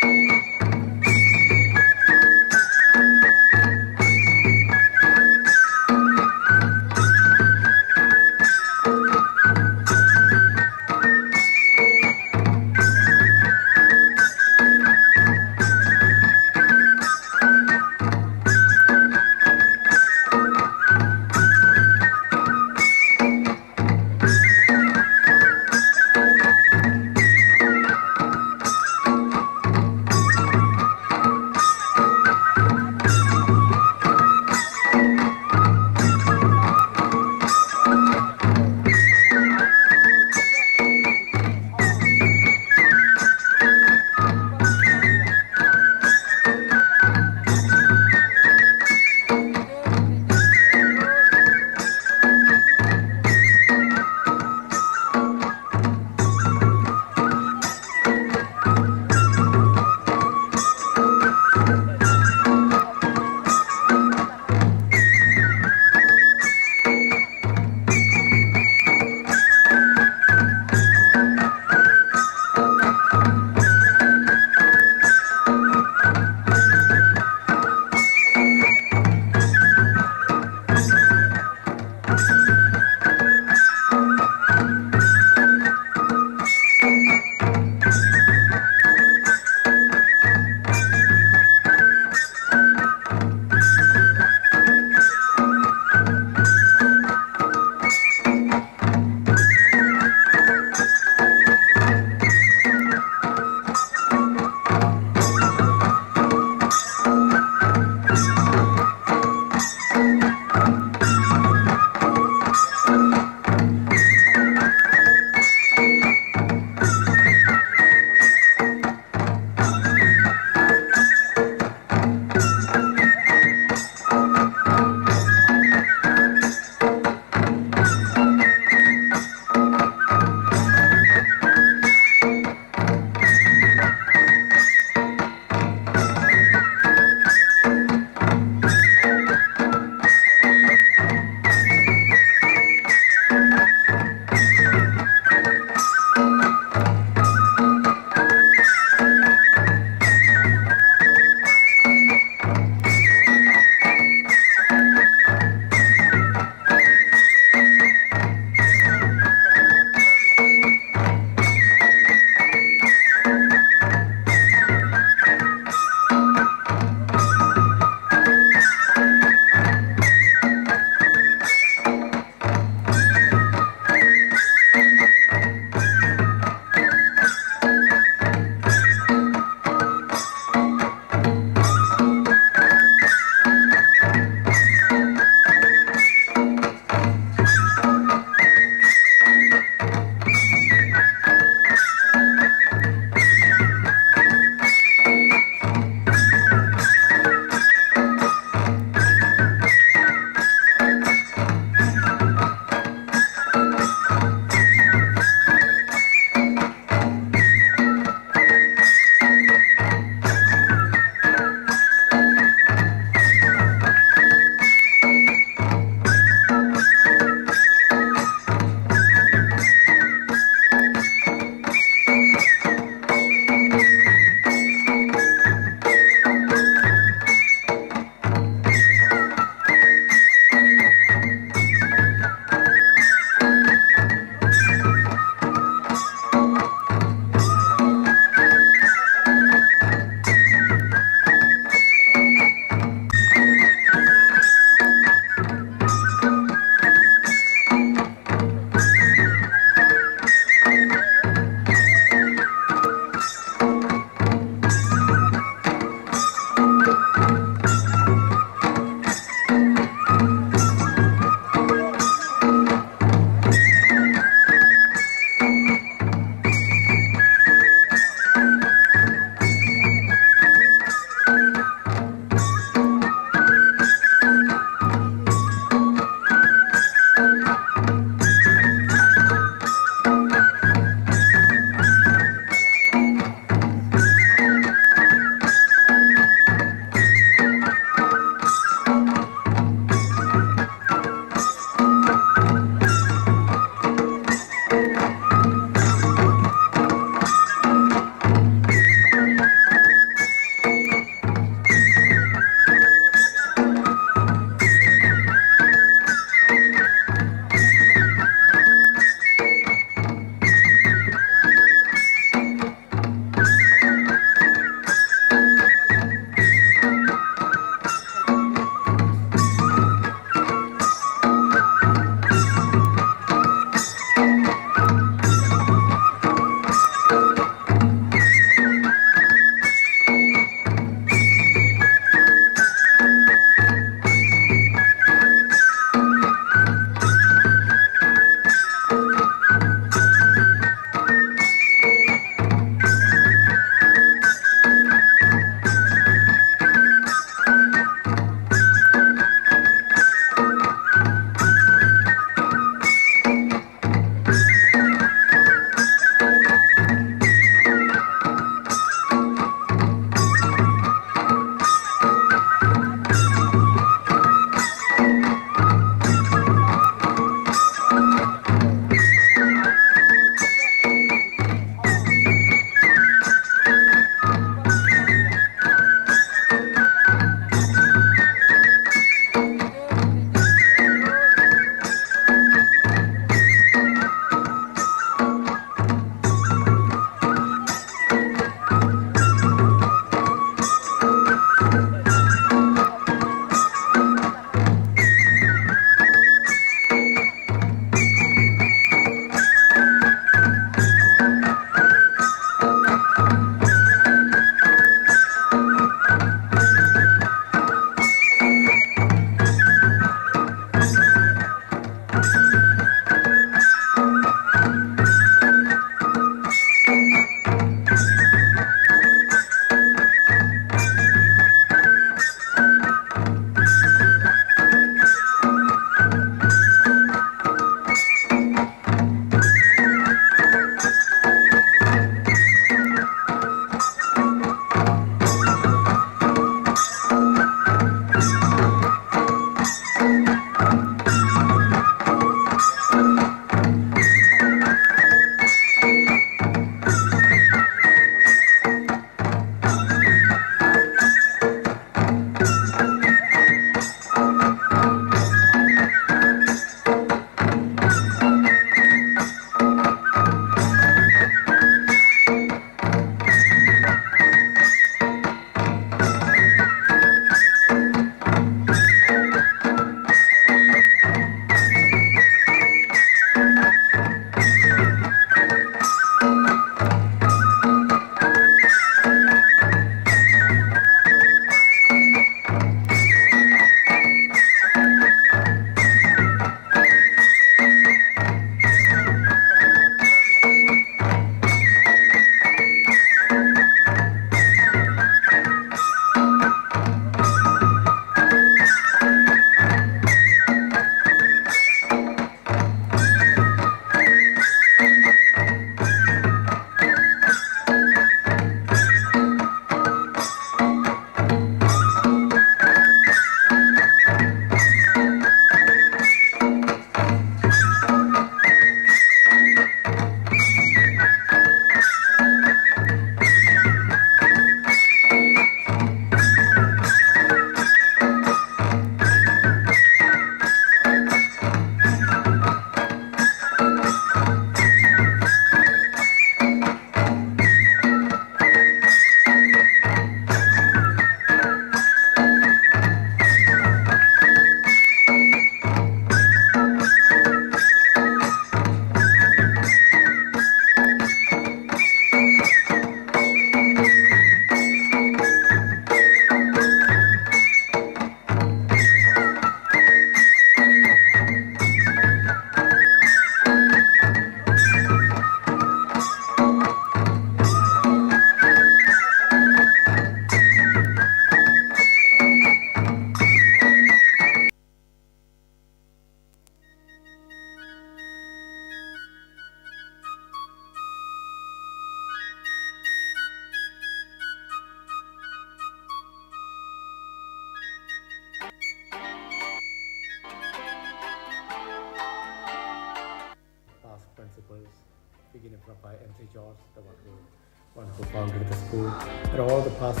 who founded the school, and all the past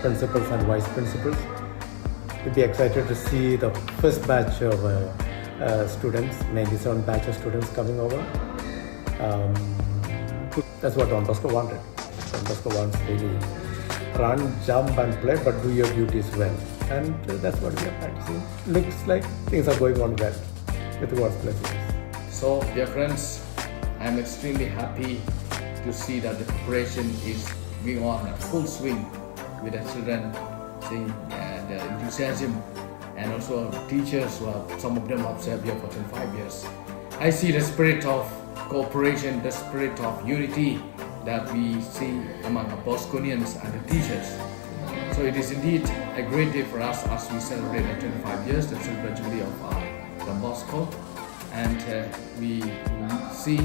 principals and vice principals. We'll be excited to see the first batch of students, 97 batch of students coming over. That's what Don Bosco wanted. Don Bosco wants really run, jump and play, but do your duties well. And that's what we are practicing. Looks like things are going on well with God's blessings. So, dear friends, I am extremely happy to see that the preparation is going on at full swing with the children, seeing the enthusiasm, and also teachers who have, some of them have served here for 25 years. I see the spirit of cooperation, the spirit of unity that we see among the Bosconians and the teachers. So it is indeed a great day for us as we celebrate the 25 years, the silver jubilee of Don Bosco, and we see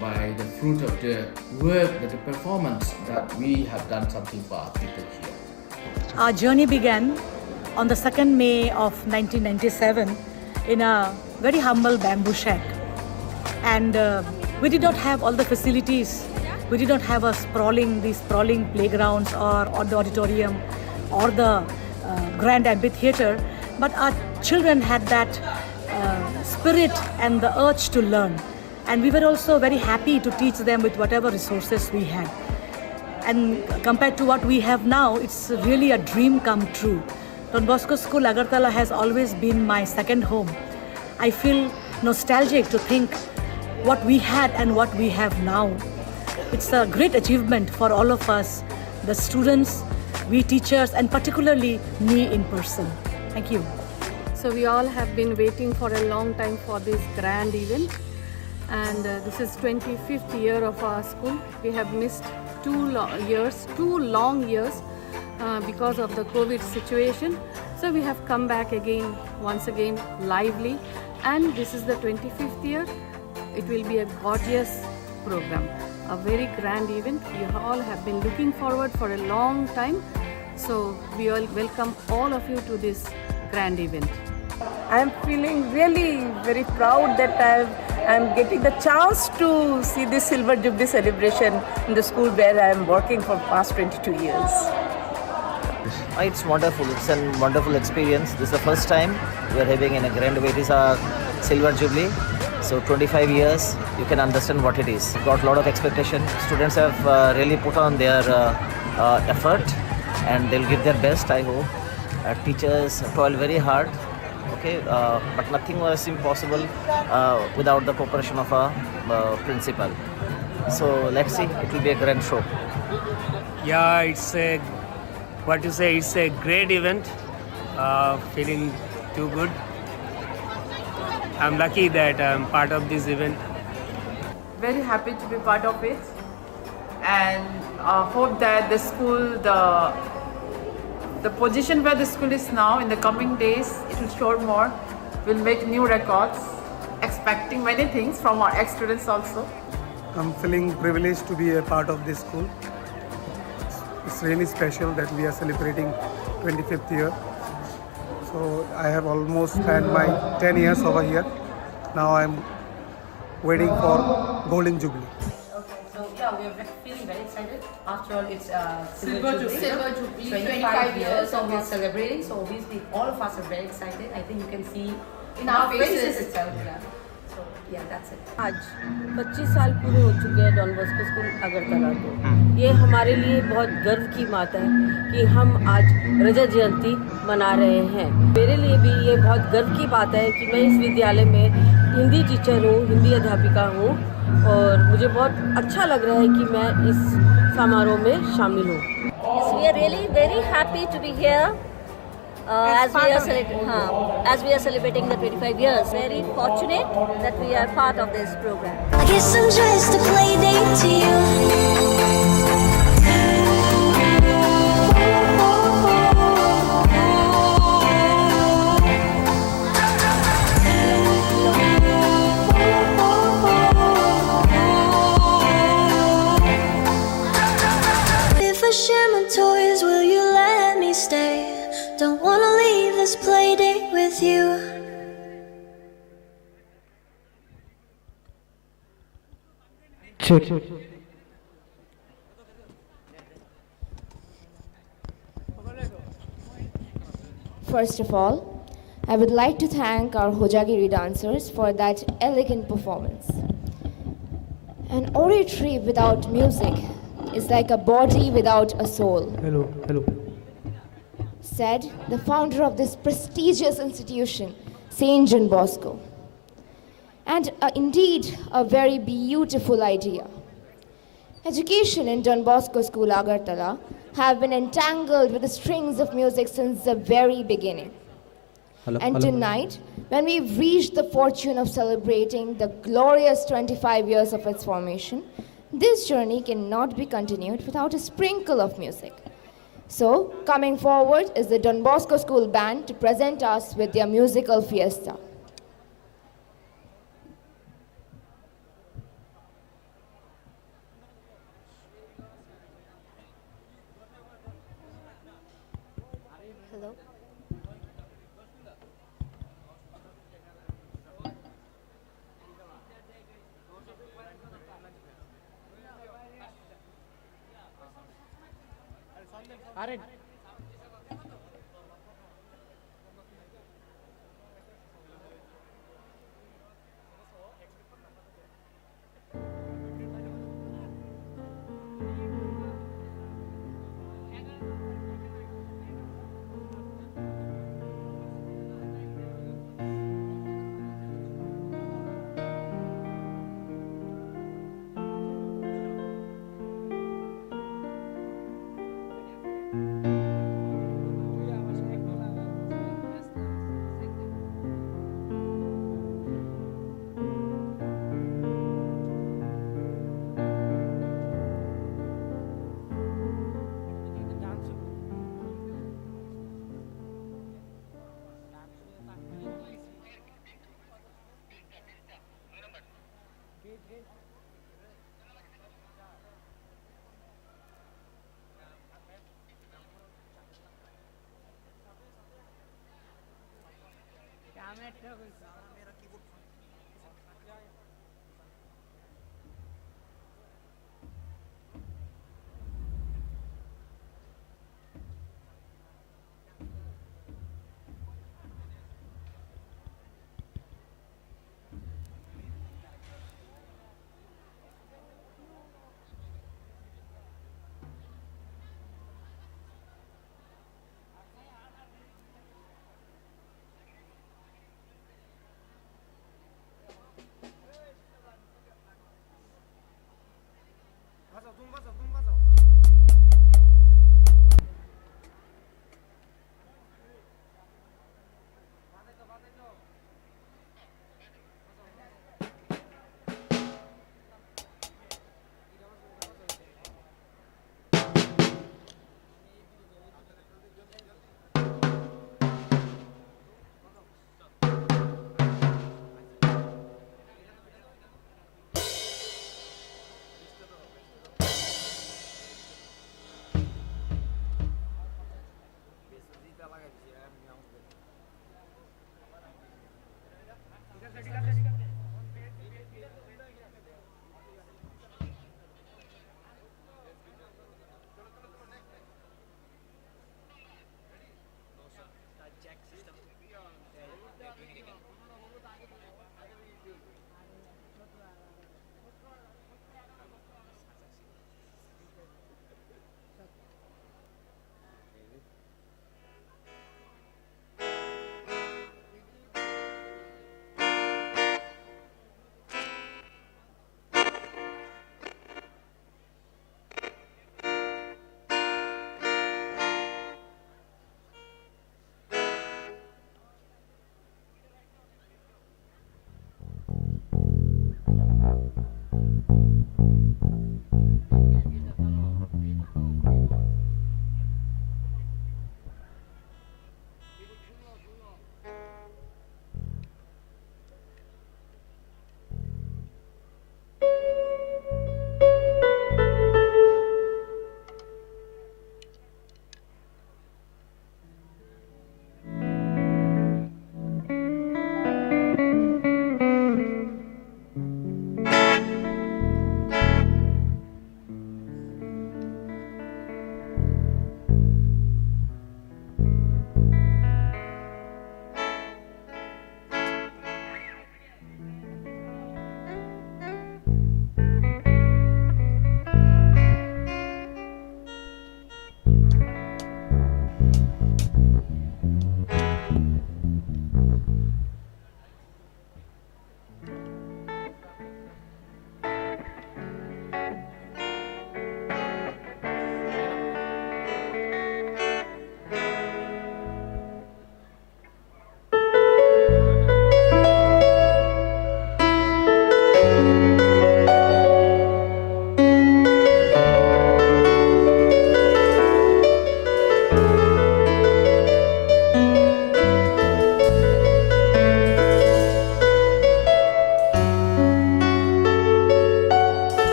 by the fruit of the work, the performance, that we have done something for our people here. Our journey began on the 2nd May of 1997 in a very humble bamboo shack. And we did not have all the facilities. We did not have these sprawling playgrounds or the auditorium or the grand amphitheater, but our children had that spirit and the urge to learn. And we were also very happy to teach them with whatever resources we had. And compared to what we have now, it's really a dream come true. Don Bosco School Agartala has always been my second home. I feel nostalgic to think what we had and what we have now. It's a great achievement for all of us, the students, we teachers, and particularly me in person. Thank you. So we all have been waiting for a long time for this grand event. And this is 25th year of our school. We have missed 2 long years because of the COVID situation. So we have come back again, once again, lively. And this is the 25th year. It will be a gorgeous program, a very grand event. We all have been looking forward for a long time. So we all welcome all of you to this grand event. I am feeling really very proud that I am getting the chance to see this Silver Jubilee celebration in the school where I am working for past 22 years. It's wonderful. It's a wonderful experience. This is the first time we are having in a grand way. It is our Silver Jubilee. So 25 years, you can understand what it is. Got a lot of expectation. Students have really put on their effort and they'll give their best, I hope. Teachers toil very hard. Okay, but nothing was impossible without the cooperation of our principal. So let's see, it will be a grand show. Yeah, it's a great event. Feeling too good. I'm lucky that I'm part of this event. Very happy to be part of it, and hope that the school, the position where the school is now, in the coming days, it will show more. We'll make new records, expecting many things from our ex-students also. I'm feeling privileged to be a part of this school. It's really special that we are celebrating 25th year. So I have almost spent my 10 years over here. Now I'm waiting for Golden Jubilee. So yeah, we are feeling very excited. After all, it's Silver Jubilee, 25 years and we're celebrating. So obviously all of us are very excited. I think you can see in our faces itself. Yeah. So yeah, that's it. आज 25 साल पूरे हो चुके हैं don Bosco school Agartala को। ये हमारे लिए बहुत गर्व की बात है कि हम आज रजत जयंती मना रहे हैं। मेरे लिए भी ये बहुत गर्व की बात है कि मैं इस विद्यालय में हिंदी टीचर हूँ, हिंदी अध्यापिका हूँ और मुझे बहुत अच्छा लग रहा है कि मैं इस समारोह में शामिल हूँ। We are really very happy to be here. As we are celebrating the 25 years, very fortunate that we are part of this program. I guess I'm just a play date to you. If I share my toys, will you let me stay? Don't wanna leave this play date with you. Check. First of all, I would like to thank our Hojagiri dancers for that elegant performance. An oratory without music is like a body without a soul, Hello. said the founder of this prestigious institution, Saint John Bosco. And indeed, a very beautiful idea. Education in Don Bosco School, Agartala, have been entangled with the strings of music since the very beginning. And tonight, when we've reached the fortune of celebrating the glorious 25 years of its formation, this journey cannot be continued without a sprinkle of music. So, coming forward is the Don Bosco School Band to present us with their musical fiesta. Hello.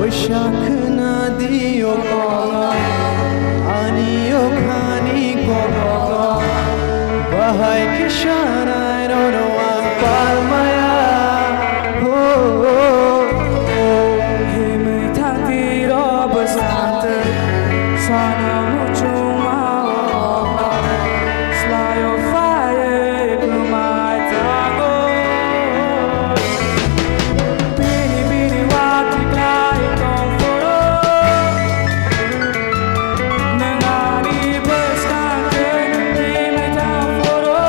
वैशाख नदियों कोगा आनियों खानी कोगा bahai kishana no no ang palmaya ho him thatiro basant sana mucho mao sly of fire kumai tango bini bini wati klai kong foro nangani basante him foro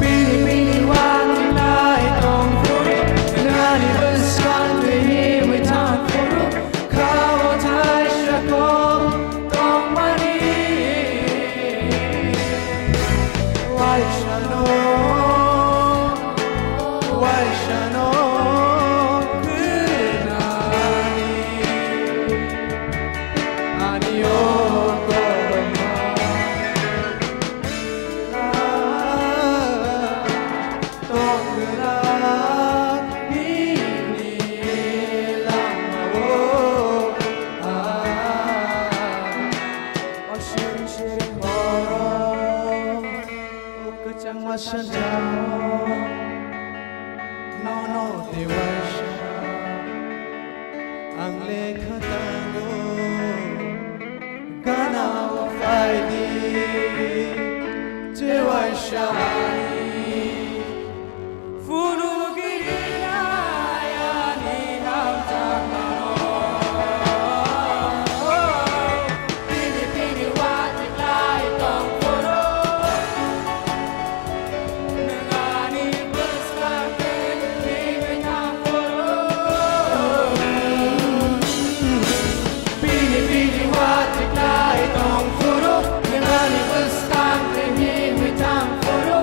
bini bini wati klai kong foro nangani basante him foro kawo tai shakong tong mani Waishano Waishano Kunani Anio Goma Tongna Ini Lamao Oshin Shirin Horo Kacang masan jauh Nono dewasa Ang lekha tango Gana wa faidi Dewasa Furu girina Yani hamtamano Pini pini wati klai tong foro Nangani basante himit foro Pini pini wati klai tong foro Nangani basante himit foro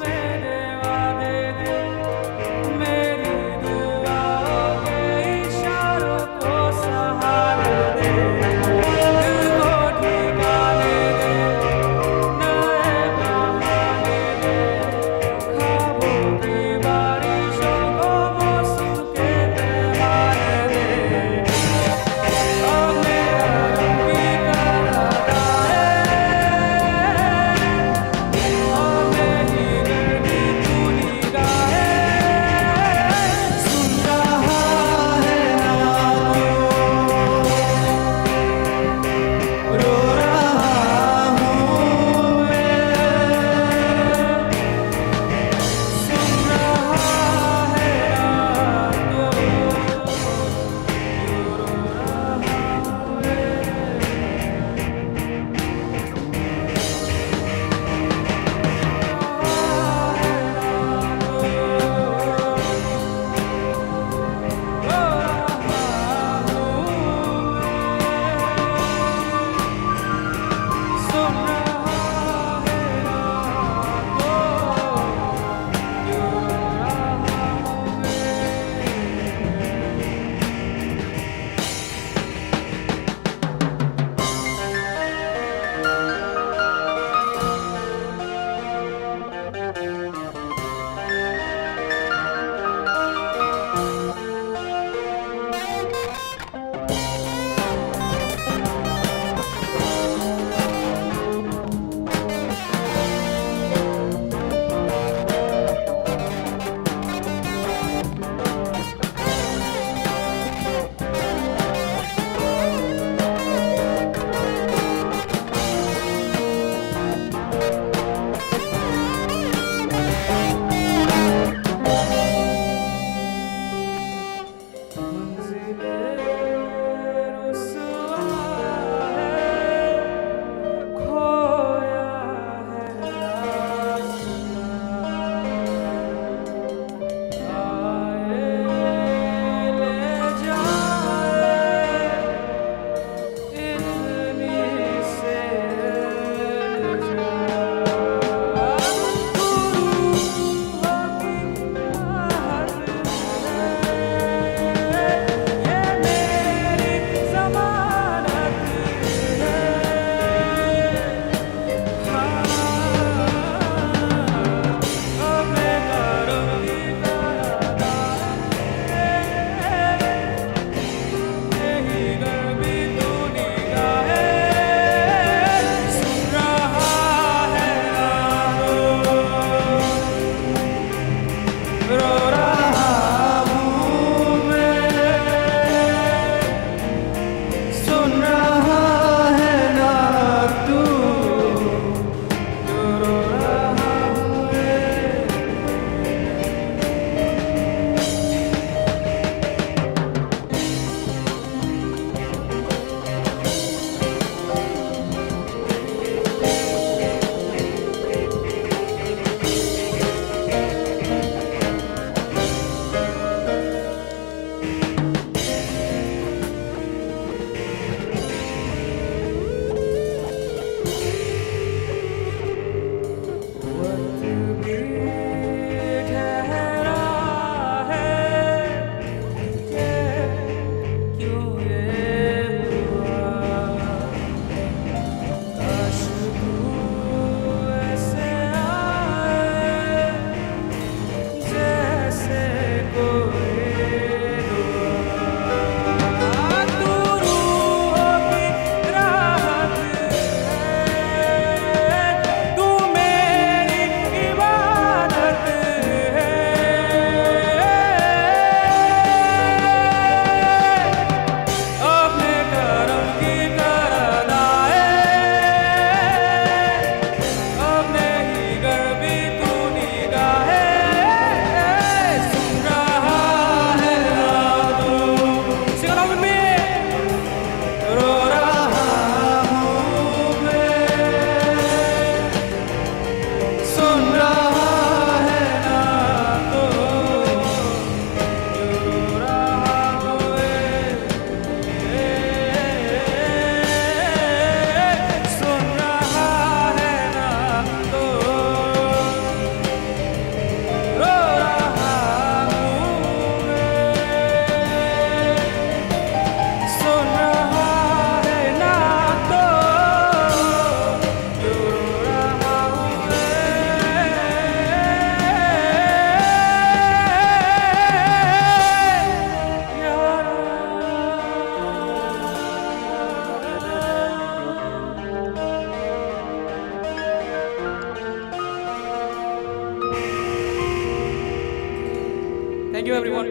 हमें दे वादे दे मेरी दुआओं के इशारों को सहारा दे दिल को ठिकाने दे नए बहाने दे ख्वाबों की बारिशों को मौसम के पैमाने दे ओ मेरा रब्बी कराता है ओ मेरी गर्दी Thank you, everyone.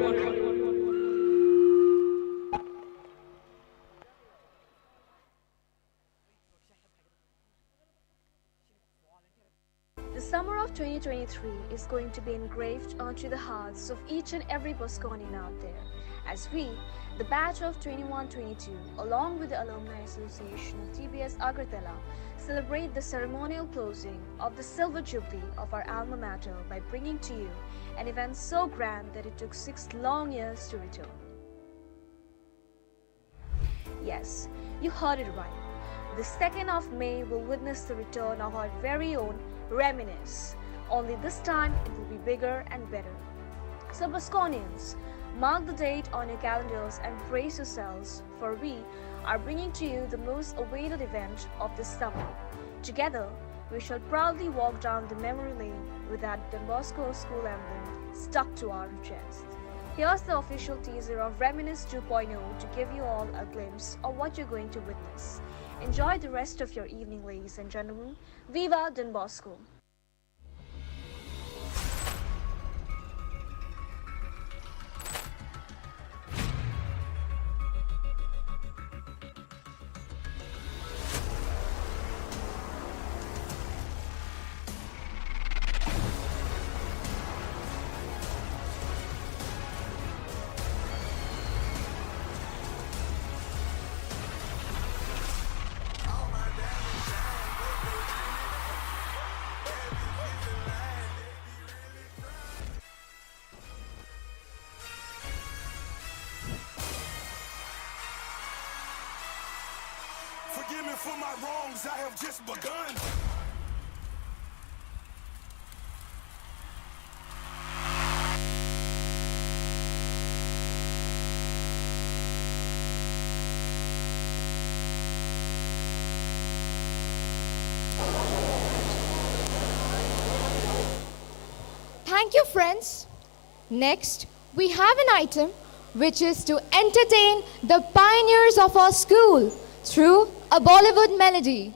The summer of 2023 is going to be engraved onto the hearts of each and every Bosconian out there, as we, the batch of 21-22, along with the Alumni Association of TBS Agartala, celebrate the ceremonial closing of the Silver Jubilee of our alma mater by bringing to you an event so grand that it took 6 long years to return. Yes, you heard it right. The 2nd of May will witness the return of our very own Reminisce. Only this time it will be bigger and better. So Bosconians, mark the date on your calendars and brace yourselves, for we are bringing to you the most awaited event of this summer. Together, we shall proudly walk down the memory lane with that Don Bosco school emblem stuck to our chest. Here's the official teaser of Reminisce 2.0 to give you all a glimpse of what you're going to witness. Enjoy the rest of your evening, ladies and gentlemen. Viva Don Bosco! Forgive me for my wrongs, I have just begun. Thank you, friends. Next, we have an item which is to entertain the pioneers of our school through a Bollywood melody.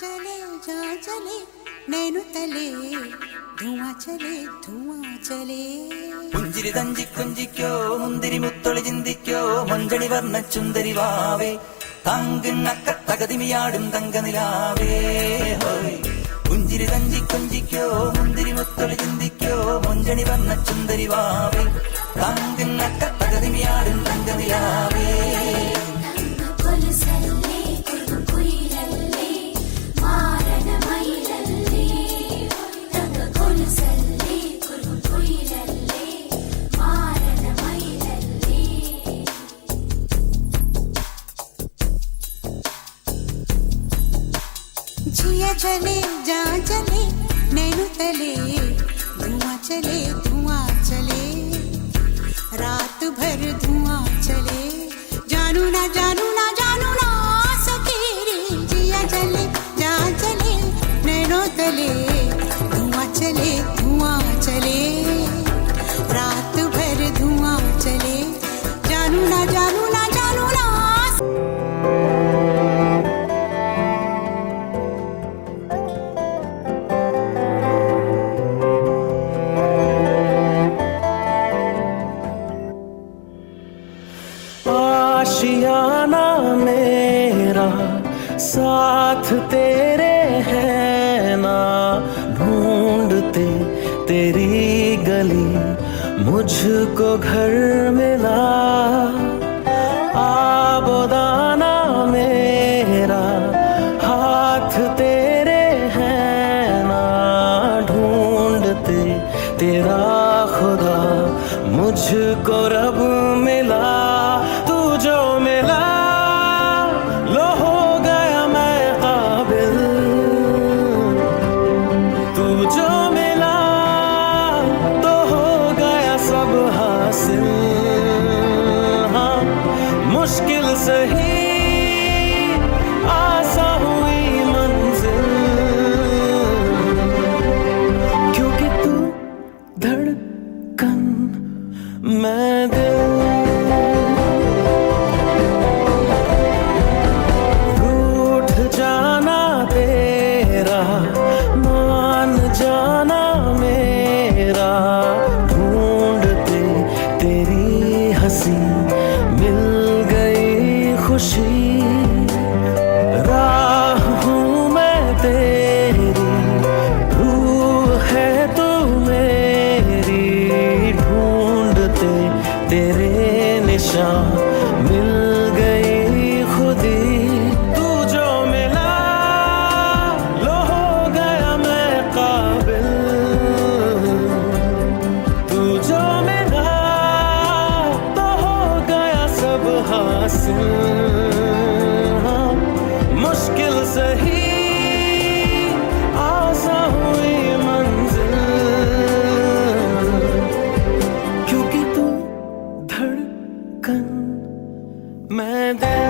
चले जहाँ चले नैनु तले धुआं चले പുഞ്ചിരി തഞ്ചിക്കൊഞ്ചിക്കോ മുന്തിരി മുത്തൊളി ചിന്തിക്കോ മഞ്ചണി വർണ്ണ ചുന്ദരി വാവേ തങ്കിണ്ണക്ക തകതിമിയാടും തങ്കനിലാവേ ഹോയ് പുഞ്ചിരി തഞ്ചിക്കൊഞ്ചിക്കോ മുന്തിരി മുത്തൊളി ചിന്തിക്കോ മഞ്ചണി വർണ്ണ ചുന്ദരി വാവേ തങ്കിണ്ണക്ക തകതിമിയാടും തങ്കനിലാവേ जिया चले जहाँ चले नैनु तले धुआं चले रात भर धुआं चले जानू ना सके रे जिया चले जहाँ चले नैनु तले धुआं चले रात भर धुआं चले जानू ना आशियाना मेरा साथ तेरे है ना ढूंढते तेरी गली मुझको घर मिला आबोदाना मेरा हाथ तेरे है ना ढूंढते तेरा खुदा मुझको रब मिला तू जो मिला लो हो गया मैं काबिल तू जो मिला तो हो गया सब हासिल हाँ मुश्किल सही आसान हुई मंजिल क्योंकि तू धड़कन मैं दिल रूठ जाना तेरा मान जाना मेरा ढूंढते तेरी हंसी मिल गई खुशी राह हूँ मैं तेरी रूह है तू मेरी ढूंढते तेरे निशान मिल गई खुदी तू जो मिला लो हो गया मैं काबिल तू जो मिला तो हो गया सब हासिल हाँ, मुश्किल सही आसान हुई मंजिल क्योंकि तू धड़कन मैं दिल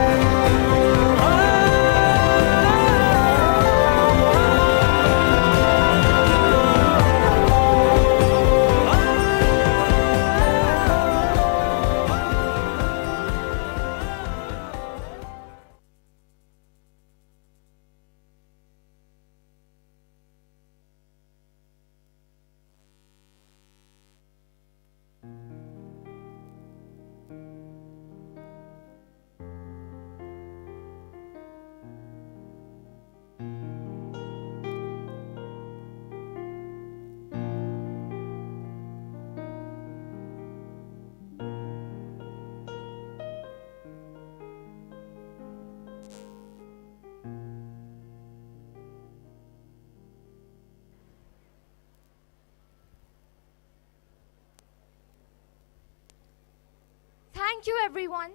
Thank you, everyone.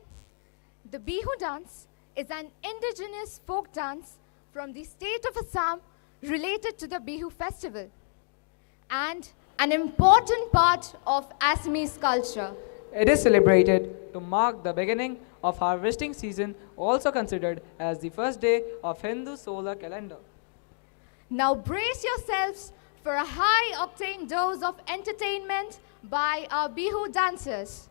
The Bihu dance is an indigenous folk dance from the state of Assam related to the Bihu festival and an important part of Assamese culture. It is celebrated to mark the beginning of harvesting season, also considered as the first day of Hindu solar calendar. Now brace yourselves for a high-octane dose of entertainment by our Bihu dancers.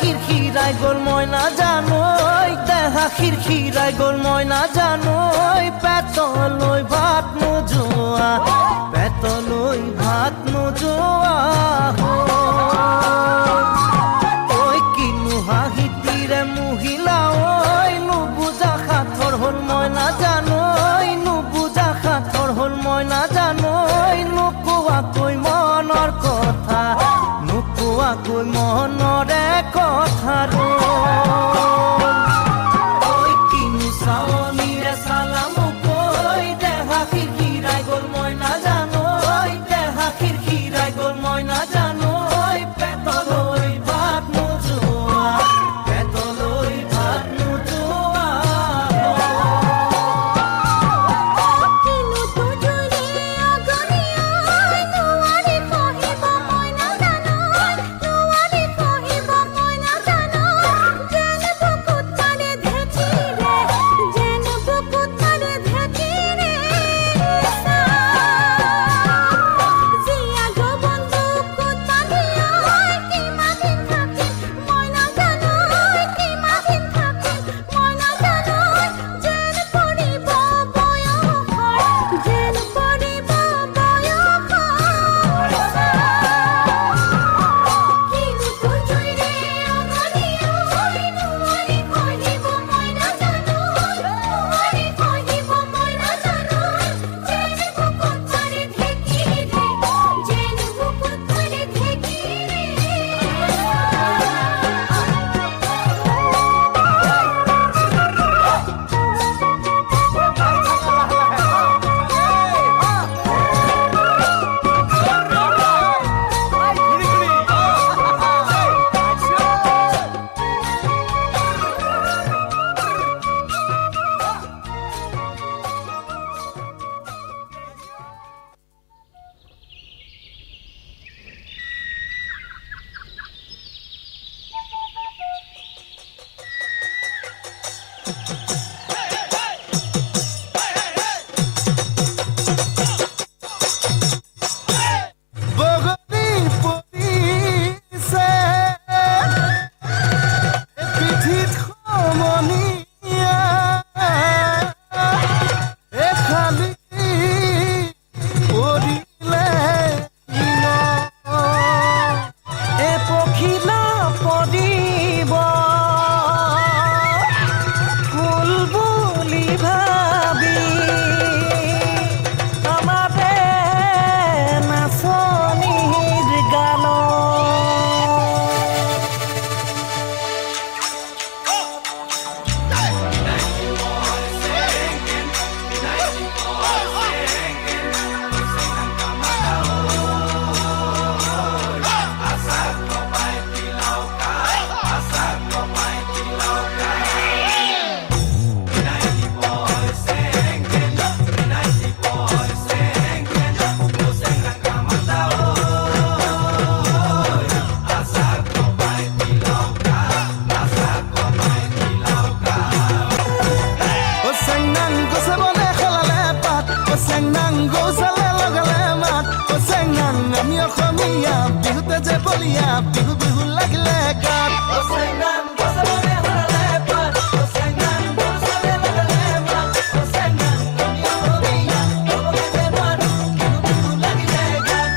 খিৰখিৰাই গ'ল মই নাজানো দেহা খিৰখিৰাই গ'ল মই নাজানো পেটলৈ ভাত নোযোৱা পেটলৈ ভাত নোযোৱা ঐ কিনো হাঁহিতিৰে মহিলা ঐ নুবুজা সাঁথৰ হ'ল মই নাজানো নুবুজা সাঁথৰ হ'ল মই নাজানো নোকোৱাকৈ মনৰ কথা নোকোৱাকৈ মনৰে কথা ঐ কিনো চাৱনিৰে চালাম কৈ দেহা খিৰখিৰাই গ'ল মই নাজানো দেহা খিৰখিৰাই গ'ল মই নাজানো পেটলৈ ভাত নোযোৱা পেটলৈ ভাত নোযোৱা কিনো তুজুৰি অগনিয়া নোৱাৰি সহিব মই নাজানো নোৱাৰি সহিব মই নাজানো যেন বুকুত মাৰে ঢেঁকীৰে যেন বুকুত মাৰে ঢেঁকীৰে জীয়া যৌৱন বুকুত বান্ধিয়া কিমান দিন থাকিম মই নাজানো কিমান দিন থাকিম মই নাজানো যেন পৰিব বয়সৰ যেন পৰিব কিনো তুজুৰিৰে অগনিয়া নোৱাৰি সহিব মই নাজানো নোৱাৰি সহিব মই নাজানো যেন বুকুত মাৰে ঢেঁকীৰে যেন বুকুত মাৰে ঢেঁকীৰে বগলী পৰিছে পিঠিত সমনীয়া এখালি পৰিলে এ পখিলা পৰিব ফুল বুলি ভাবি আমাৰে নাচনীৰ গানত Senang gusabone khalale pat senang gusale lagale mat senang ami khamiya bihute je bolia bihu bihu lagle gat senang gusabone khalale pat senang gusale lagale mat senang ami khamiya bihute je bolia bihu bihu lagle gat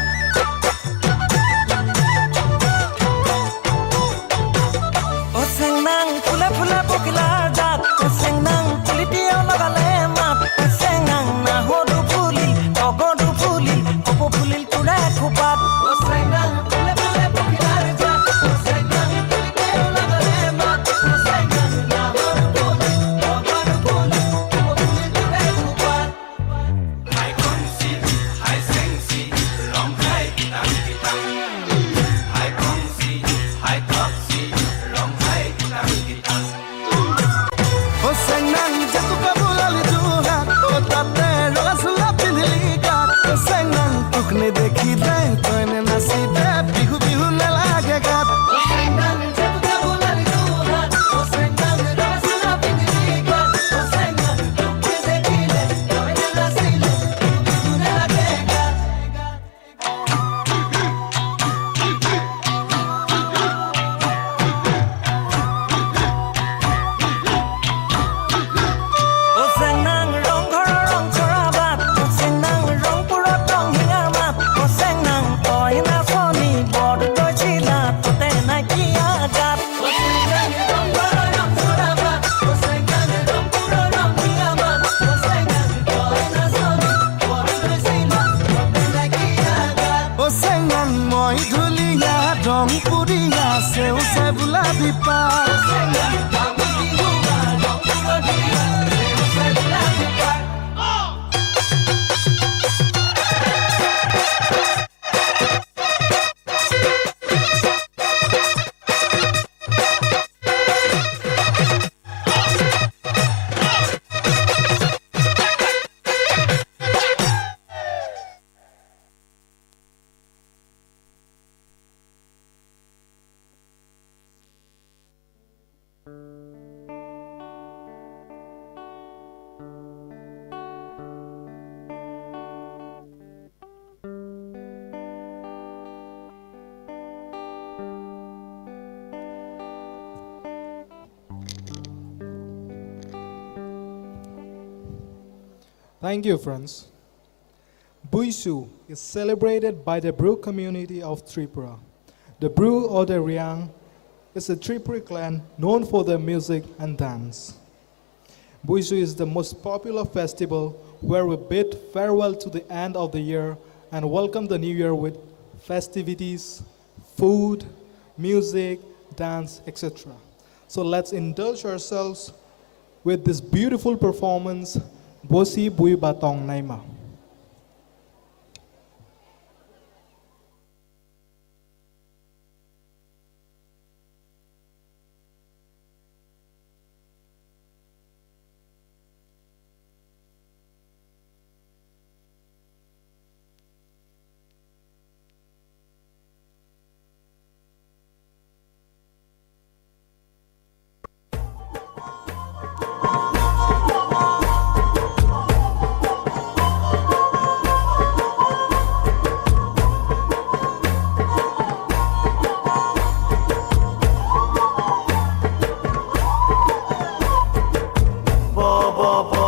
senang pula pula bokila jat senang kulitio lagale mat senang na hodu pulil ogodu pulil opo pulil tura kupat senang pula pula bokila jat senang kulitio lagale mat senang na hodu pulil ogodu pulil opo pulil tura kupat hai kongsi hai sengsi long hai kitang kitang hai kongsi hai toksi long hai kitang kitang senang jatuh kabulali juga tate rasula pindili kat senang tukne dekhi dai toine nasibe bihu bihu na lage gat senang jatuh kabulali juga senang rasula pindili kat senang tukne dekhi dai toine nasibe bihu bihu na lage gat Thank you, friends. Buisu is celebrated by the Bru community of Tripura. The Bru or the Riang is a Tripuri clan known for their music and dance. Buisu is the most popular festival where we bid farewell to the end of the year and welcome the new year with festivities, food, music, dance, etc. So let's indulge ourselves with this beautiful performance, Bosi Bui Batong Naima.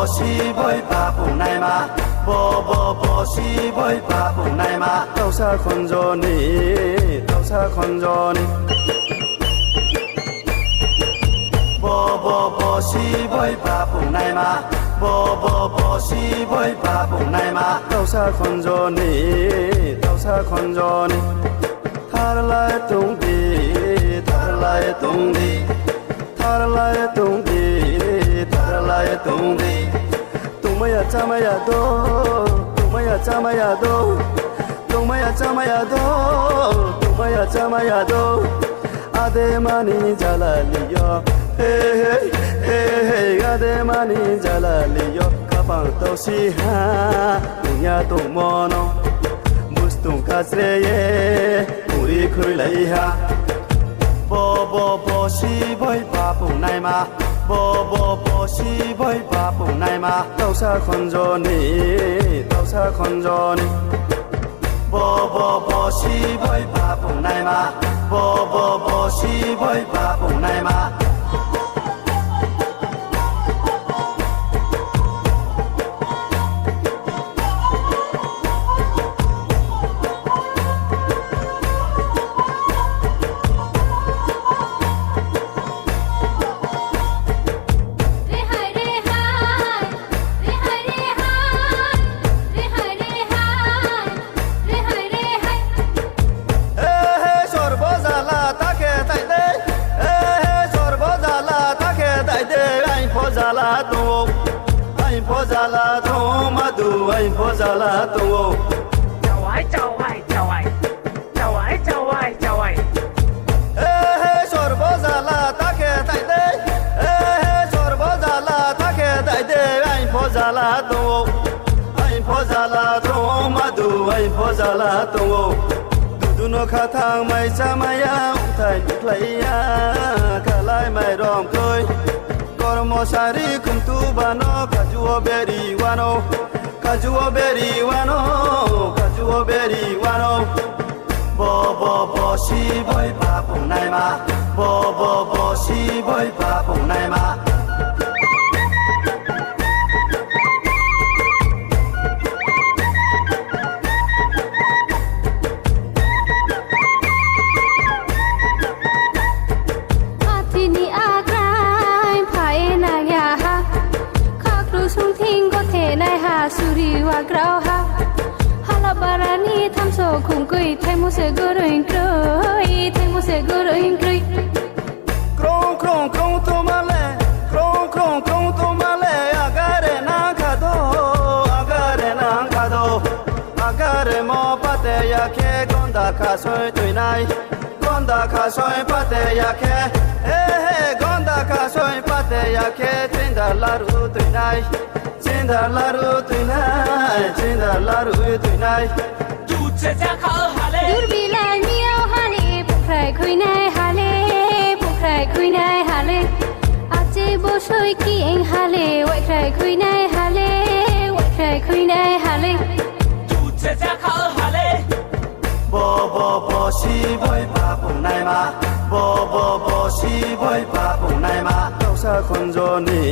si bơi ba bùng này mà bo si bơi ba bùng này mà tao sa con Johnny bo si bơi ba bùng này mà bo si bơi ba bùng này mà tao sa con Johnny thar lại tung đi thar lại tung đi thar lại tung đi thar lại tung đi Tumaya chamaya do, tumaya chamaya do, tumaya chamaya do, tumaya chamaya do. Ademani jalaliyo, hey hey hey hey. Ademani jalaliyo, kapang tosi ha, punya tumono, mustung kasreye, puri kulai ha. Bo si boy papung nai ma. Bo si boy papung nai ma tao sa con Johnny bo si boy papung nai ma bo si boy papung nai ma Pozala to madu ai pozala to chawai eh sor pozala take tai de eh sor pozala take tai de ai pozala to madu ai pozala to duno khathang mai chamaya thai klaiya kalai mai rom koi Mosari kuntu bano kajuo beri wano bo si boy papung nai ma bo si boy papung nai ma Barani tham so khung kui thay mu se goroin kroi krong to male agare na khado agare mo pate ya ke gonda kha soi pate ya ke gonda kha soi pate ya ke tinda laru tuinai Durbilal miao hale pukrai khuinai hale aje bosoi ki eng hale wai krai khuinai hale bo si boy papung nai ma bo si boy papung nai ma tao sa con Johnny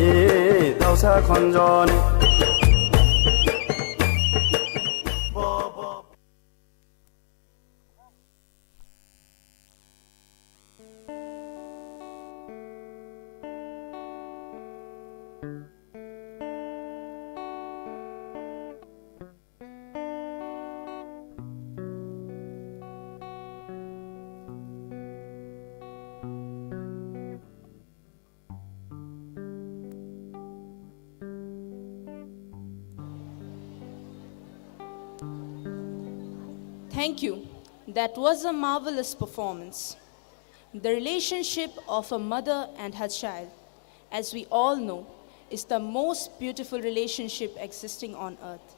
Thank you. That was a marvelous performance. The relationship of a mother and her child, as we all know, is the most beautiful relationship existing on earth.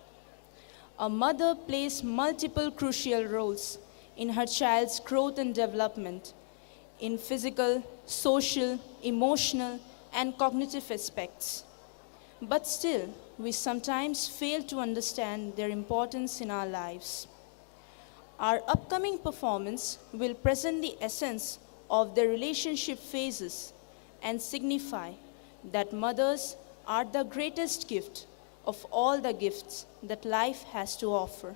A mother plays multiple crucial roles in her child's growth and development in physical, social, emotional, and cognitive aspects. But still, we sometimes fail to understand their importance in our lives. Our upcoming performance will present the essence of the relationship phases and signify that mothers are the greatest gift of all the gifts that life has to offer.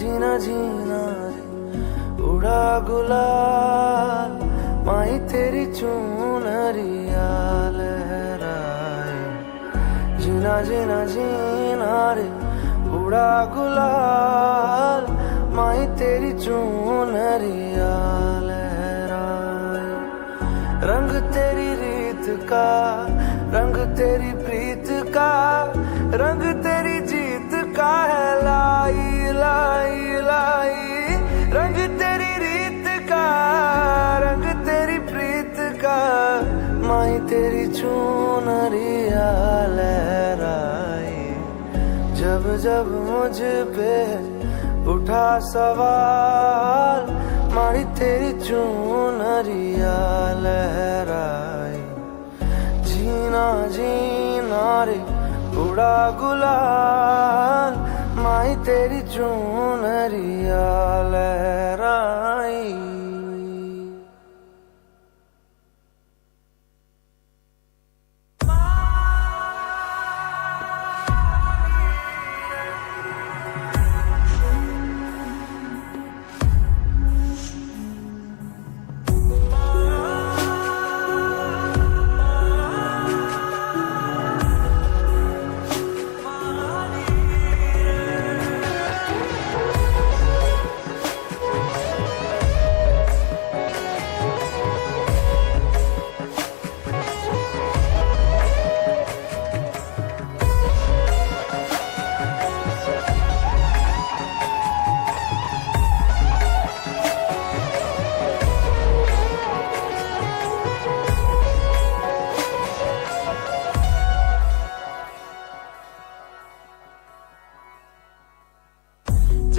जीना जीना रे उड़ा गुलाल माई तेरी चुनरिया लहराए जीना जीना जीना रे उड़ा गुलाल माई तेरी चुनरिया लहराए रंग तेरी रीत का रंग तेरी प्रीत का रंग तेरी जीत का है लाई लाई लाई रंग तेरी रीत का रंग तेरी प्रीत का माई तेरी चुनरिया लहराए जब जब मुझ पे उठा सवाल माई तेरी चुनरिया लहराए जीना जीना रे उड़ा गुलाल माई तेरी चुनरिया लहराई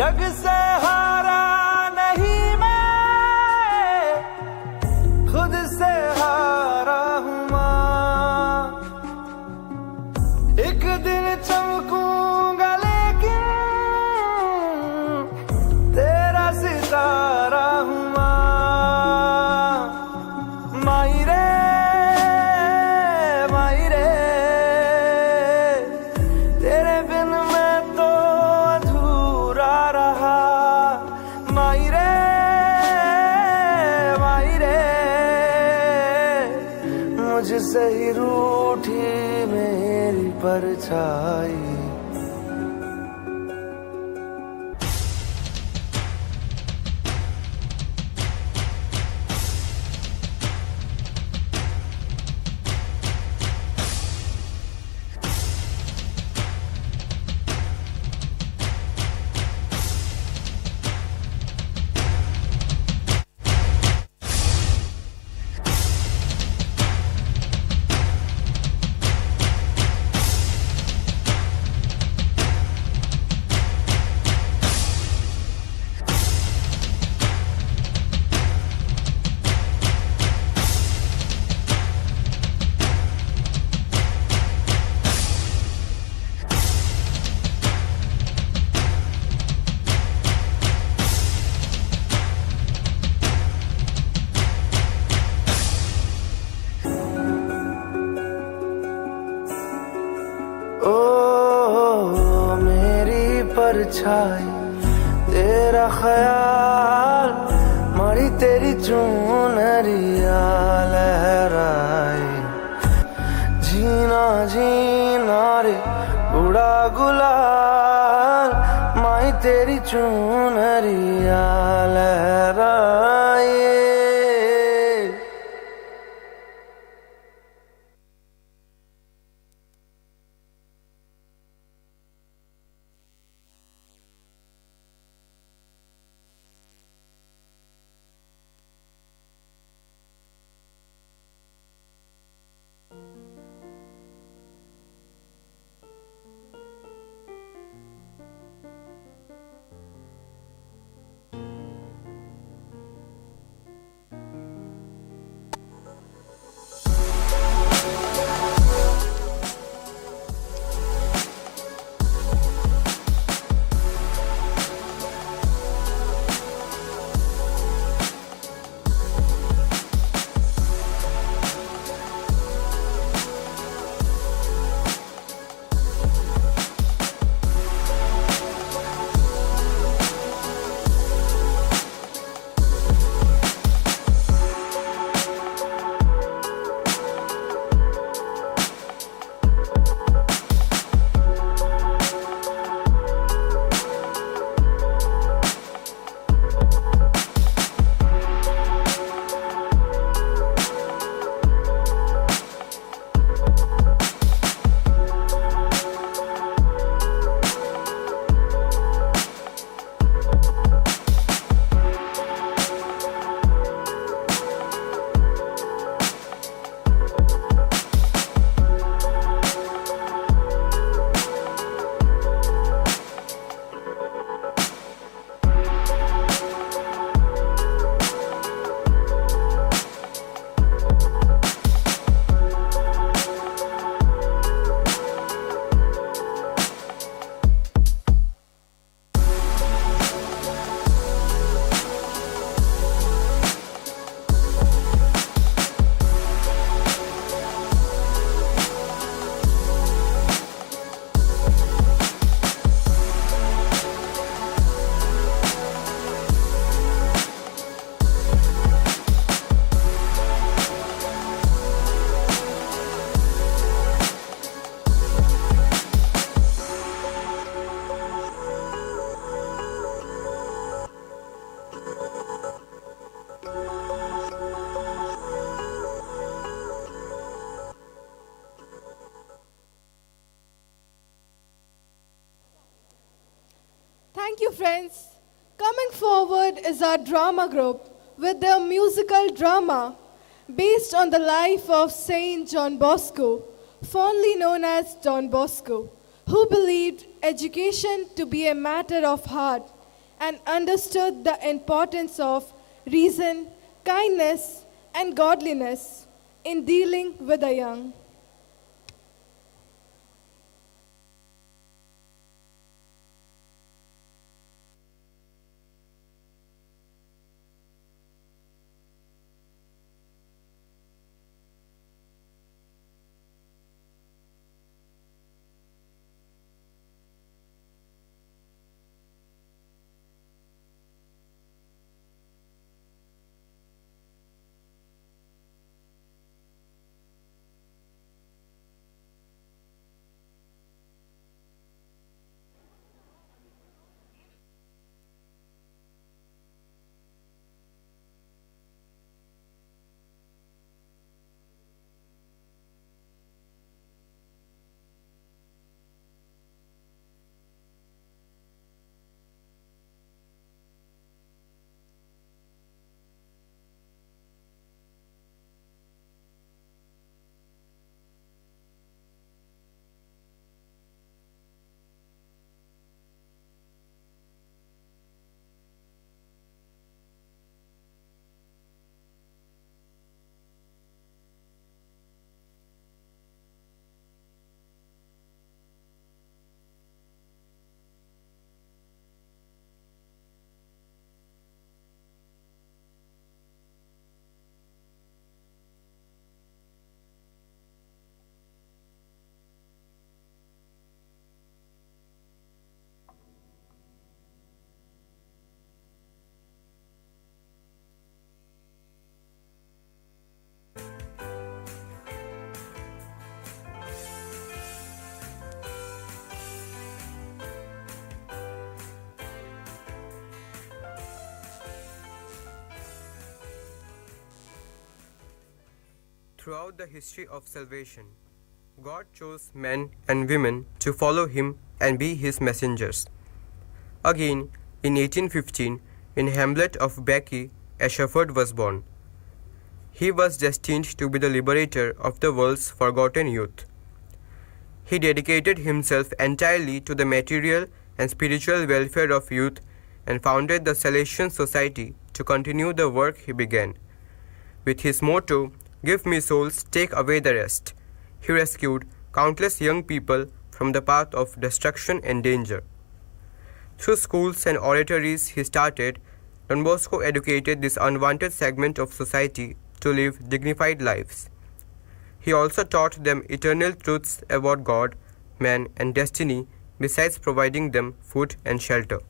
जग से हारा नहीं मैं खुद से हारा हूँ माँ एक दिन चमकूंगा लेकिन तेरा सितारा हूँ माँ माई रे तेरे बिन मैं तो अधूरा रहा माई रे मुझसे ही रूठी मेरी परछाई परछाई तेरा ख्याल मारी तेरी चुनरिया लहराए जीना जीना रे उड़ा गुलाल माई तेरी चुनरिया लहराए Thank you, friends. Coming forward is our drama group with their musical drama based on the life of Saint John Bosco, fondly known as Don Bosco, who believed education to be a matter of heart and understood the importance of reason, kindness, and godliness in dealing with the young. Throughout the history of salvation, God chose men and women to follow Him and be His messengers. Again, in 1815, in Hamlet of Becky, a shepherd was born. He was destined to be the liberator of the world's forgotten youth. He dedicated himself entirely to the material and spiritual welfare of youth and founded the Salesian Society to continue the work he began. With his motto, "Give me souls, take away the rest," he rescued countless young people from the path of destruction and danger. Through schools and oratories he started, Don Bosco educated this unwanted segment of society to live dignified lives. He also taught them eternal truths about God, man, and destiny, besides providing them food and shelter.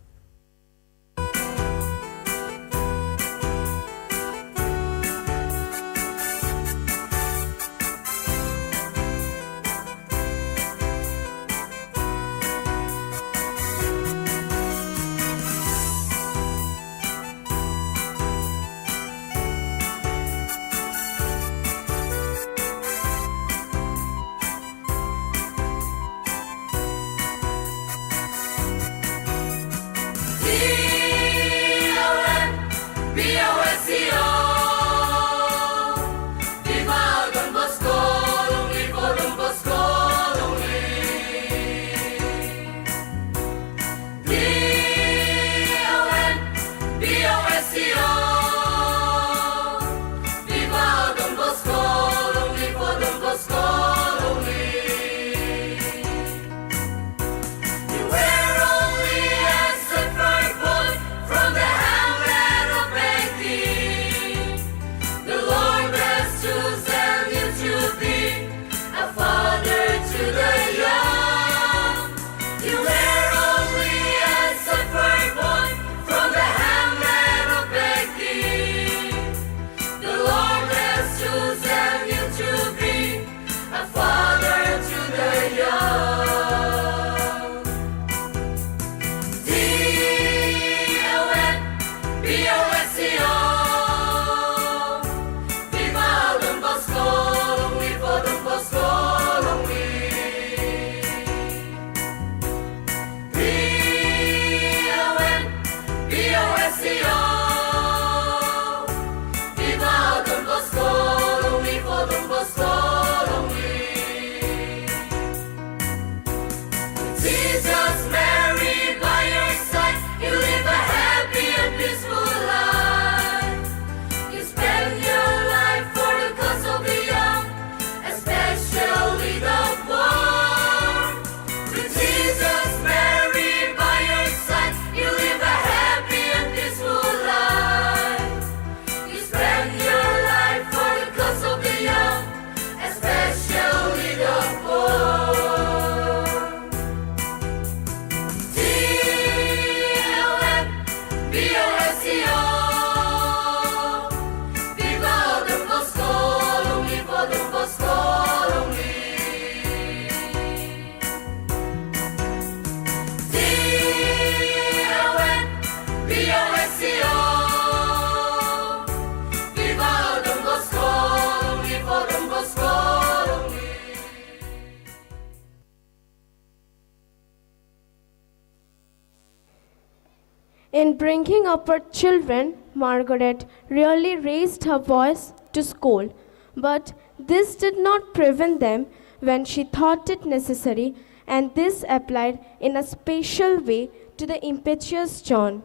In bringing up her children, Margaret really raised her voice to scold, but this did not prevent them when she thought it necessary, and this applied in a special way to the impetuous John.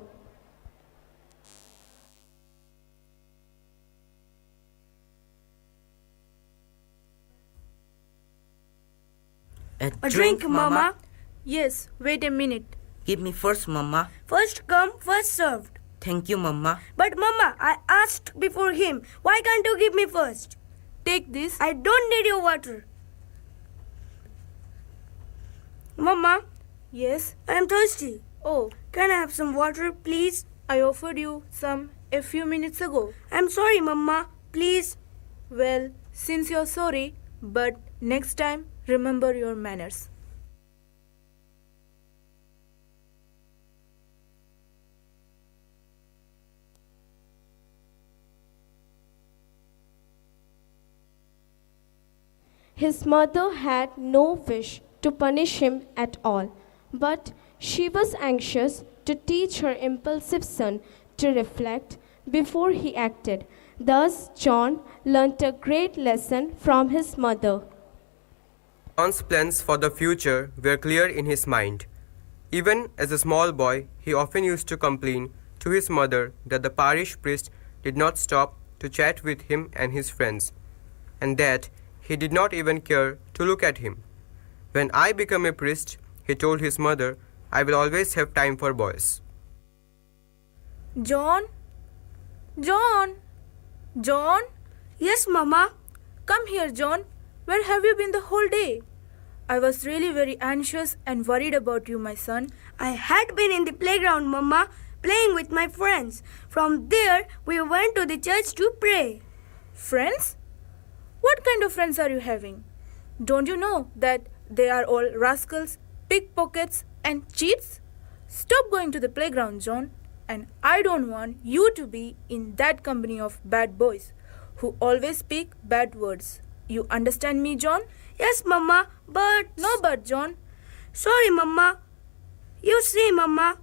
A drink, Mama? Yes, wait a minute. Give me first, Mama. First come, first served. Thank you, Mama. But Mama, I asked before him. Why can't you give me first? Take this. I don't need your water. Mama? Yes? I am thirsty. Oh, can I have some water, please? I offered you some a few minutes ago. I'm sorry, Mama. Please. Well, since you're sorry, but next time, remember your manners. His mother had no wish to punish him at all, but she was anxious to teach her impulsive son to reflect before he acted. Thus, John learnt a great lesson from his mother. John's plans for the future were clear in his mind. Even as a small boy, he often used to complain to his mother that the parish priest did not stop to chat with him and his friends, and that he did not even care to look at him. When I become a priest, he told his mother, I will always have time for boys. John? John? John? Yes, Mama. Come here, John. Where have you been the whole day? I was really very anxious and worried about you, my son. I had been in the playground, Mama, playing with my friends. From there, we went to the church to pray. Friends? What kind of friends are you having? Don't you know that they are all rascals, pickpockets, and cheats? Stop going to the playground, John. And I don't want you to be in that company of bad boys who always speak bad words. You understand me, John? Yes, Mama, but... No but, John. Sorry, Mama. You see, Mama,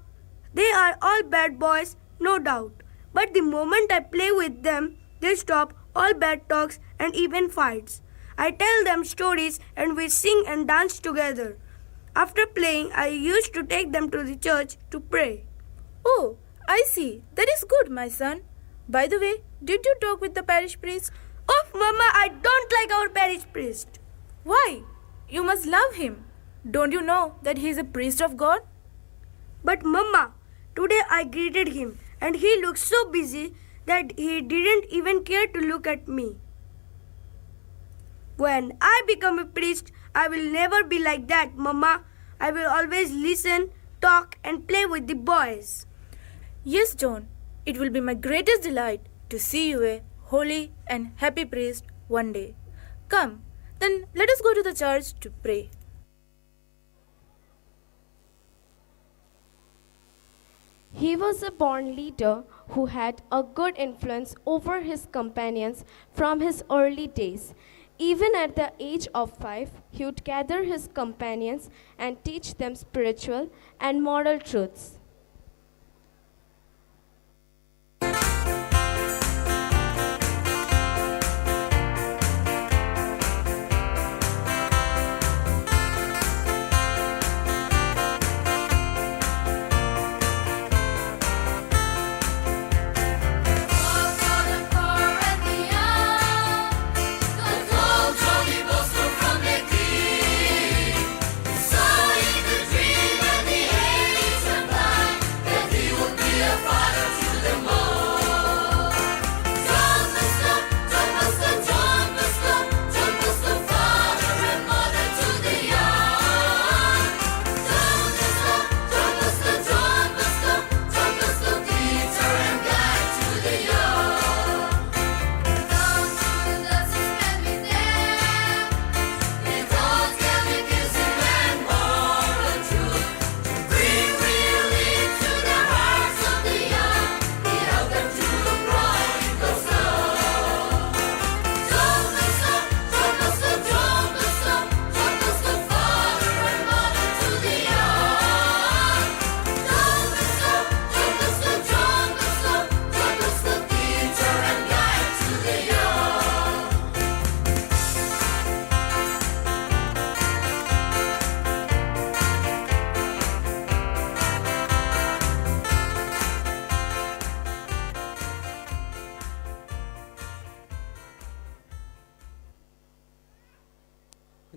they are all bad boys, no doubt. But the moment I play with them, they stop all bad talks and even fights. I tell them stories and we sing and dance together. After playing, I used to take them to the church to pray. Oh, I see. That is good, my son. By the way, did you talk with the parish priest? Oh, Mama, I don't like our parish priest. Why? You must love him. Don't you know that he is a priest of God? But Mama, today I greeted him and he looked so busy that he didn't even care to look at me. When I become a priest, I will never be like that, Mama. I will always listen, talk and play with the boys. Yes, John. It will be my greatest delight to see you a holy and happy priest one day. Come, then let us go to the church to pray. He was a born leader who had a good influence over his companions from his early days. Even at the age of 5, he would gather his companions and teach them spiritual and moral truths.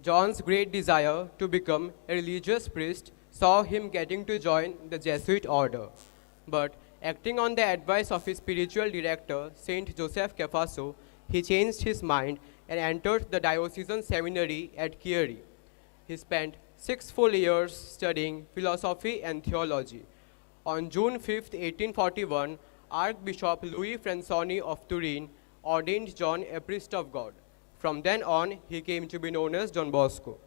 John's great desire to become a religious priest saw him getting to join the Jesuit order. But acting on the advice of his spiritual director, Saint Joseph Cafasso, he changed his mind and entered the diocesan seminary at Chieri. He spent 6 full years studying philosophy and theology. On June 5, 1841, Archbishop Louis Fransoni of Turin ordained John a priest of God. From then on, he came to be known as Don Bosco.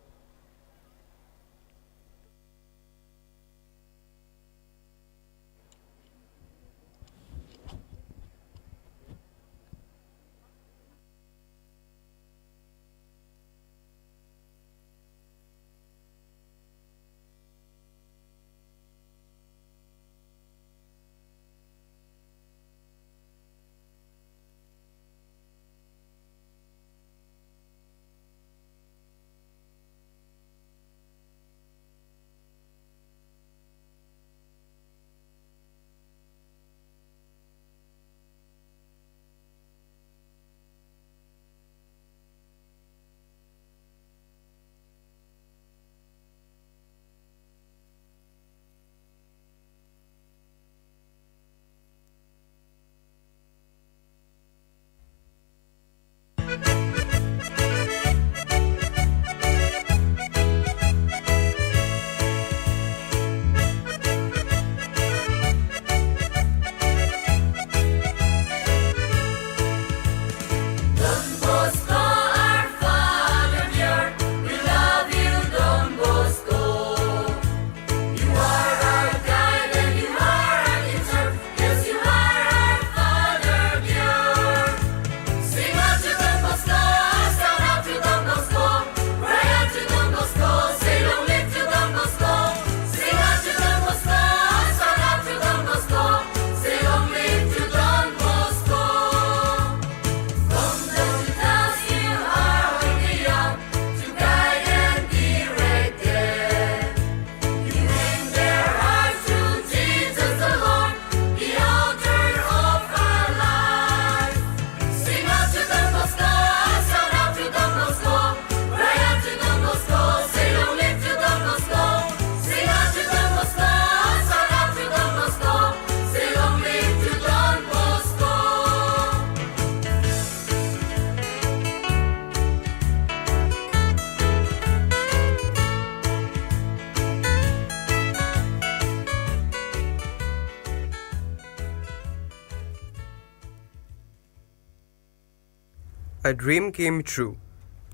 A dream came true.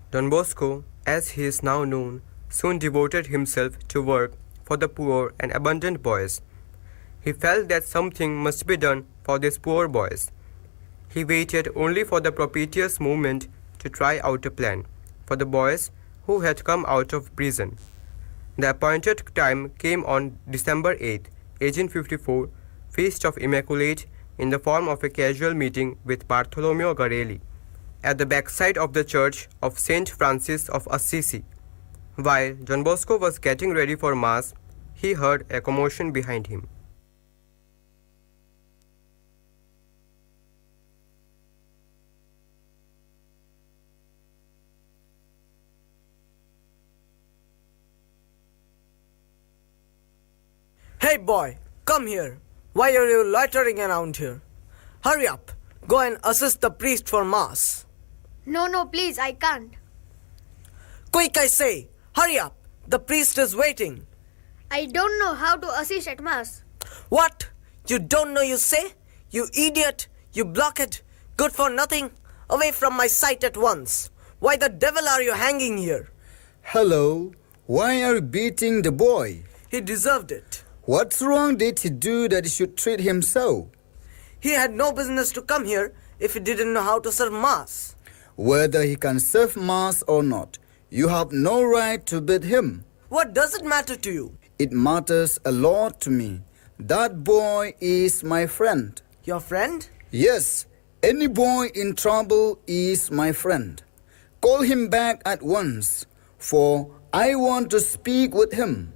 Don Bosco, as he is now known, soon devoted himself to work for the poor and abandoned boys. He felt that something must be done for these poor boys. He waited only for the propitious moment to try out a plan for the boys who had come out of prison. The appointed time came on December 8, 1854, Feast of Immaculate, in the form of a casual meeting with Bartholomew Garelli at the backside of the church of Saint Francis of Assisi. While Don Bosco was getting ready for Mass, he heard a commotion behind him. Hey boy, come here. Why are you loitering around here? Hurry up. Go and assist the priest for Mass. No, please, I can't. Quick, I say. Hurry up. The priest is waiting. I don't know how to assist at Mass. What? You don't know, you say? You idiot. You blockhead. Good for nothing. Away from my sight at once. Why the devil are you hanging here? Hello. Why are you beating the boy? He deserved it. What's wrong did he do that you should treat him so? He had no business to come here if he didn't know how to serve Mass. Whether he can serve Mass or not, you have no right to beat him. What does it matter to you? It matters a lot to me. That boy is my friend. Your friend? Yes, any boy in trouble is my friend. Call him back at once, for I want to speak with him.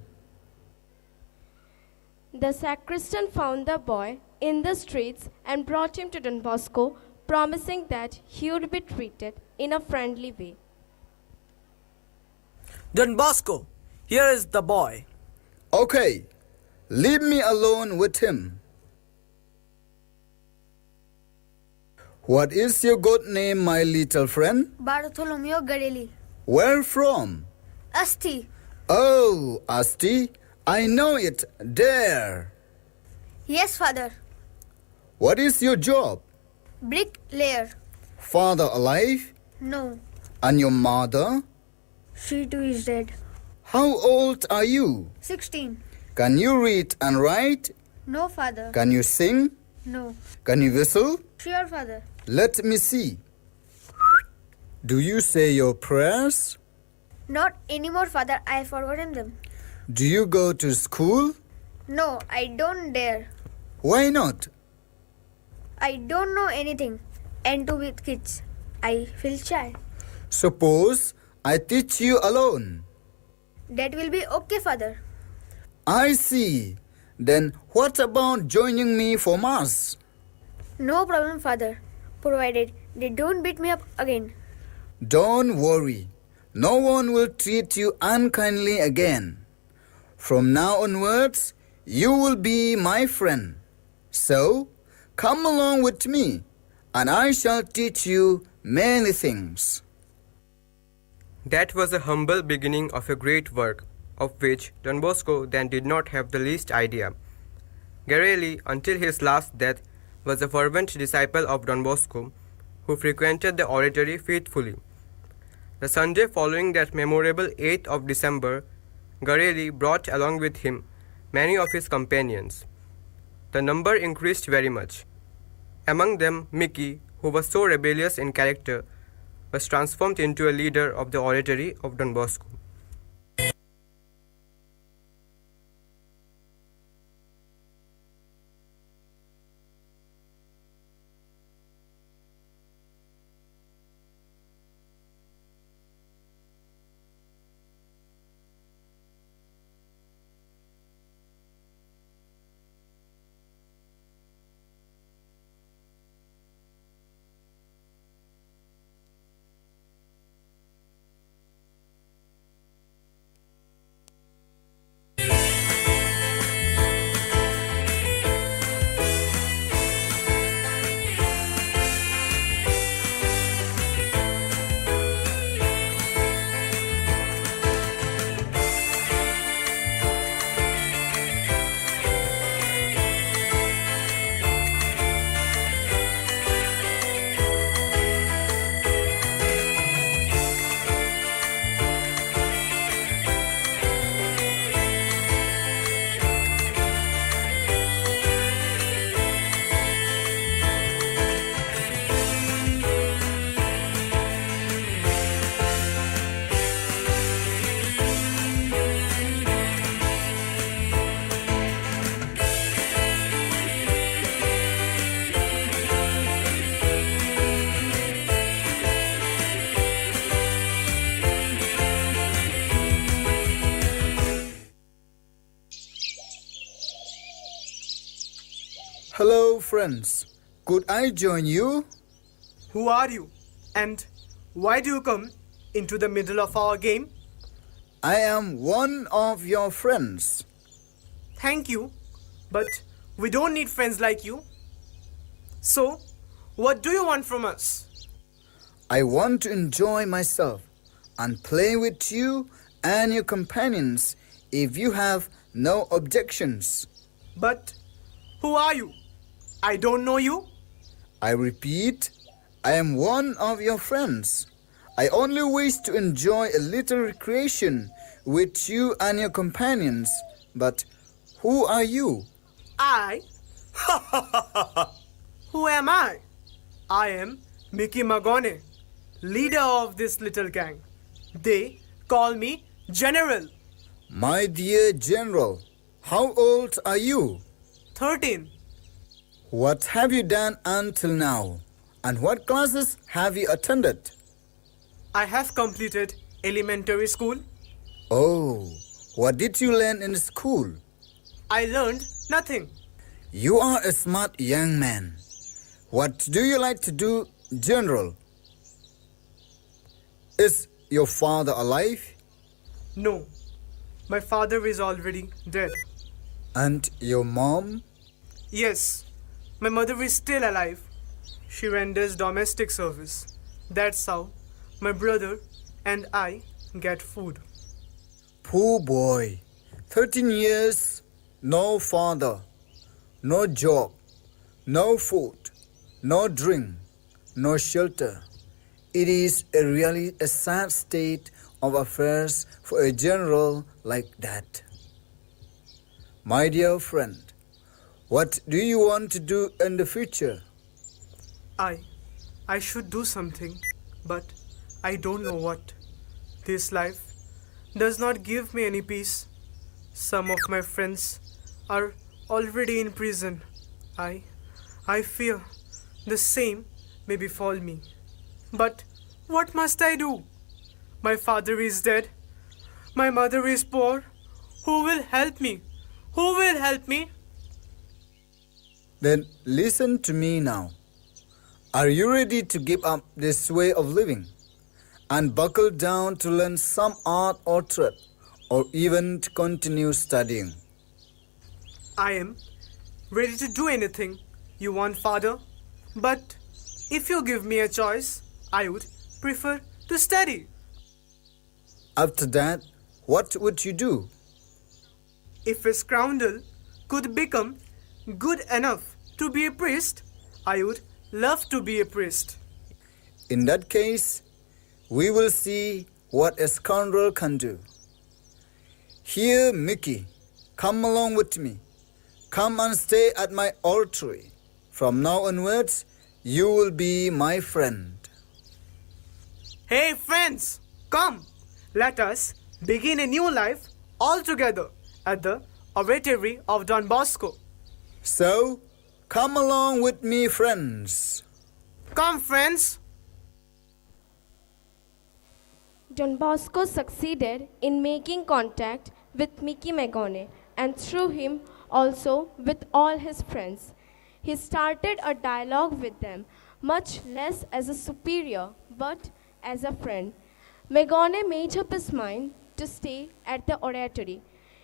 The sacristan found the boy in the streets and brought him to Don Bosco, promising that he would be treated in a friendly way. Don Bosco, here is the boy. Okay, leave me alone with him. What is your good name, my little friend? Bartholomew Garelli. Where from? Asti. Oh, Asti, I know it. There. Yes, Father. What is your job? Bricklayer. Father alive? No. And your mother? She too is dead. How old are you? 16. Can you read and write? No, Father. Can you sing? No. Can you whistle? Sure, Father. Let me see. Do you say your prayers? Not anymore, Father. I have forgotten them. Do you go to school? No, I don't dare. Why not? I don't know anything. And to with kids, I feel shy. Suppose I teach you alone. That will be okay, Father. I see. Then what about joining me for Mass? No problem, Father. Provided they don't beat me up again. Don't worry. No one will treat you unkindly again. From now onwards, you will be my friend. So, come along with me, and I shall teach you many things. That was a humble beginning of a great work, of which Don Bosco then did not have the least idea. Garelli, until his last death, was a fervent disciple of Don Bosco, who frequented the oratory faithfully. The Sunday following that memorable 8th of December, Garelli brought along with him many of his companions. The number increased very much. Among them, Mickey, who was so rebellious in character, was transformed into a leader of the oratory of Don Bosco. Hello, friends. Could I join you? Who are you? And why do you come into the middle of our game? I am one of your friends. Thank you, but we don't need friends like you. So, what do you want from us? I want to enjoy myself and play with you and your companions if you have no objections. But who are you? I don't know you. I repeat, I am one of your friends. I only wish to enjoy a little recreation with you and your companions. But who are you? I? Who am I? I am Mickey Magone, leader of this little gang. They call me General. My dear General, how old are you? 13. What have you done until now? And what classes have you attended? I have completed elementary school. Oh, what did you learn in school? I learned nothing. You are a smart young man. What do you like to do, General? Is your father alive? No, my father is already dead. And your mom? Yes, my mother is still alive. She renders domestic service. That's how my brother and I get food. Poor boy, 13 years, no father, no job, no food, no drink, no shelter. It is really a sad state of affairs for a general like that. My dear friend, what do you want to do in the future? I should do something, but I don't know what. This life does not give me any peace. Some of my friends are already in prison. I fear the same may befall me. But what must I do? My father is dead. My mother is poor. Who will help me? Who will help me? Then listen to me now. Are you ready to give up this way of living and buckle down to learn some art or trade, or even to continue studying? I am ready to do anything you want, Father. But if you give me a choice, I would prefer to study. After that, what would you do? If a scoundrel could become good enough to be a priest, I would love to be a priest. In that case, we will see what a scoundrel can do. Here, Mickey, come along with me. Come and stay at my oratory. From now onwards, you will be my friend. Hey friends, come. Let us begin a new life all together at the oratory of Don Bosco. So, come along with me, friends. Come, friends. Don Bosco succeeded in making contact with Mickey Magone and through him also with all his friends. He started a dialogue with them, much less as a superior, but as a friend. Magone made up his mind to stay at the oratory.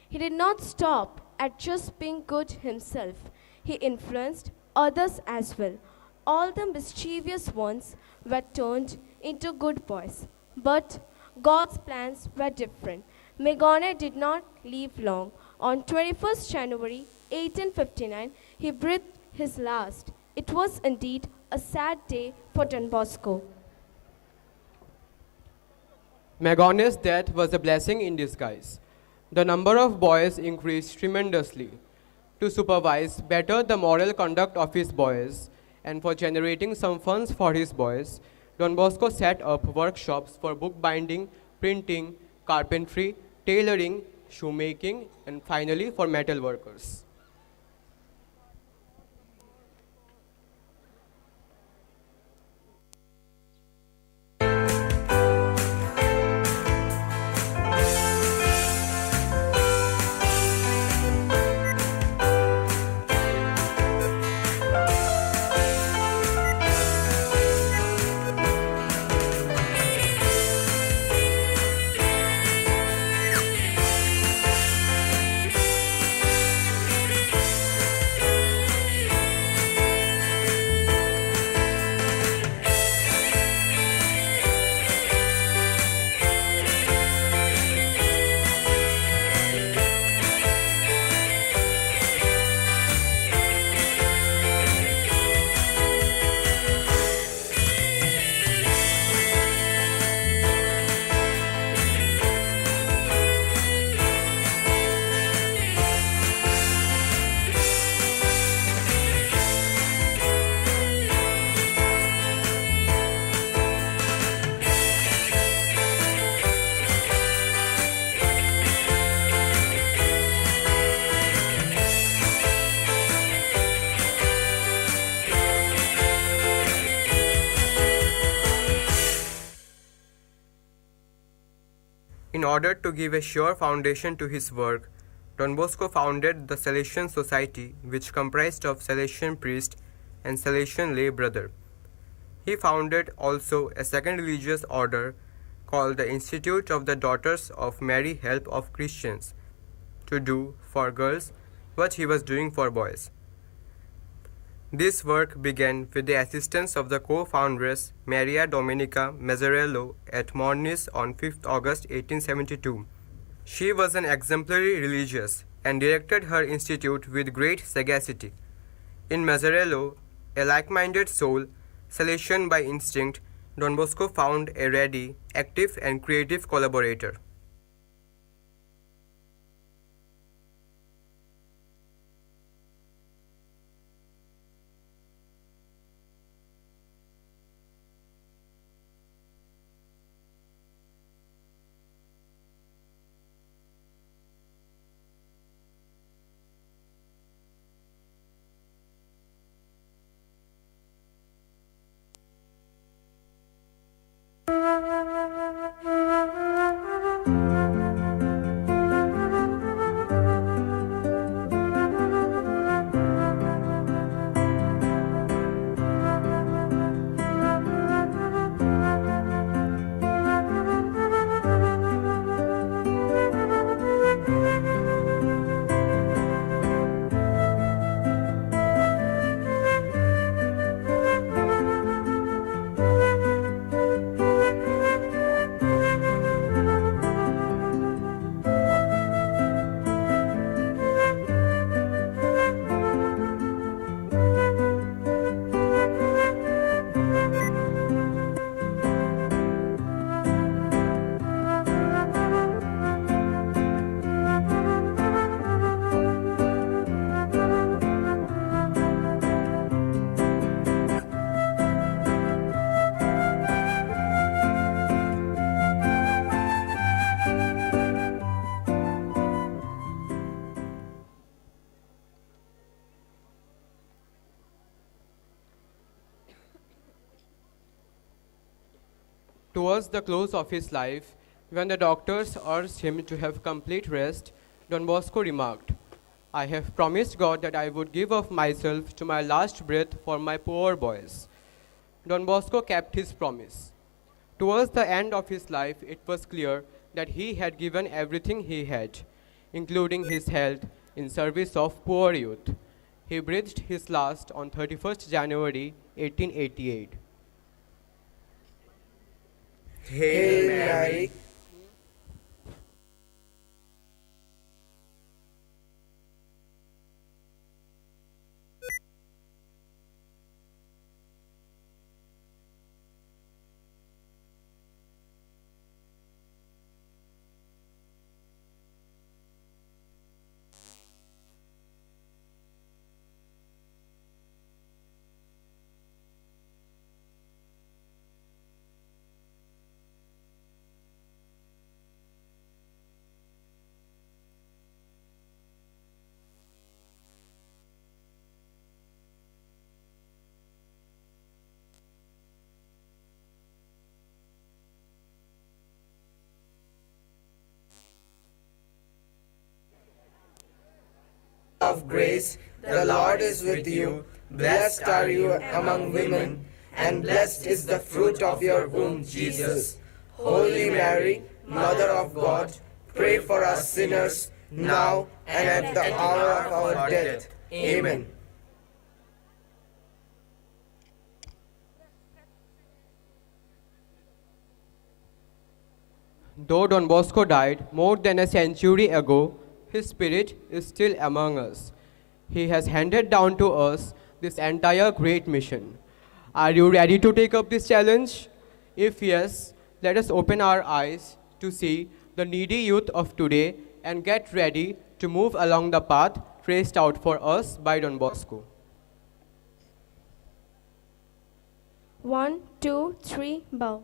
He did not stop at just being good himself. He influenced others as well. All the mischievous ones were turned into good boys. But God's plans were different. Magone did not live long. On 21st January 1859, he breathed his last. It was indeed a sad day for Don Bosco. Magone's death was a blessing in disguise. The number of boys increased tremendously. To supervise better the moral conduct of his boys and for generating some funds for his boys, Don Bosco set up workshops for bookbinding, printing, carpentry, tailoring, shoemaking, and finally for metal workers. In order to give a sure foundation to his work, Don Bosco founded the Salesian Society, which comprised of Salesian priest and Salesian lay brother. He founded also a second religious order called the Institute of the Daughters of Mary Help of Christians, to do for girls what he was doing for boys. This work began with the assistance of the co-foundress Maria Domenica Mazzarello at Mornis on 5th August 1872. She was an exemplary religious and directed her institute with great sagacity. In Mazzarello, a like-minded soul, Salesian by instinct, Don Bosco found a ready, active and creative collaborator. Towards the close of his life, when the doctors urged him to have complete rest, Don Bosco remarked, "I have promised God that I would give of myself to my last breath for my poor boys." Don Bosco kept his promise. Towards the end of his life, it was clear that he had given everything he had, including his health, in service of poor youth. He breathed his last on 31st January 1888. Hail Mary. Of grace, the Lord is with you. Blessed are you among women, and blessed is the fruit of your womb, Jesus. Holy Mary, Mother of God, pray for us sinners, now and at the hour of our death. Amen. Though Don Bosco died more than a century ago, his spirit is still among us. He has handed down to us this entire great mission. Are you ready to take up this challenge? If yes, let us open our eyes to see the needy youth of today and get ready to move along the path traced out for us by Don Bosco. 1, 2, 3, bow.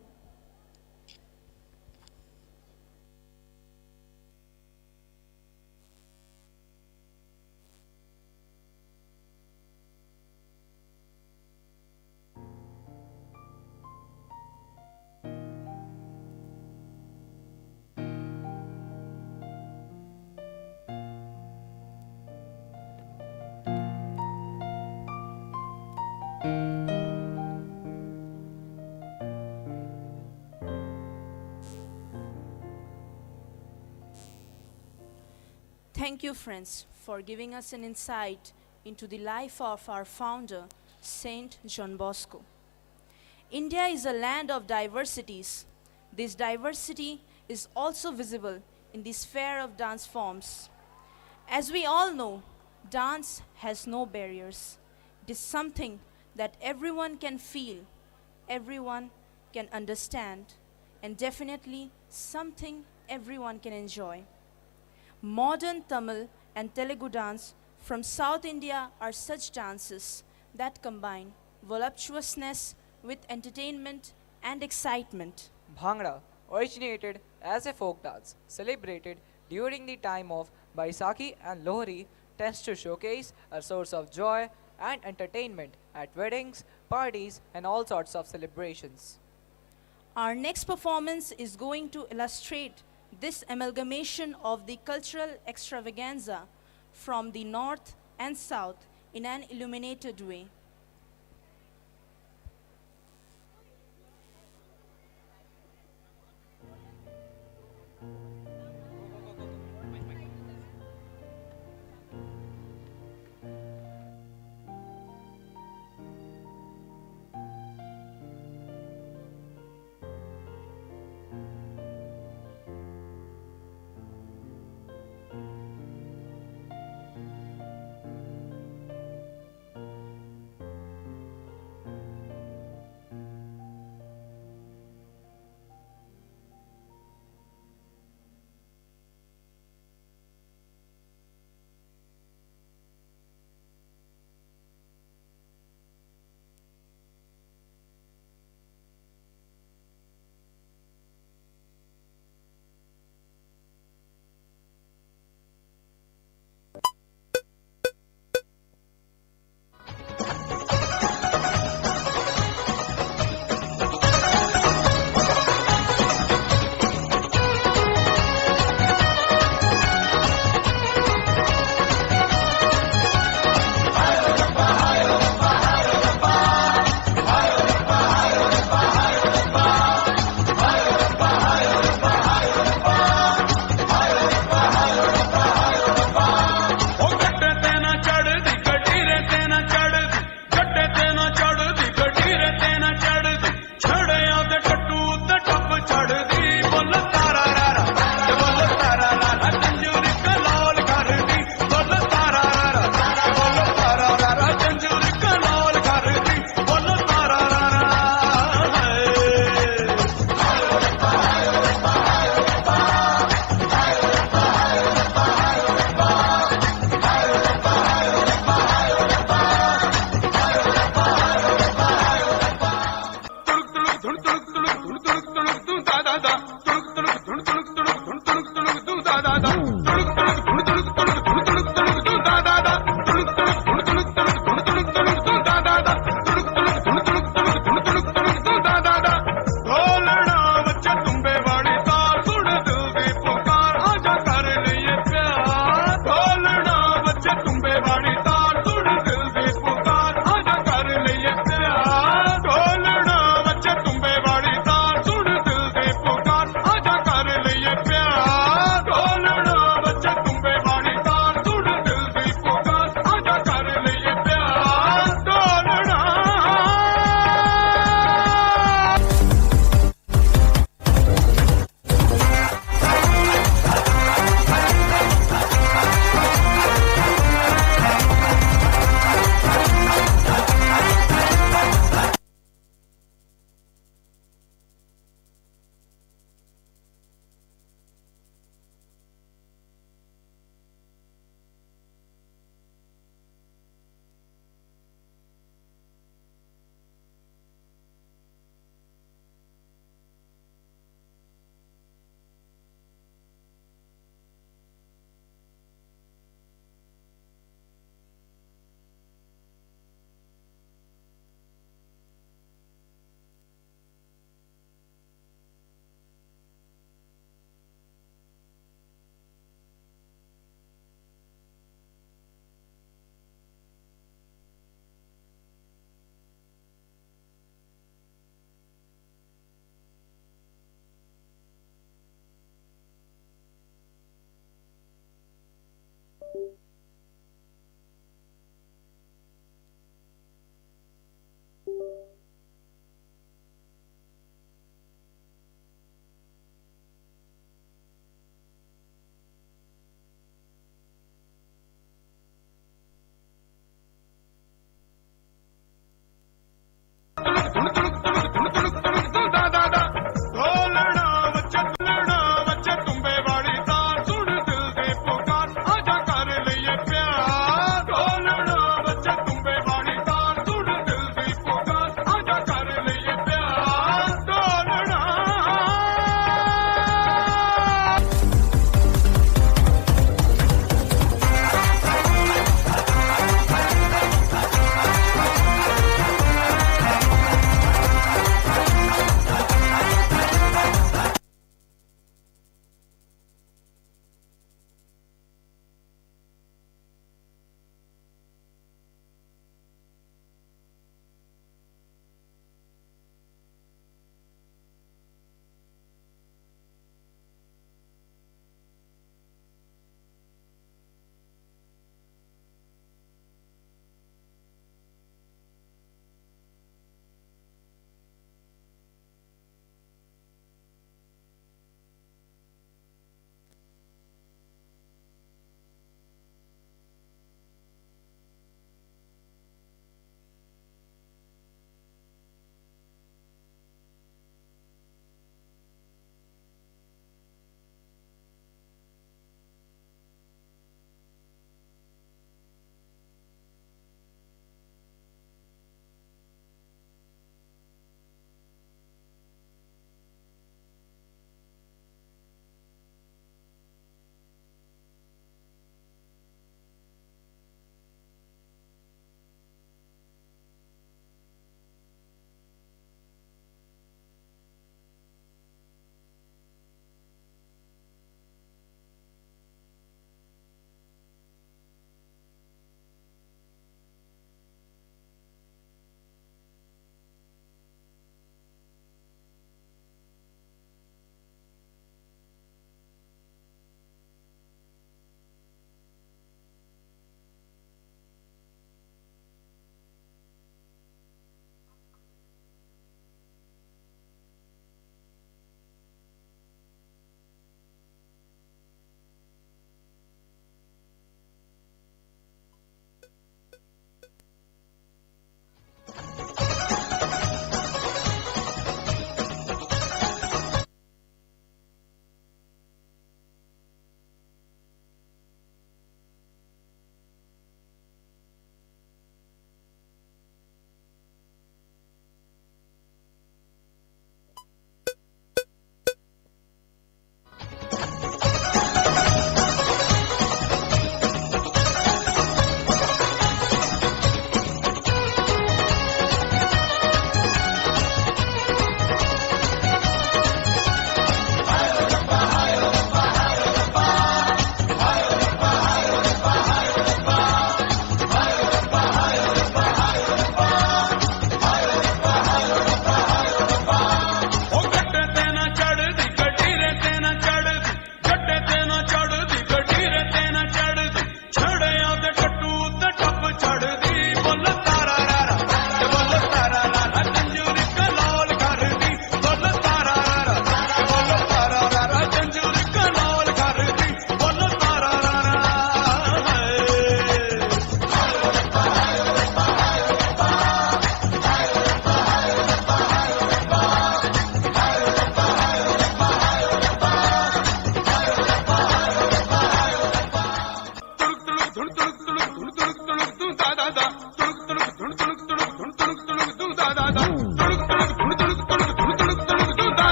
Thank you, friends, for giving us an insight into the life of our founder, Saint John Bosco. India is a land of diversities. This diversity is also visible in the sphere of dance forms. As we all know, dance has no barriers. It is something that everyone can feel, everyone can understand, and definitely something everyone can enjoy. Modern Tamil and Telugu dance from South India are such dances that combine voluptuousness with entertainment and excitement. Bhangra originated as a folk dance celebrated during the time of Baisakhi and Lohri, tends to showcase a source of joy and entertainment at weddings, parties, and all sorts of celebrations. Our next performance is going to illustrate this amalgamation of the cultural extravaganza from the north and south in an illuminated way.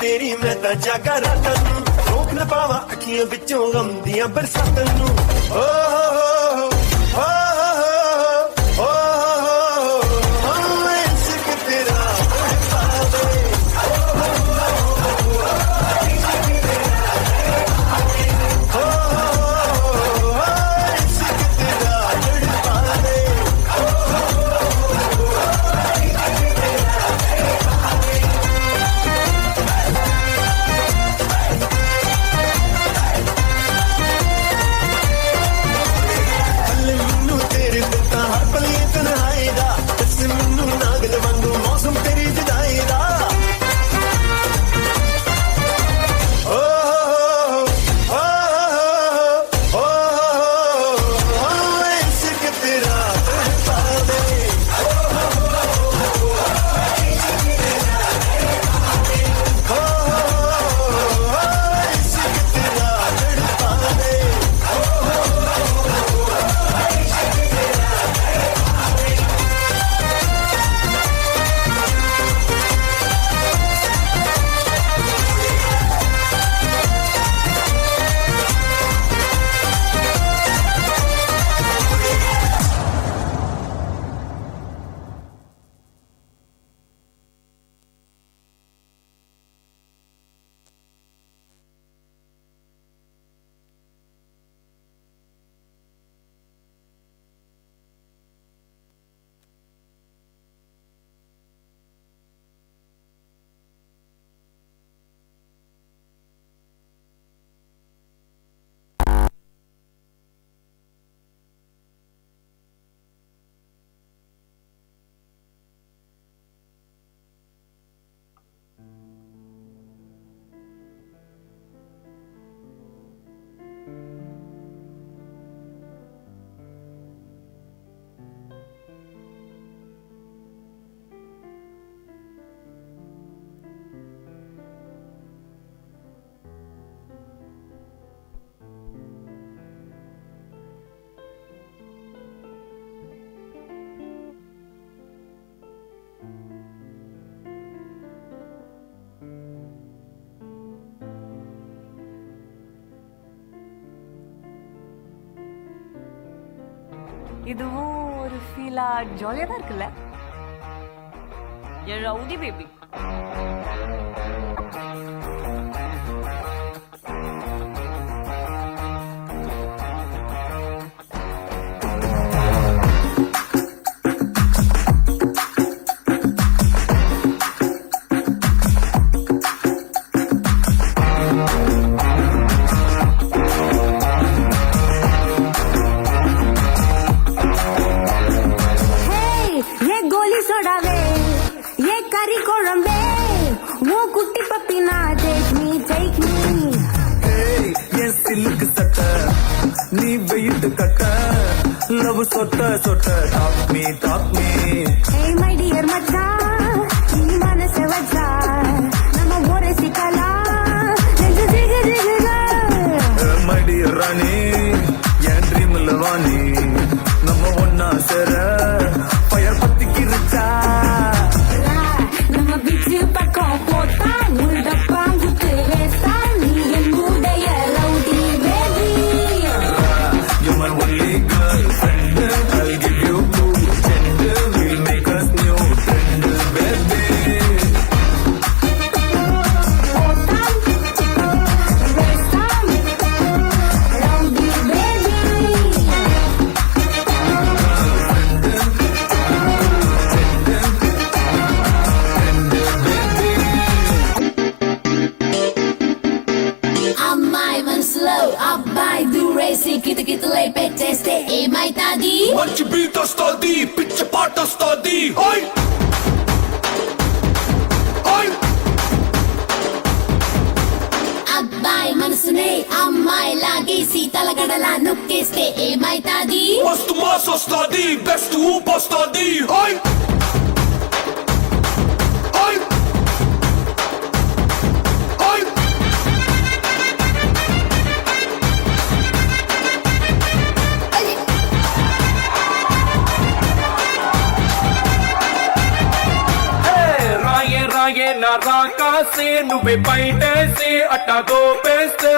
तेरी मैं ता जागा रातां नू रोक ना पावा अखियां विचों गम दियां बरसातां नू ओ हो इश्क तेरा இதுவும் ஒரு ஃபீலா ஜாலியா தான் இருக்குல்ல என் rowdy baby love sotta sotta talk me hey my dear macha nee manase vacha nama ore sikala nenju jiga jiga my dear rani yan dream lavani nama onna sera fire patti kircha nama beach pakko pota mulda pangu teresa nee mudaya rowdy baby you my only girlfriend I'll give you cool gender we'll make us new friend baby kita lay peteste e mai tadi మంచి beat వస్తుంది పిచ్చి పాట వస్తుంది ఓయ్ ఓయ్ అబ్బాయి మనసునే అమ్మాయి లాగేసి తలగడలా నొక్కేస్తే ఏమైతాది మస్తు మాస్ వస్తుంది బెస్ట్ ఊప్ వస్తుంది ఓయ్ రాకాసి నువ్వే పైటేసి అట్టా దోపేస్తే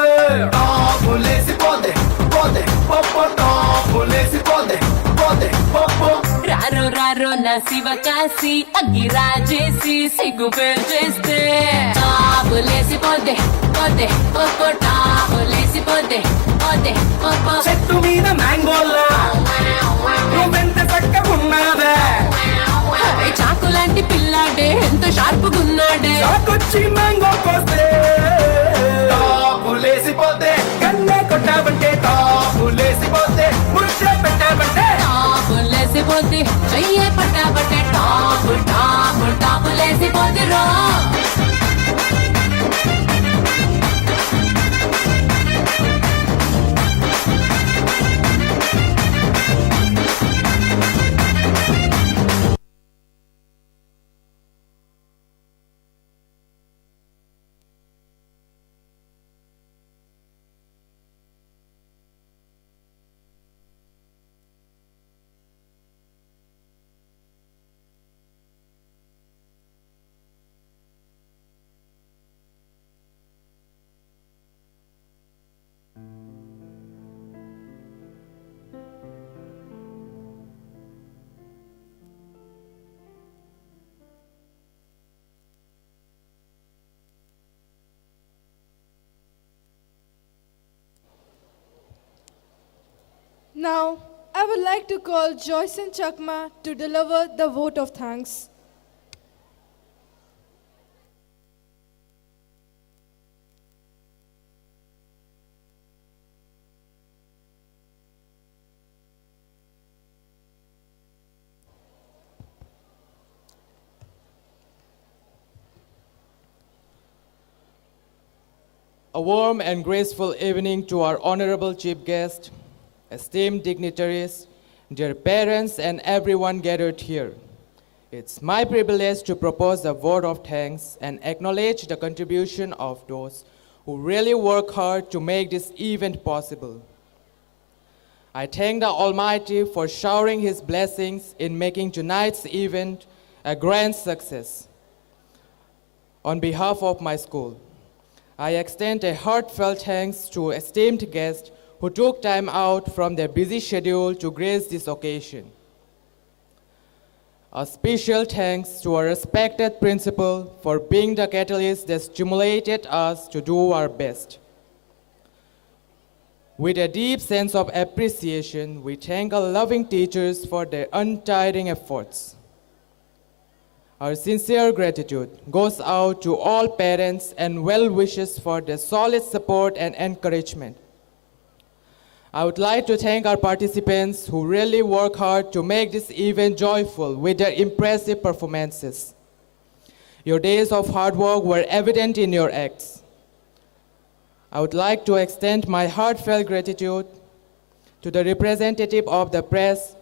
టాపులేసి పోదే పోదే పప్పు టాపులేసి పోదే పోదే పప్పు రారో రారో నా శివ కాసి అగ్గి రాజేసి సిగ్గు పేల్చేస్తే టాపులేసి పోదే పోదే పప్పు టాపులేసి పోదే పోదే పప్పు చెట్టు మీద మ్యాంగోలా నువ్వెంత చక్కగున్నావే చాకు లాంటి పిల్లాడే ఎంత షార్పుగున్నాడే చాకొచ్చి మ్యాంగో కోస్తే టాపులేసిపోతే కన్నే కొట్టావంటే టాపులేసిపోతే ముచ్చే పెట్టావంటే టాపులేసిపోతే చెయ్యే పట్టాబట్టే టాపు టాపు టాపులేసిపోతే రో Now, I would like to call Joyson Chakma to deliver the vote of thanks. A warm and graceful evening to our honorable chief guest, esteemed dignitaries, dear parents, and everyone gathered here. It's my privilege to propose a vote of thanks and acknowledge the contribution of those who really work hard to make this event possible. I thank the Almighty for showering His blessings in making tonight's event a grand success. On behalf of my school, I extend a heartfelt thanks to esteemed guests who took time out from their busy schedule to grace this occasion. A special thanks to our respected principal for being the catalyst that stimulated us to do our best. With a deep sense of appreciation, we thank our loving teachers for their untiring efforts. Our sincere gratitude goes out to all parents and well-wishers for their solid support and encouragement. I would like to thank our participants who really work hard to make this event joyful with their impressive performances. Your days of hard work were evident in your acts. I would like to extend my heartfelt gratitude to the representative of the press,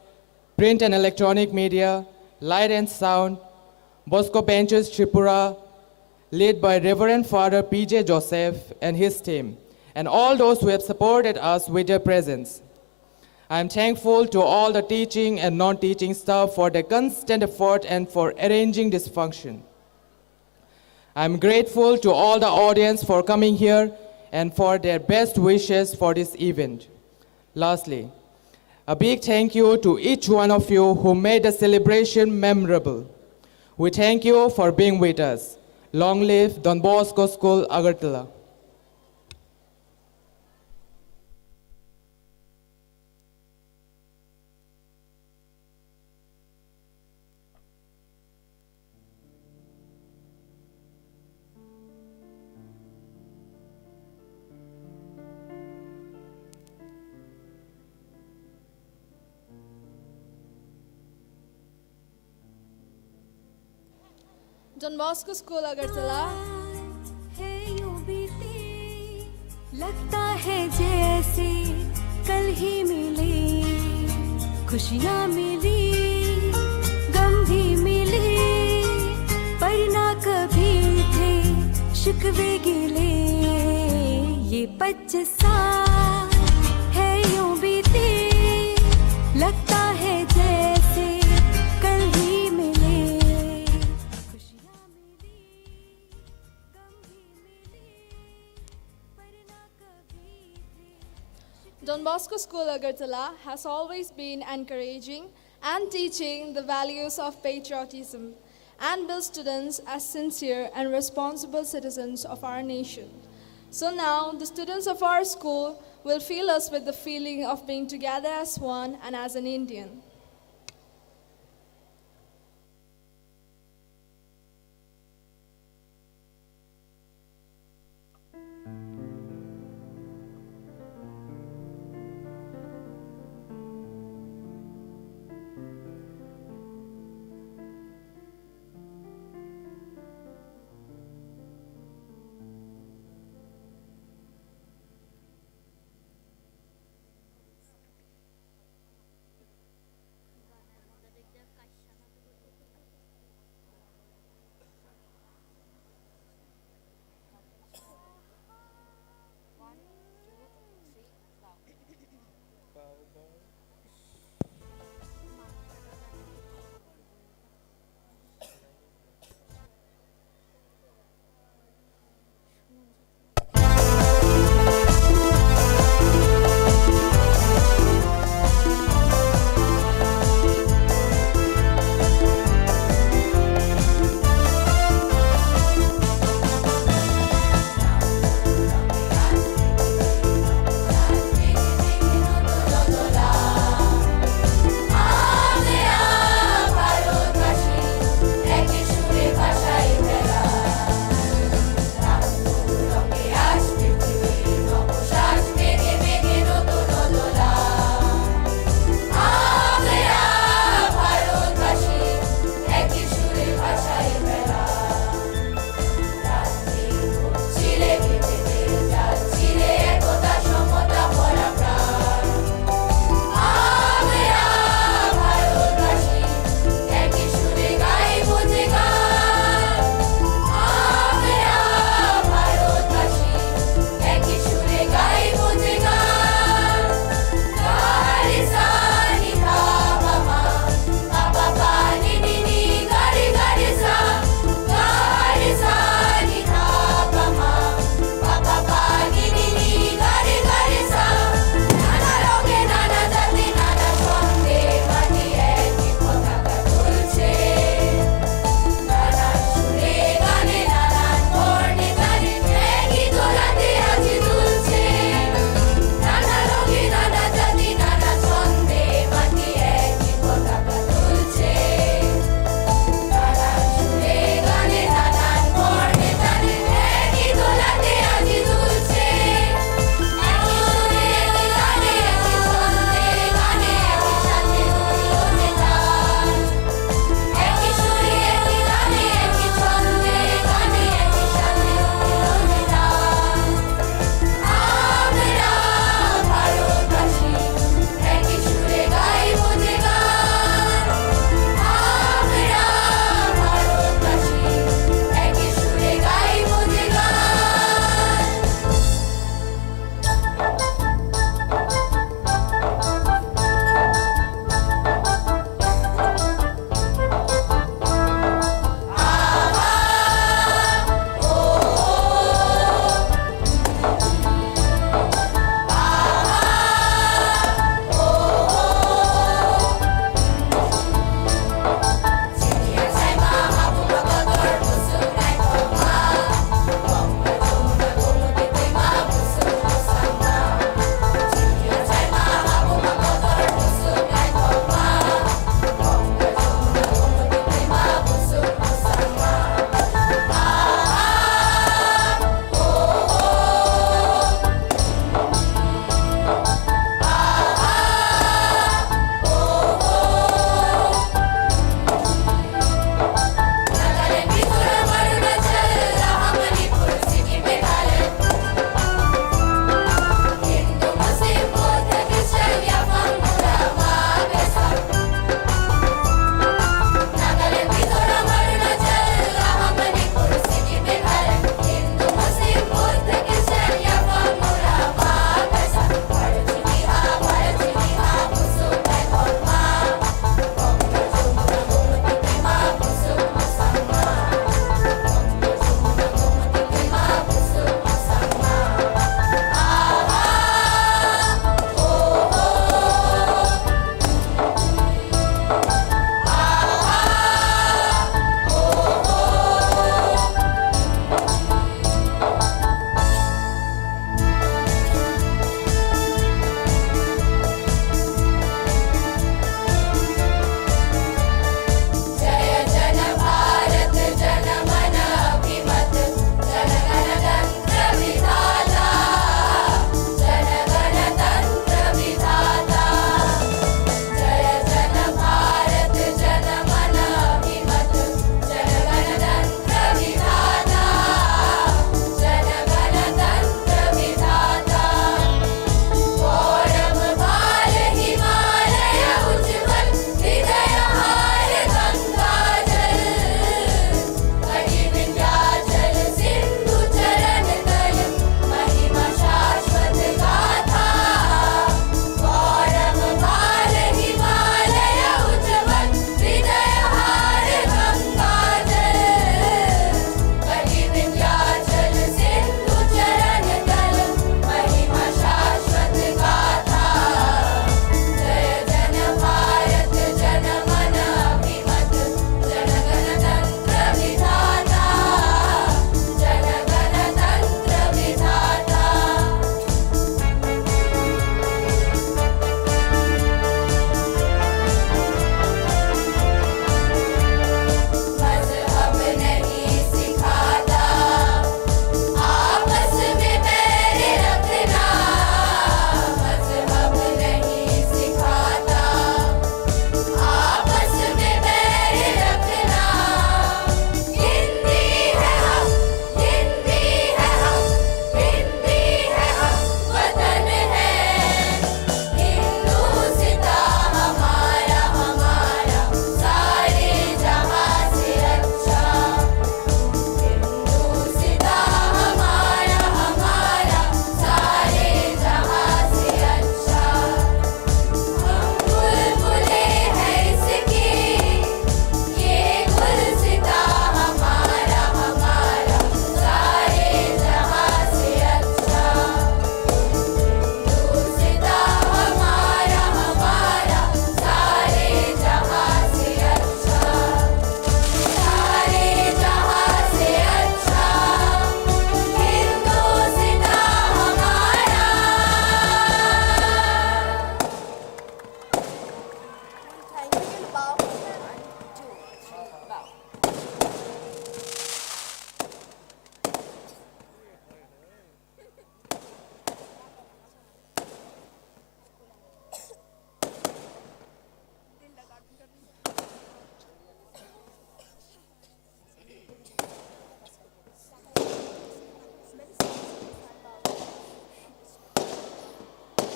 print and electronic media, light and sound, Bosco Benches Tripura, led by Reverend Father P.J. Joseph and his team, and all those who have supported us with their presence. I am thankful to all the teaching and non-teaching staff for their constant effort and for arranging this function. I am grateful to all the audience for coming here and for their best wishes for this event. Lastly, a big thank you to each one of you who made the celebration memorable. We thank you for being with us. Long live Don Bosco School, Agartala. Don Bosco School, Agartala. लगता है जैसे कल ही मिले खुशियाँ मिली गम भी मिले पर ना कभी थे शिकवे गिले ये 25 साल है यूं बीते लगता है जैसे कल ही मिले खुशियाँ मिली Don Bosco School Agartala has always been encouraging and teaching the values of patriotism and build students as sincere and responsible citizens of our nation. So now, the students of our school will fill us with the feeling of being together as one and as an Indian.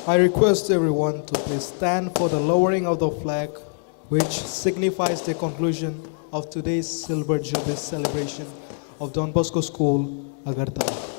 I request everyone to please stand for the lowering of the flag, which signifies the conclusion of today's Silver Jubilee celebration of Don Bosco School, Agartala.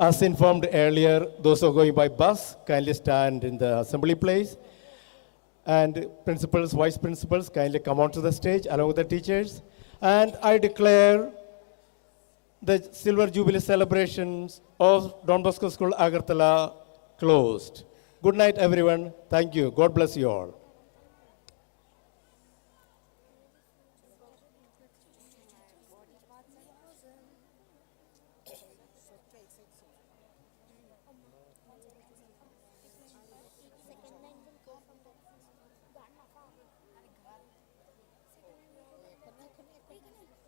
As informed earlier, those who are going by bus, kindly stand in the assembly place. And principals, vice principals, kindly come onto the stage along with the teachers. And I declare the Silver Jubilee celebrations of Don Bosco School, Agartala, closed. Good night, everyone. Thank you. God bless you all. Second line will come from the